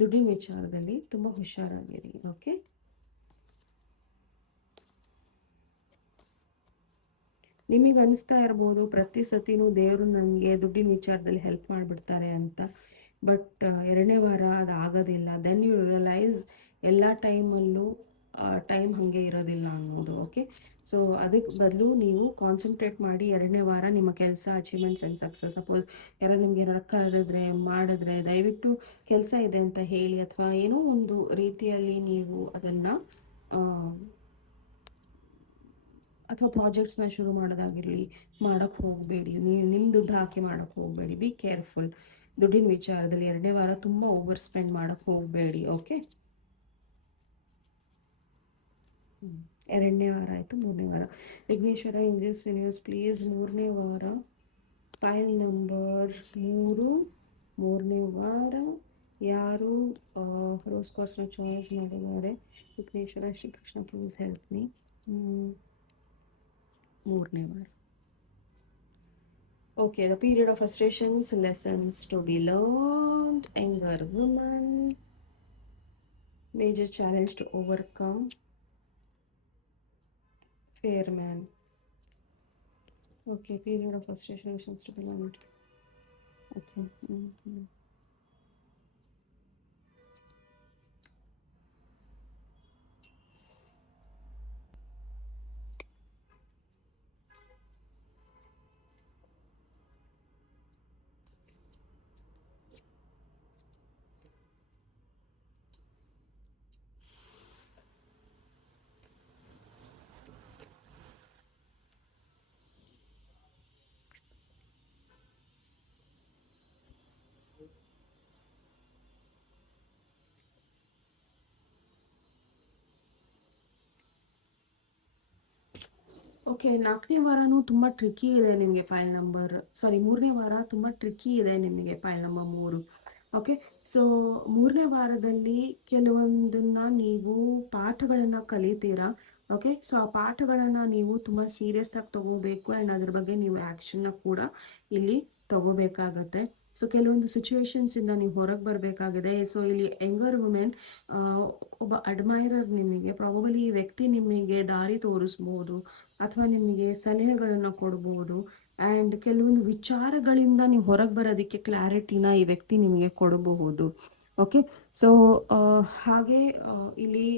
ದುಡ್ಡಿನ ವಿಚಾರದಲ್ಲಿ ತುಂಬ ಹುಷಾರಾಗಿರಿ. ಓಕೆ, ನಿಮಗೆ ಅನಿಸ್ತಾ ಇರ್ಬೋದು ಪ್ರತಿ ಸತಿನೂ ದೇವರು ನನಗೆ ದುಡ್ಡಿನ ವಿಚಾರದಲ್ಲಿ ಹೆಲ್ಪ್ ಮಾಡಿಬಿಡ್ತಾರೆ ಅಂತ. ಬಟ್ 2ನೇ ವಾರ ಅದು ಆಗೋದಿಲ್ಲ. ದೆನ್ ಯು ರಿಯಲೈಸ್ ಎಲ್ಲ ಟೈಮಲ್ಲೂ ಟೈಮ್ ಹಾಗೆ ಇರೋದಿಲ್ಲ ಅನ್ನೋದು. ಓಕೆ, ಸೊ ಅದಕ್ಕೆ ಬದಲು ನೀವು ಕಾನ್ಸಂಟ್ರೇಟ್ ಮಾಡಿ 2ನೇ ವಾರ ನಿಮ್ಮ ಕೆಲಸ, ಅಚೀವ್ಮೆಂಟ್ಸ್ ಆ್ಯಂಡ್ ಸಕ್ಸಸ್. ಸಪೋಸ್ ಯಾರೋ ನಿಮ್ಗೆ ಏನಾರು ಕರೆದಿದ್ರೆ, ಮಾಡಿದ್ರೆ ದಯವಿಟ್ಟು ಕೆಲಸ ಇದೆ ಅಂತ ಹೇಳಿ, ಅಥವಾ ಏನೋ ಒಂದು ರೀತಿಯಲ್ಲಿ ನೀವು ಅದನ್ನು ಅಥವಾ ಪ್ರಾಜೆಕ್ಟ್ಸ್ನ ಶುರು ಮಾಡೋದಾಗಿರಲಿ ಮಾಡೋಕ್ಕೆ ಹೋಗಬೇಡಿ. ನೀವು ನಿಮ್ಮ ದುಡ್ಡು ಹಾಕಿ ಮಾಡೋಕ್ಕೆ ಹೋಗಬೇಡಿ. ಬಿ ಕೇರ್ಫುಲ್ ದುಡ್ಡಿನ ವಿಚಾರದಲ್ಲಿ. 2ನೇ ವಾರ ತುಂಬ ಓವರ್ ಸ್ಪೆಂಡ್ ಮಾಡೋಕ್ಕೆ ಹೋಗಬೇಡಿ. ಓಕೆ, 2ನೇ ವಾರ ಆಯಿತು. 3ನೇ ವಾರ ವಿಘ್ನೇಶ್ವರ ಇಂಜಸ್ ನ್ಯೂಸ್ ಪ್ಲೀಸ್. 3ನೇ ವಾರ ಫೈಲ್ ನಂಬರ್ 3, 3ನೇ ವಾರ ಯಾರು ರೋಸ್ ಕಾಸ್ಟ್ನ ಚಾಯ್ಸ್ ಮಾಡಿದ್ದಾರೆ? Vighneshwara Shrikrishna please help me. 3ನೇ ವಾರ. Okay, the period of frustrations, lessons to be learned, anger woman, major challenge to overcome, fair man. Okay, period of frustration, lessons to be learned. Okay. Okay, 4ನೇ ವಾರನೂ ತುಂಬ tricky ಇದೆ ನಿಮಗೆ. File number 3ನೇ ವಾರ ತುಂಬ tricky ಇದೆ ನಿಮಗೆ. File number 3. Okay, so 3ನೇ ವಾರದಲ್ಲಿ ಕೆಲವೊಂದನ್ನು ನೀವು ಪಾಠಗಳನ್ನು ಕಲಿತೀರಾ. ಓಕೆ, ಸೊ ಆ ಪಾಠಗಳನ್ನು ನೀವು ತುಂಬ ಸೀರಿಯಸ್ ಆಗಿ ತಗೋಬೇಕು ಆ್ಯಂಡ್ ಅದ್ರ ಬಗ್ಗೆ ನೀವು ಆ್ಯಕ್ಷನ್ನ ಕೂಡ ಇಲ್ಲಿ ತಗೋಬೇಕಾಗತ್ತೆ. ಸೊ ಕೆಲವೊಂದು ಸಿಚುವೇಶನ್ಸಿಂದ ನೀವು ಹೊರಗೆ ಬರಬೇಕಾಗಿದೆ. ಸೊ ಇಲ್ಲಿ ಯಂಗರ್ ವುಮೆನ್, ಒಬ್ಬ ಅಡ್ಮೈರರ್ ನಿಮಗೆ ಪ್ರಾಬಲಿ ಈ ವ್ಯಕ್ತಿ ನಿಮಗೆ ದಾರಿ ತೋರಿಸ್ಬೋದು ಅಥವಾ ನಿಮಗೆ ಸಲಹೆಗಳನ್ನು ಕೊಡ್ಬೋದು. ಆ್ಯಂಡ್ ಕೆಲವೊಂದು ವಿಚಾರಗಳಿಂದ ನೀವು ಹೊರಗೆ ಬರೋದಕ್ಕೆ ಕ್ಲಾರಿಟಿನ ಈ ವ್ಯಕ್ತಿ ನಿಮಗೆ ಕೊಡಬಹುದು. ಓಕೆ, ಸೊ ಹಾಗೆ ಇಲ್ಲಿ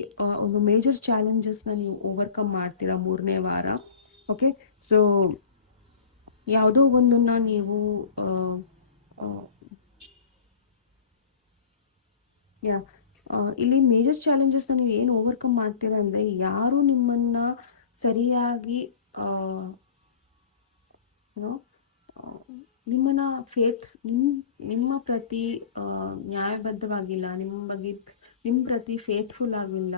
ಒಂದು ಮೇಜರ್ ಚಾಲೆಂಜಸ್ನ ನೀವು ಓವರ್ಕಮ್ ಮಾಡ್ತೀರಾ 3ನೇ ವಾರ. ಓಕೆ, ಸೊ ಯಾವುದೋ ಒಂದನ್ನು ನೀವು ಇಲ್ಲಿ ಮೇಜರ್ ಚಾಲೆಂಜಸ್ನ ನೀವು ಏನು ಓವರ್ಕಮ್ ಮಾಡ್ತೀರಾ ಅಂದರೆ, ಯಾರು ನಿಮ್ಮನ್ನು ಸರಿಯಾಗಿ ನಿಮ್ಮನ್ನ ನಿಮ್ಮ ಪ್ರತಿ ನ್ಯಾಯಬದ್ಧವಾಗಿಲ್ಲ, ನಿಮ್ಮ ಪ್ರತಿ ಫೇತ್ಫುಲ್ ಆಗಿಲ್ಲ,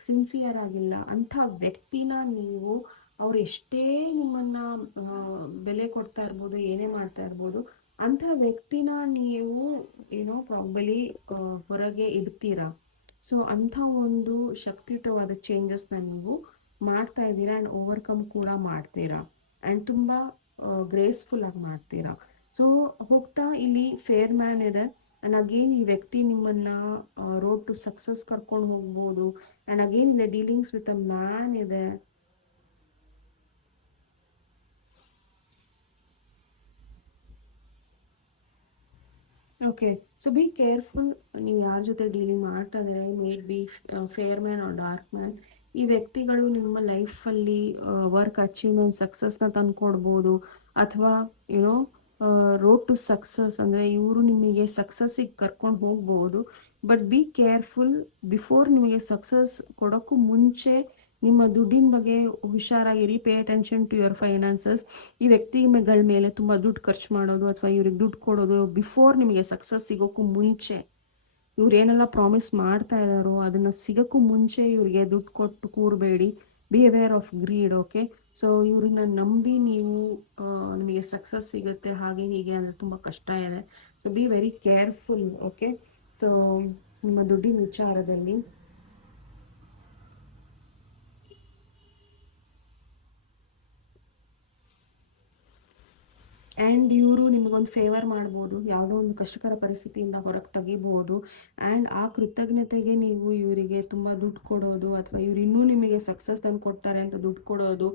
ಸಿನ್ಸಿಯರ್ ಆಗಿಲ್ಲ ಅಂಥ ವ್ಯಕ್ತಿನ ನೀವು, ಅವ್ರು ಎಷ್ಟೇ ನಿಮ್ಮನ್ನ ಬೆಲೆ ಕೊಡ್ತಾ ಇರ್ಬೋದು, ಏನೇ ಮಾಡ್ತಾ ಇರ್ಬೋದು, ಅಂಥ ವ್ಯಕ್ತಿನ ನೀವು ಪ್ರಾಬಲಿ ಹೊರಗೆ ಇಡ್ತೀರಾ. ಸೊ ಅಂಥ ಒಂದು ಶಕ್ತಿಯುತವಾದ ಚೇಂಜಸ್ನ ನೀವು ಮಾಡ್ತಾ ಇದ್ದೀರಾ ಆ್ಯಂಡ್ ಓವರ್ಕಮ್ ಕೂಡ ಮಾಡ್ತೀರಾ ಆ್ಯಂಡ್ ತುಂಬ ಗ್ರೇಸ್ಫುಲ್ ಆಗಿ ಮಾಡ್ತೀರಾ. ಸೊ ಹೋಗ್ತಾ ಇಲ್ಲಿ ಫೇರ್ ಮ್ಯಾನ್ ಇದೆ ಆ್ಯಂಡ್ ಅಗೇನ್ ಈ ವ್ಯಕ್ತಿ ನಿಮ್ಮನ್ನ ರೋಡ್ ಟು ಸಕ್ಸಸ್ ಕರ್ಕೊಂಡು ಹೋಗ್ಬೋದು. ಆ್ಯಂಡ್ ಅಗೇನ್ ಇಲ್ಲಿ ಡೀಲಿಂಗ್ಸ್ ವಿತ್ ಅ ಮ್ಯಾನ್ ಇದೆ. Okay, so be careful. ನೀವು ಯಾರ ಜೊತೆ ಡೀಲಿಂಗ್ ಮಾಡ್ತಾ ಇದ್ದೀರಾ, maybe fair man or dark man, ಈ ವ್ಯಕ್ತಿಗಳು ನಿಮ್ಮ ಲೈಫಲ್ಲಿ ವರ್ಕ್ ಅಚೀವ್ಮೆಂಟ್ ಸಕ್ಸಸ್ನ ತಂದುಕೊಡ್ಬೋದು ಅಥವಾ ರೋಡ್ ಟು ಸಕ್ಸಸ್ ಅಂದರೆ ಇವರು ನಿಮಗೆ ಸಕ್ಸಸ್ಸಿಗೆ ಕರ್ಕೊಂಡು ಹೋಗ್ಬೋದು. ಬಟ್ ಬಿ ಕೇರ್ಫುಲ್, ಬಿಫೋರ್ ನಿಮಗೆ ಸಕ್ಸಸ್ ಕೊಡೋಕ್ಕೂ ಮುಂಚೆ ನಿಮ್ಮ ದುಡ್ಡಿನ ಬಗ್ಗೆ ಹುಷಾರಾಗಿರಿ. Pay attention to your finances. ಈ ವ್ಯಕ್ತಿಗಳ ಮೇಲೆ ತುಂಬ ದುಡ್ಡು ಖರ್ಚು ಮಾಡೋದು ಅಥವಾ ಇವ್ರಿಗೆ ದುಡ್ಡು ಕೊಡೋದು ಬಿಫೋರ್ ನಿಮಗೆ ಸಕ್ಸಸ್ ಸಿಗೋಕ್ಕೂ ಮುಂಚೆ, ಇವ್ರು ಏನೆಲ್ಲ ಪ್ರಾಮಿಸ್ ಮಾಡ್ತಾ ಇದ್ದಾರೋ ಅದನ್ನು ಸಿಗೋಕ್ಕೂ ಮುಂಚೆ ಇವ್ರಿಗೆ ದುಡ್ಡು ಕೊಟ್ಟು ಕೂರಬೇಡಿ. Be aware of greed. Okay, so ಇವ್ರನ್ನ ನಂಬಿ ನೀವು ನಿಮಗೆ ಸಕ್ಸಸ್ ಸಿಗುತ್ತೆ ಹಾಗೆ ಹೀಗೆ ಅಂದರೆ ತುಂಬ ಕಷ್ಟ ಇದೆ. So be very careful. Okay, so ನಿಮ್ಮ ದುಡ್ಡಿನ ವಿಚಾರದಲ್ಲಿ ಆ್ಯಂಡ್ ಇವರು ನಿಮಗೊಂದು ಫೇವರ್ ಮಾಡ್ಬೋದು, ಯಾವುದೋ ಒಂದು ಕಷ್ಟಕರ ಪರಿಸ್ಥಿತಿಯಿಂದ ಹೊರಗೆ ತೆಗಿಬೋದು. ಆ್ಯಂಡ್ ಆ ಕೃತಜ್ಞತೆಗೆ ನೀವು ಇವರಿಗೆ ತುಂಬ ದುಡ್ಡು ಕೊಡೋದು ಅಥವಾ ಇವ್ರು ಇನ್ನೂ ನಿಮಗೆ ಸಕ್ಸಸ್ ತಂದು ಕೊಡ್ತಾರೆ ಅಂತ ದುಡ್ಡು ಕೊಡೋದು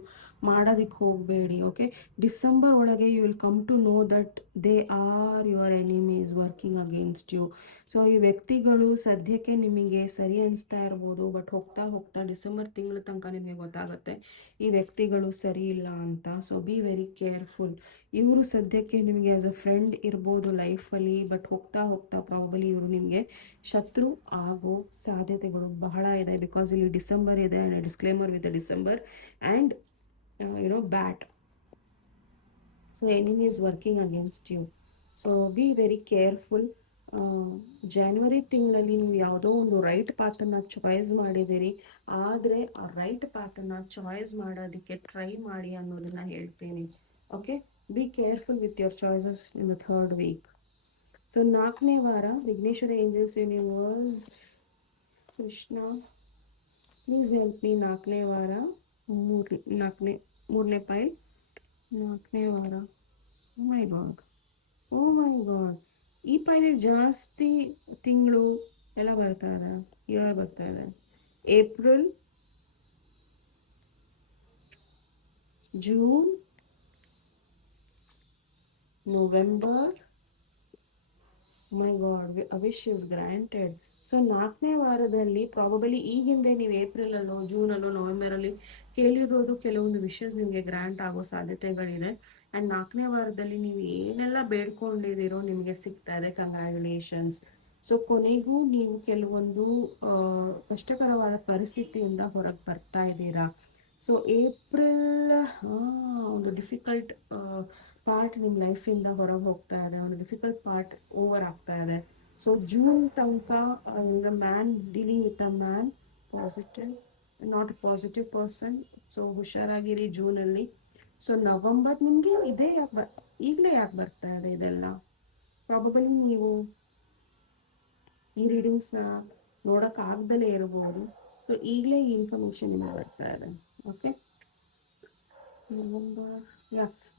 ಮಾಡೋದಕ್ಕೆ ಹೋಗಬೇಡಿ. ಓಕೆ, ಡಿಸೆಂಬರ್ ಒಳಗೆ you will come to know that they are your enemies working against you. So ಈ ವ್ಯಕ್ತಿಗಳು ಸದ್ಯಕ್ಕೆ ನಿಮಗೆ ಸರಿ ಅನಿಸ್ತಾ ಇರ್ಬೋದು, ಬಟ್ ಹೋಗ್ತಾ ಹೋಗ್ತಾ ಡಿಸೆಂಬರ್ ತಿಂಗಳ ತನಕ ನಿಮಗೆ ಗೊತ್ತಾಗುತ್ತೆ ಈ ವ್ಯಕ್ತಿಗಳು ಸರಿ ಇಲ್ಲ ಅಂತ. So be very careful. ಇವರು ಸದ್ಯಕ್ಕೆ ನಿಮಗೆ ಆಸ್ ಅ ಫ್ರೆಂಡ್ ಇರ್ಬೋದು ಲೈಫಲ್ಲಿ, ಬಟ್ ಹೋಗ್ತಾ ಹೋಗ್ತಾ ಪ್ರಾಬಲಿ ಇವರು ನಿಮಗೆ ಶತ್ರು ಆಗೋ ಸಾಧ್ಯತೆಗಳು ಬಹಳ ಇದೆ. ಬಿಕಾಸ್ ಇಲ್ಲಿ ಡಿಸೆಂಬರ್ ಇದೆ and disclaimer with December and bat. So enemy is working against you. So be very careful. January ತಿಂಗಳಲ್ಲಿ ನೀವು ಯಾವುದೋ ಒಂದು ರೈಟ್ ಪಾತನ್ನು ಚಾಯ್ಸ್ ಮಾಡಿದ್ದೀರಿ, ಆದರೆ ಆ ರೈಟ್ ಪಾತನ್ನು ಚಾಯ್ಸ್ ಮಾಡೋದಕ್ಕೆ ಟ್ರೈ ಮಾಡಿ ಅನ್ನೋದನ್ನು ಹೇಳ್ತೀನಿ. Okay, be careful with your choices in the third weak. So 4ನೇ ವಾರ Vighneshwara angels universe Krishna please help me. 4ನೇ ವಾರ ಮೂರನೇ ಪೈಲ್ 4ನೇ ವಾರ. ಓ my god, O my god, ಈ ಪೈಲಲ್ಲಿ ಜಾಸ್ತಿ ತಿಂಗಳು ಎಲ್ಲ ಬರ್ತಾ ಇದೆ, ಇಯರ್ ಬರ್ತಾ ಇದೆ. April, June, November. My god, wish is granted. So 4ನೇ ವಾರದಲ್ಲಿ ಪ್ರಾಬಬಲಿ ಈ ಹಿಂದೆ ನೀವು ಏಪ್ರಿಲಲ್ಲೋ ಜೂನಲ್ಲೋ ನವೆಂಬರಲ್ಲಿ ಕೇಳಿರೋದು ಕೆಲವೊಂದು ವಿಷಸ್ ನಿಮಗೆ ಗ್ರಾಂಟ್ ಆಗೋ ಸಾಧ್ಯತೆಗಳಿದೆ. ಆ್ಯಂಡ್ 4ನೇ ವಾರದಲ್ಲಿ ನೀವು ಏನೆಲ್ಲ ಬೇಡ್ಕೊಂಡಿದ್ದೀರೋ ನಿಮಗೆ ಸಿಗ್ತಾ ಇದೆ. ಕಂಗ್ರ್ಯಾಚುಲೇಷನ್ಸ್. ಸೊ ಕೊನೆಗೂ ನೀವು ಕೆಲವೊಂದು ಕಷ್ಟಕರವಾದ ಪರಿಸ್ಥಿತಿಯಿಂದ ಹೊರಗೆ ಬರ್ತಾ ಇದ್ದೀರಾ. ಸೊ ಏಪ್ರಿಲ್ ಒಂದು ಡಿಫಿಕಲ್ಟ್ ಪಾರ್ಟ್ ನಿಮ್ಮ ಲೈಫಿಂದ ಹೊರಗೆ ಹೋಗ್ತಾ ಇದೆ, ಒಂದು ಡಿಫಿಕಲ್ಟ್ ಪಾರ್ಟ್ ಓವರ್ ಆಗ್ತಾ ಇದೆ. ಸೊ ಜೂನ್ ತನಕ man dealing with a man, positive not a positive person. So ಹುಷಾರಾಗಿರಿ ಜೂನಲ್ಲಿ. ಸೊ ನವಂಬರ್ ನಿಮಗೆ ಇದೇ ಈಗಲೇ ಯಾಕೆ ಬರ್ತಾ ಇದೆ ಇದೆಲ್ಲ? ಪ್ರಾಬಬಲಿ ನೀವು ಈ ರೀಡಿಂಗ್ಸ್ನ ನೋಡೋಕ್ಕಾಗ್ದಲೇ ಇರ್ಬೋದು. ಸೊ ಈಗಲೇ ಈ ಇನ್ಫಾರ್ಮೇಷನ್ ನಿಮಗೆ ಬರ್ತಾ ಇದೆ. ಓಕೆ,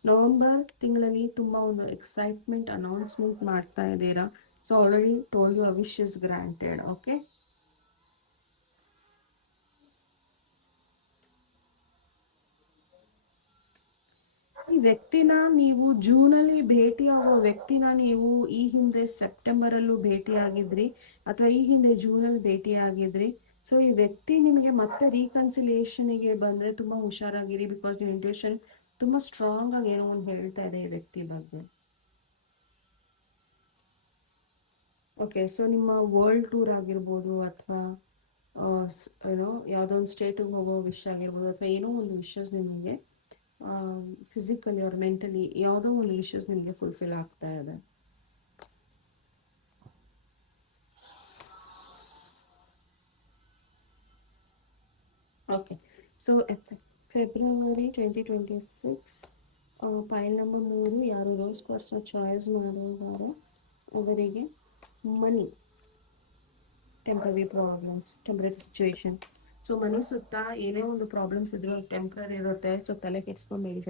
ನವಂಬರ್ ತಿಂಗಳಲ್ಲಿ ತುಂಬ ಒಂದು ಎಕ್ಸೈಟ್ಮೆಂಟ್ ಅನೌನ್ಸ್ಮೆಂಟ್ ಮಾಡ್ತಾ ಇದ್ದೀರಾ. So already told you, wish is granted. Okay, ಈ ವ್ಯಕ್ತಿನ ನೀವು ಜೂನಲ್ಲಿ ಭೇಟಿಯಾಗೋ ವ್ಯಕ್ತಿನ ನೀವು ಈ ಹಿಂದೆ ಸೆಪ್ಟೆಂಬರಲ್ಲೂ ಭೇಟಿಯಾಗಿದ್ರಿ ಅಥವಾ ಈ ಹಿಂದೆ ಜೂನಲ್ಲಿ ಭೇಟಿಯಾಗಿದ್ರಿ. ಸೊ ಈ ವ್ಯಕ್ತಿ ನಿಮಗೆ ಮತ್ತೆ ರೀಕನ್ಸಿಲಿಯೇಷನ್ಗೆ ಬಂದರೆ ತುಂಬ ಹುಷಾರಾಗಿರಿ. ಬಿಕಾಸ್ ನಿಮ್ಮ ಇಂಟ್ಯೂಷನ್ ತುಂಬ ಸ್ಟ್ರಾಂಗ್ ಆಗಿ ಏನೋ ಒಂದು ಹೇಳ್ತಾ ಇದೆ ಈ ವ್ಯಕ್ತಿ ಬಗ್ಗೆ. ಓಕೆ, ಸೊ ನಿಮ್ಮ ವರ್ಲ್ಡ್ ಟೂರ್ ಆಗಿರ್ಬೋದು ಅಥವಾ ಏನೋ ಯಾವುದೋ ಒಂದು ಸ್ಟೇಟಿಗೆ ಹೋಗೋ ವಿಷಯ ಆಗಿರ್ಬೋದು ಅಥವಾ ಏನೋ ಒಂದು ವಿಷಯಸ್ ನಿಮಗೆ ಫಿಸಿಕಲಿ ಆರ್ ಮೆಂಟಲಿ ಯಾವುದೋ ಒಂದು ವಿಷಯಸ್ ನಿಮಗೆ ಫುಲ್ಫಿಲ್ ಆಗ್ತಾ ಇದೆ. Okay, so February 2026 pile number 3 ಯಾರು ರೋಸ್ ಕೋರ್ಸ್ನ ಚಾಯ್ಸ್ ಮಾಡಿದ್ದಾರೆ ಅವರಿಗೆ money temporary problems, temporary situation. So money ಸುತ್ತ ಏನೇ ಒಂದು ಪ್ರಾಬ್ಲಮ್ಸ್ ಇದ್ರೂ ಟೆಂಪ್ರರಿ ಇರುತ್ತೆ. ಸೊ ತಲೆ ಕೆಡ್ಸ್ಕೊಂಬೇಡಿ.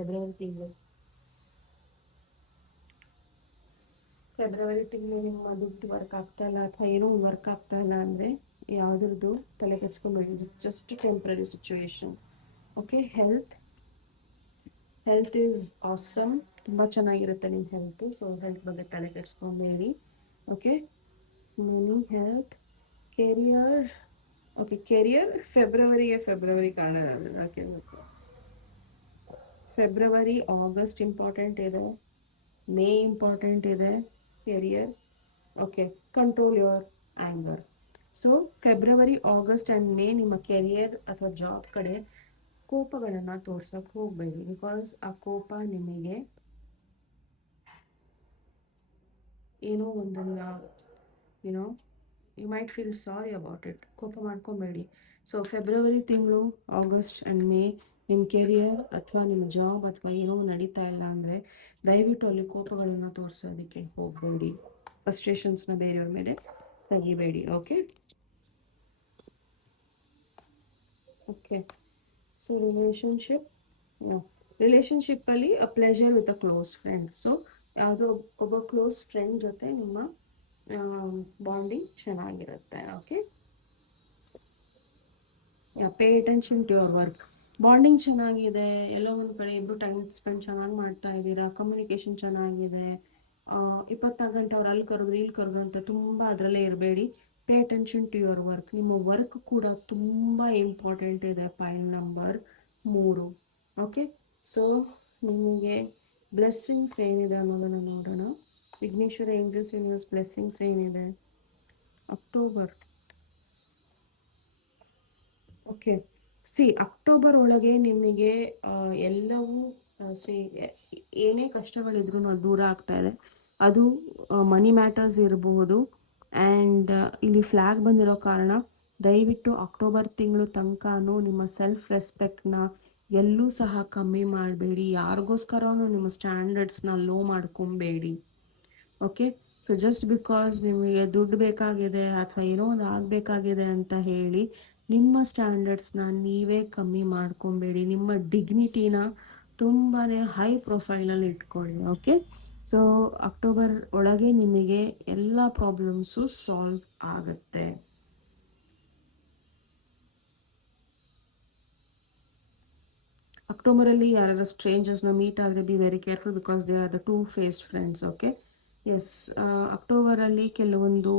ಫೆಬ್ರವರಿ ತಿಂಗಳು ನಿಮ್ಮ ದುಡ್ಡು ವರ್ಕ್ ಆಗ್ತಾ ಇಲ್ಲ ಅಥವಾ ಏನೋ ಒಂದು ವರ್ಕ್ ಆಗ್ತಾ ಇಲ್ಲ ಅಂದರೆ ಯಾವುದ್ರದ್ದು ತಲೆ ಕೆಡ್ಸ್ಕೊಂಬೇಡಿ. Just temporary situation. Okay, health is awesome, ತುಂಬ ಚೆನ್ನಾಗಿರುತ್ತೆ ನಿಮ್ಮ ಹೆಲ್ತು. ಸೊ ಹೆಲ್ತ್ ಬಗ್ಗೆ ತಲೆ ಕೆಡ್ಸ್ಕೊಂಬೇಡಿ. Okay, money, health, career. Okay, career February ಕಾಣೋಣ. ಓಕೆ, ಫೆಬ್ರವರಿ ಆಗಸ್ಟ್ ಇಂಪಾರ್ಟೆಂಟ್ ಇದೆ, ಮೇ ಇಂಪಾರ್ಟೆಂಟ್ ಇದೆ career. Okay, control your anger. So February, August and May ನಿಮ್ಮ ಕೆರಿಯರ್ ಅಥವಾ ಜಾಬ್ ಕಡೆ ಕೋಪಗಳನ್ನು ತೋರ್ಸೋಕ್ಕೆ ಹೋಗಬೇಡಿ. ಬಿಕಾಸ್ ಆ ಕೋಪ ನಿಮಗೆ ಏನೋ ಒಂದನ್ನು you know you might feel sorry about it. ಕೋಪ ಮಾಡ್ಕೊಬೇಡಿ. ಸೊ ಫೆಬ್ರವರಿ ತಿಂಗಳು, ಆಗಸ್ಟ್ ಆ್ಯಂಡ್ ಮೇ ನಿಮ್ಮ ಕೆರಿಯರ್ ಅಥವಾ ನಿಮ್ಮ ಜಾಬ್ ಅಥವಾ ಏನೋ ನಡೀತಾ ಇಲ್ಲ ಅಂದರೆ ದಯವಿಟ್ಟು ಅಲ್ಲಿ ಕೋಪಗಳನ್ನು ತೋರಿಸೋದಕ್ಕೆ ಹೋಗಬೇಡಿ. ಫ್ರಸ್ಟ್ರೇಷನ್ಸ್ನ ಬೇರೆಯವ್ರ ಮೇಲೆ ತೆಗಿಬೇಡಿ. Okay okay. ಸೊ ರಿಲೇಷನ್ಶಿಪ್ಪಲ್ಲಿ a pleasure with a close friend. So ಯಾವುದೋ ಒಬ್ಬ ಕ್ಲೋಸ್ ಫ್ರೆಂಡ್ ಜೊತೆ ನಿಮ್ಮ ಬಾಂಡಿಂಗ್ ಚೆನ್ನಾಗಿರುತ್ತೆ. Okay, pay attention to your work. Bonding ಚೆನ್ನಾಗಿದೆ, ಎಲ್ಲೋ ಒಂದು ಕಡೆ ಇಬ್ಬರು ಟೈಮ್ ಸ್ಪೆಂಡ್ ಚೆನ್ನಾಗಿ ಮಾಡ್ತಾ ಇದ್ದೀರಾ, ಕಮ್ಯುನಿಕೇಷನ್ ಚೆನ್ನಾಗಿದೆ. 24 ಗಂಟೆ ಅವ್ರು ಅಲ್ಲಿ ಕರೆದ್ರು ಇಲ್ಲಿ ಕರೆದ್ರು ಅಂತ ತುಂಬ ಅದರಲ್ಲೇ ಇರಬೇಡಿ. Pay attention to your work. ನಿಮ್ಮ ವರ್ಕ್ ಕೂಡ ತುಂಬ ಇಂಪಾರ್ಟೆಂಟ್ ಇದೆ. File number 3. ಓಕೆ, ಸೊ ನಿಮಗೆ ಬ್ಲೆಸ್ಸಿಂಗ್ಸ್ ಏನಿದೆ ಅನ್ನೋದನ್ನು ನೋಡೋಣ. ವಿಘ್ನೇಶ್ವರ ಏಂಜಲ್ಸ್ ಯೂನಿವರ್ಸ್ ಬ್ಲೆಸ್ಸಿಂಗ್ಸ್ ಏನಿದೆ ಅಕ್ಟೋಬರ್. ಓಕೆ, ಅಕ್ಟೋಬರ್ ಒಳಗೆ ನಿಮಗೆ ಎಲ್ಲವೂ ಏನೇ ಕಷ್ಟಗಳಿದ್ರೂ ಅದು ದೂರ ಆಗ್ತಾ ಇದೆ. ಅದು ಮನಿ ಮ್ಯಾಟರ್ಸ್ ಇರಬಹುದು. ಆ್ಯಂಡ್ ಇಲ್ಲಿ ಫ್ಲ್ಯಾಗ್ ಬಂದಿರೋ ಕಾರಣ ದಯವಿಟ್ಟು ಅಕ್ಟೋಬರ್ ತಿಂಗಳು ತನಕನೂ ನಿಮ್ಮ ಸೆಲ್ಫ್ ರೆಸ್ಪೆಕ್ಟ್ನ ಎಲ್ಲೂ ಸಹ ಕಮ್ಮಿ ಮಾಡಬೇಡಿ. ಯಾರಿಗೋಸ್ಕರನೂ ನಿಮ್ಮ ಸ್ಟ್ಯಾಂಡರ್ಡ್ಸ್ನ ಲೋ ಮಾಡ್ಕೊಬೇಡಿ. ಓಕೆ, ಸೊ ಜಸ್ಟ್ ಬಿಕಾಸ್ ನಿಮಗೆ ದುಡ್ಡು ಬೇಕಾಗಿದೆ ಅಥವಾ ಏನೋ ಒಂದು ಆಗಬೇಕಾಗಿದೆ ಅಂತ ಹೇಳಿ ನಿಮ್ಮ ಸ್ಟ್ಯಾಂಡರ್ಡ್ಸ್ನ ನೀವೇ ಕಮ್ಮಿ ಮಾಡ್ಕೊಬೇಡಿ. ನಿಮ್ಮ ಡಿಗ್ನಿಟಿನ ತುಂಬಾ ಹೈ ಪ್ರೊಫೈಲಲ್ಲಿ ಇಟ್ಕೊಳ್ಳಿ. ಓಕೆ, ಸೊ ಅಕ್ಟೋಬರ್ ಒಳಗೆ ನಿಮಗೆ ಎಲ್ಲ ಪ್ರಾಬ್ಲಮ್ಸು ಸಾಲ್ವ್ ಆಗುತ್ತೆ. ಅಕ್ಟೋಬರಲ್ಲಿ ಯಾರಾದ್ರೂ ಸ್ಟ್ರೇಂಜರ್ಸ್ನ ಮೀಟ್ ಆದರೆ be very careful because they are the two faced friends. Okay, yes, ಅಕ್ಟೋಬರಲ್ಲಿ ಕೆಲವೊಂದು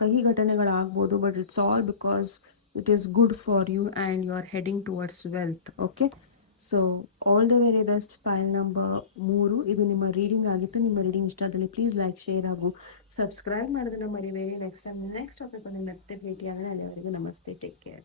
ಕಹಿ ಘಟನೆಗಳಾಗ್ಬೋದು, but it's all because it is good for you and you are heading towards wealth. Okay, so all the very best. File number 3 ಇದು ನಿಮ್ಮ reading ಆಗಿತ್ತು. ನಿಮ್ಮ reading ಇಷ್ಟ ಆದಲ್ಲಿ ಪ್ಲೀಸ್ ಲೈಕ್, ಶೇರ್ ಹಾಗೂ ಸಬ್ಸ್ಕ್ರೈಬ್ ಮಾಡೋದನ್ನು ಮರಿಬೇಡಿ. ನೆಕ್ಸ್ಟ್ ಟಾಪಿಕ್ ಮತ್ತೆ ಭೇಟಿಯಾಗೋಣ. ಅಲ್ಲಿವರೆಗೂ ನಮಸ್ತೆ, ಟೇಕ್ ಕೇರ್.